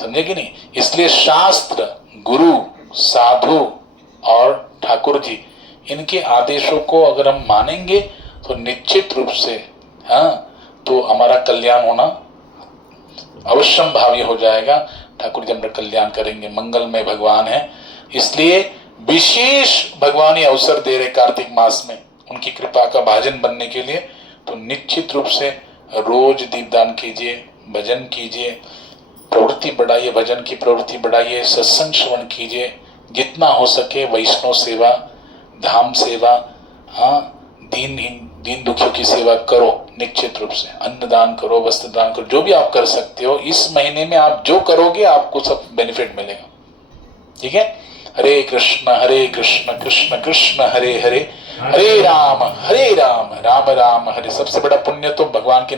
समझे कि नहीं। इसलिए शास्त्र, गुरु, साधु और ठाकुर जी, इनके आदेशों को अगर हम मानेंगे तो निश्चित रूप से, हाँ, तो हमारा कल्याण होना अवश्यम भावी हो जाएगा। ठाकुर जी हमारा कल्याण करेंगे, मंगलमय भगवान है। इसलिए विशेष भगवान ये अवसर दे रहे कार्तिक मास में उनकी कृपा का भाजन बनने के लिए। तो निश्चित रूप से रोज दीपदान कीजिए, भजन कीजिए, प्रवृत्ति बढ़ाइए, भजन की प्रवृत्ति बढ़ाइए, सत्संग श्रवण कीजिए, जितना हो सके वैष्णव सेवा, धाम सेवा, हाँ, दीन दुखियों की सेवा करो। निश्चित रूप से अन्नदान करो, वस्त्र दान करो, जो भी आप कर सकते हो। इस महीने में आप जो करोगे आपको सब बेनिफिट मिलेगा। ठीक है। हरे कृष्ण कृष्ण कृष्ण हरे हरे, हरे राम राम राम हरे। सबसे बड़ा पुण्य तो भगवान के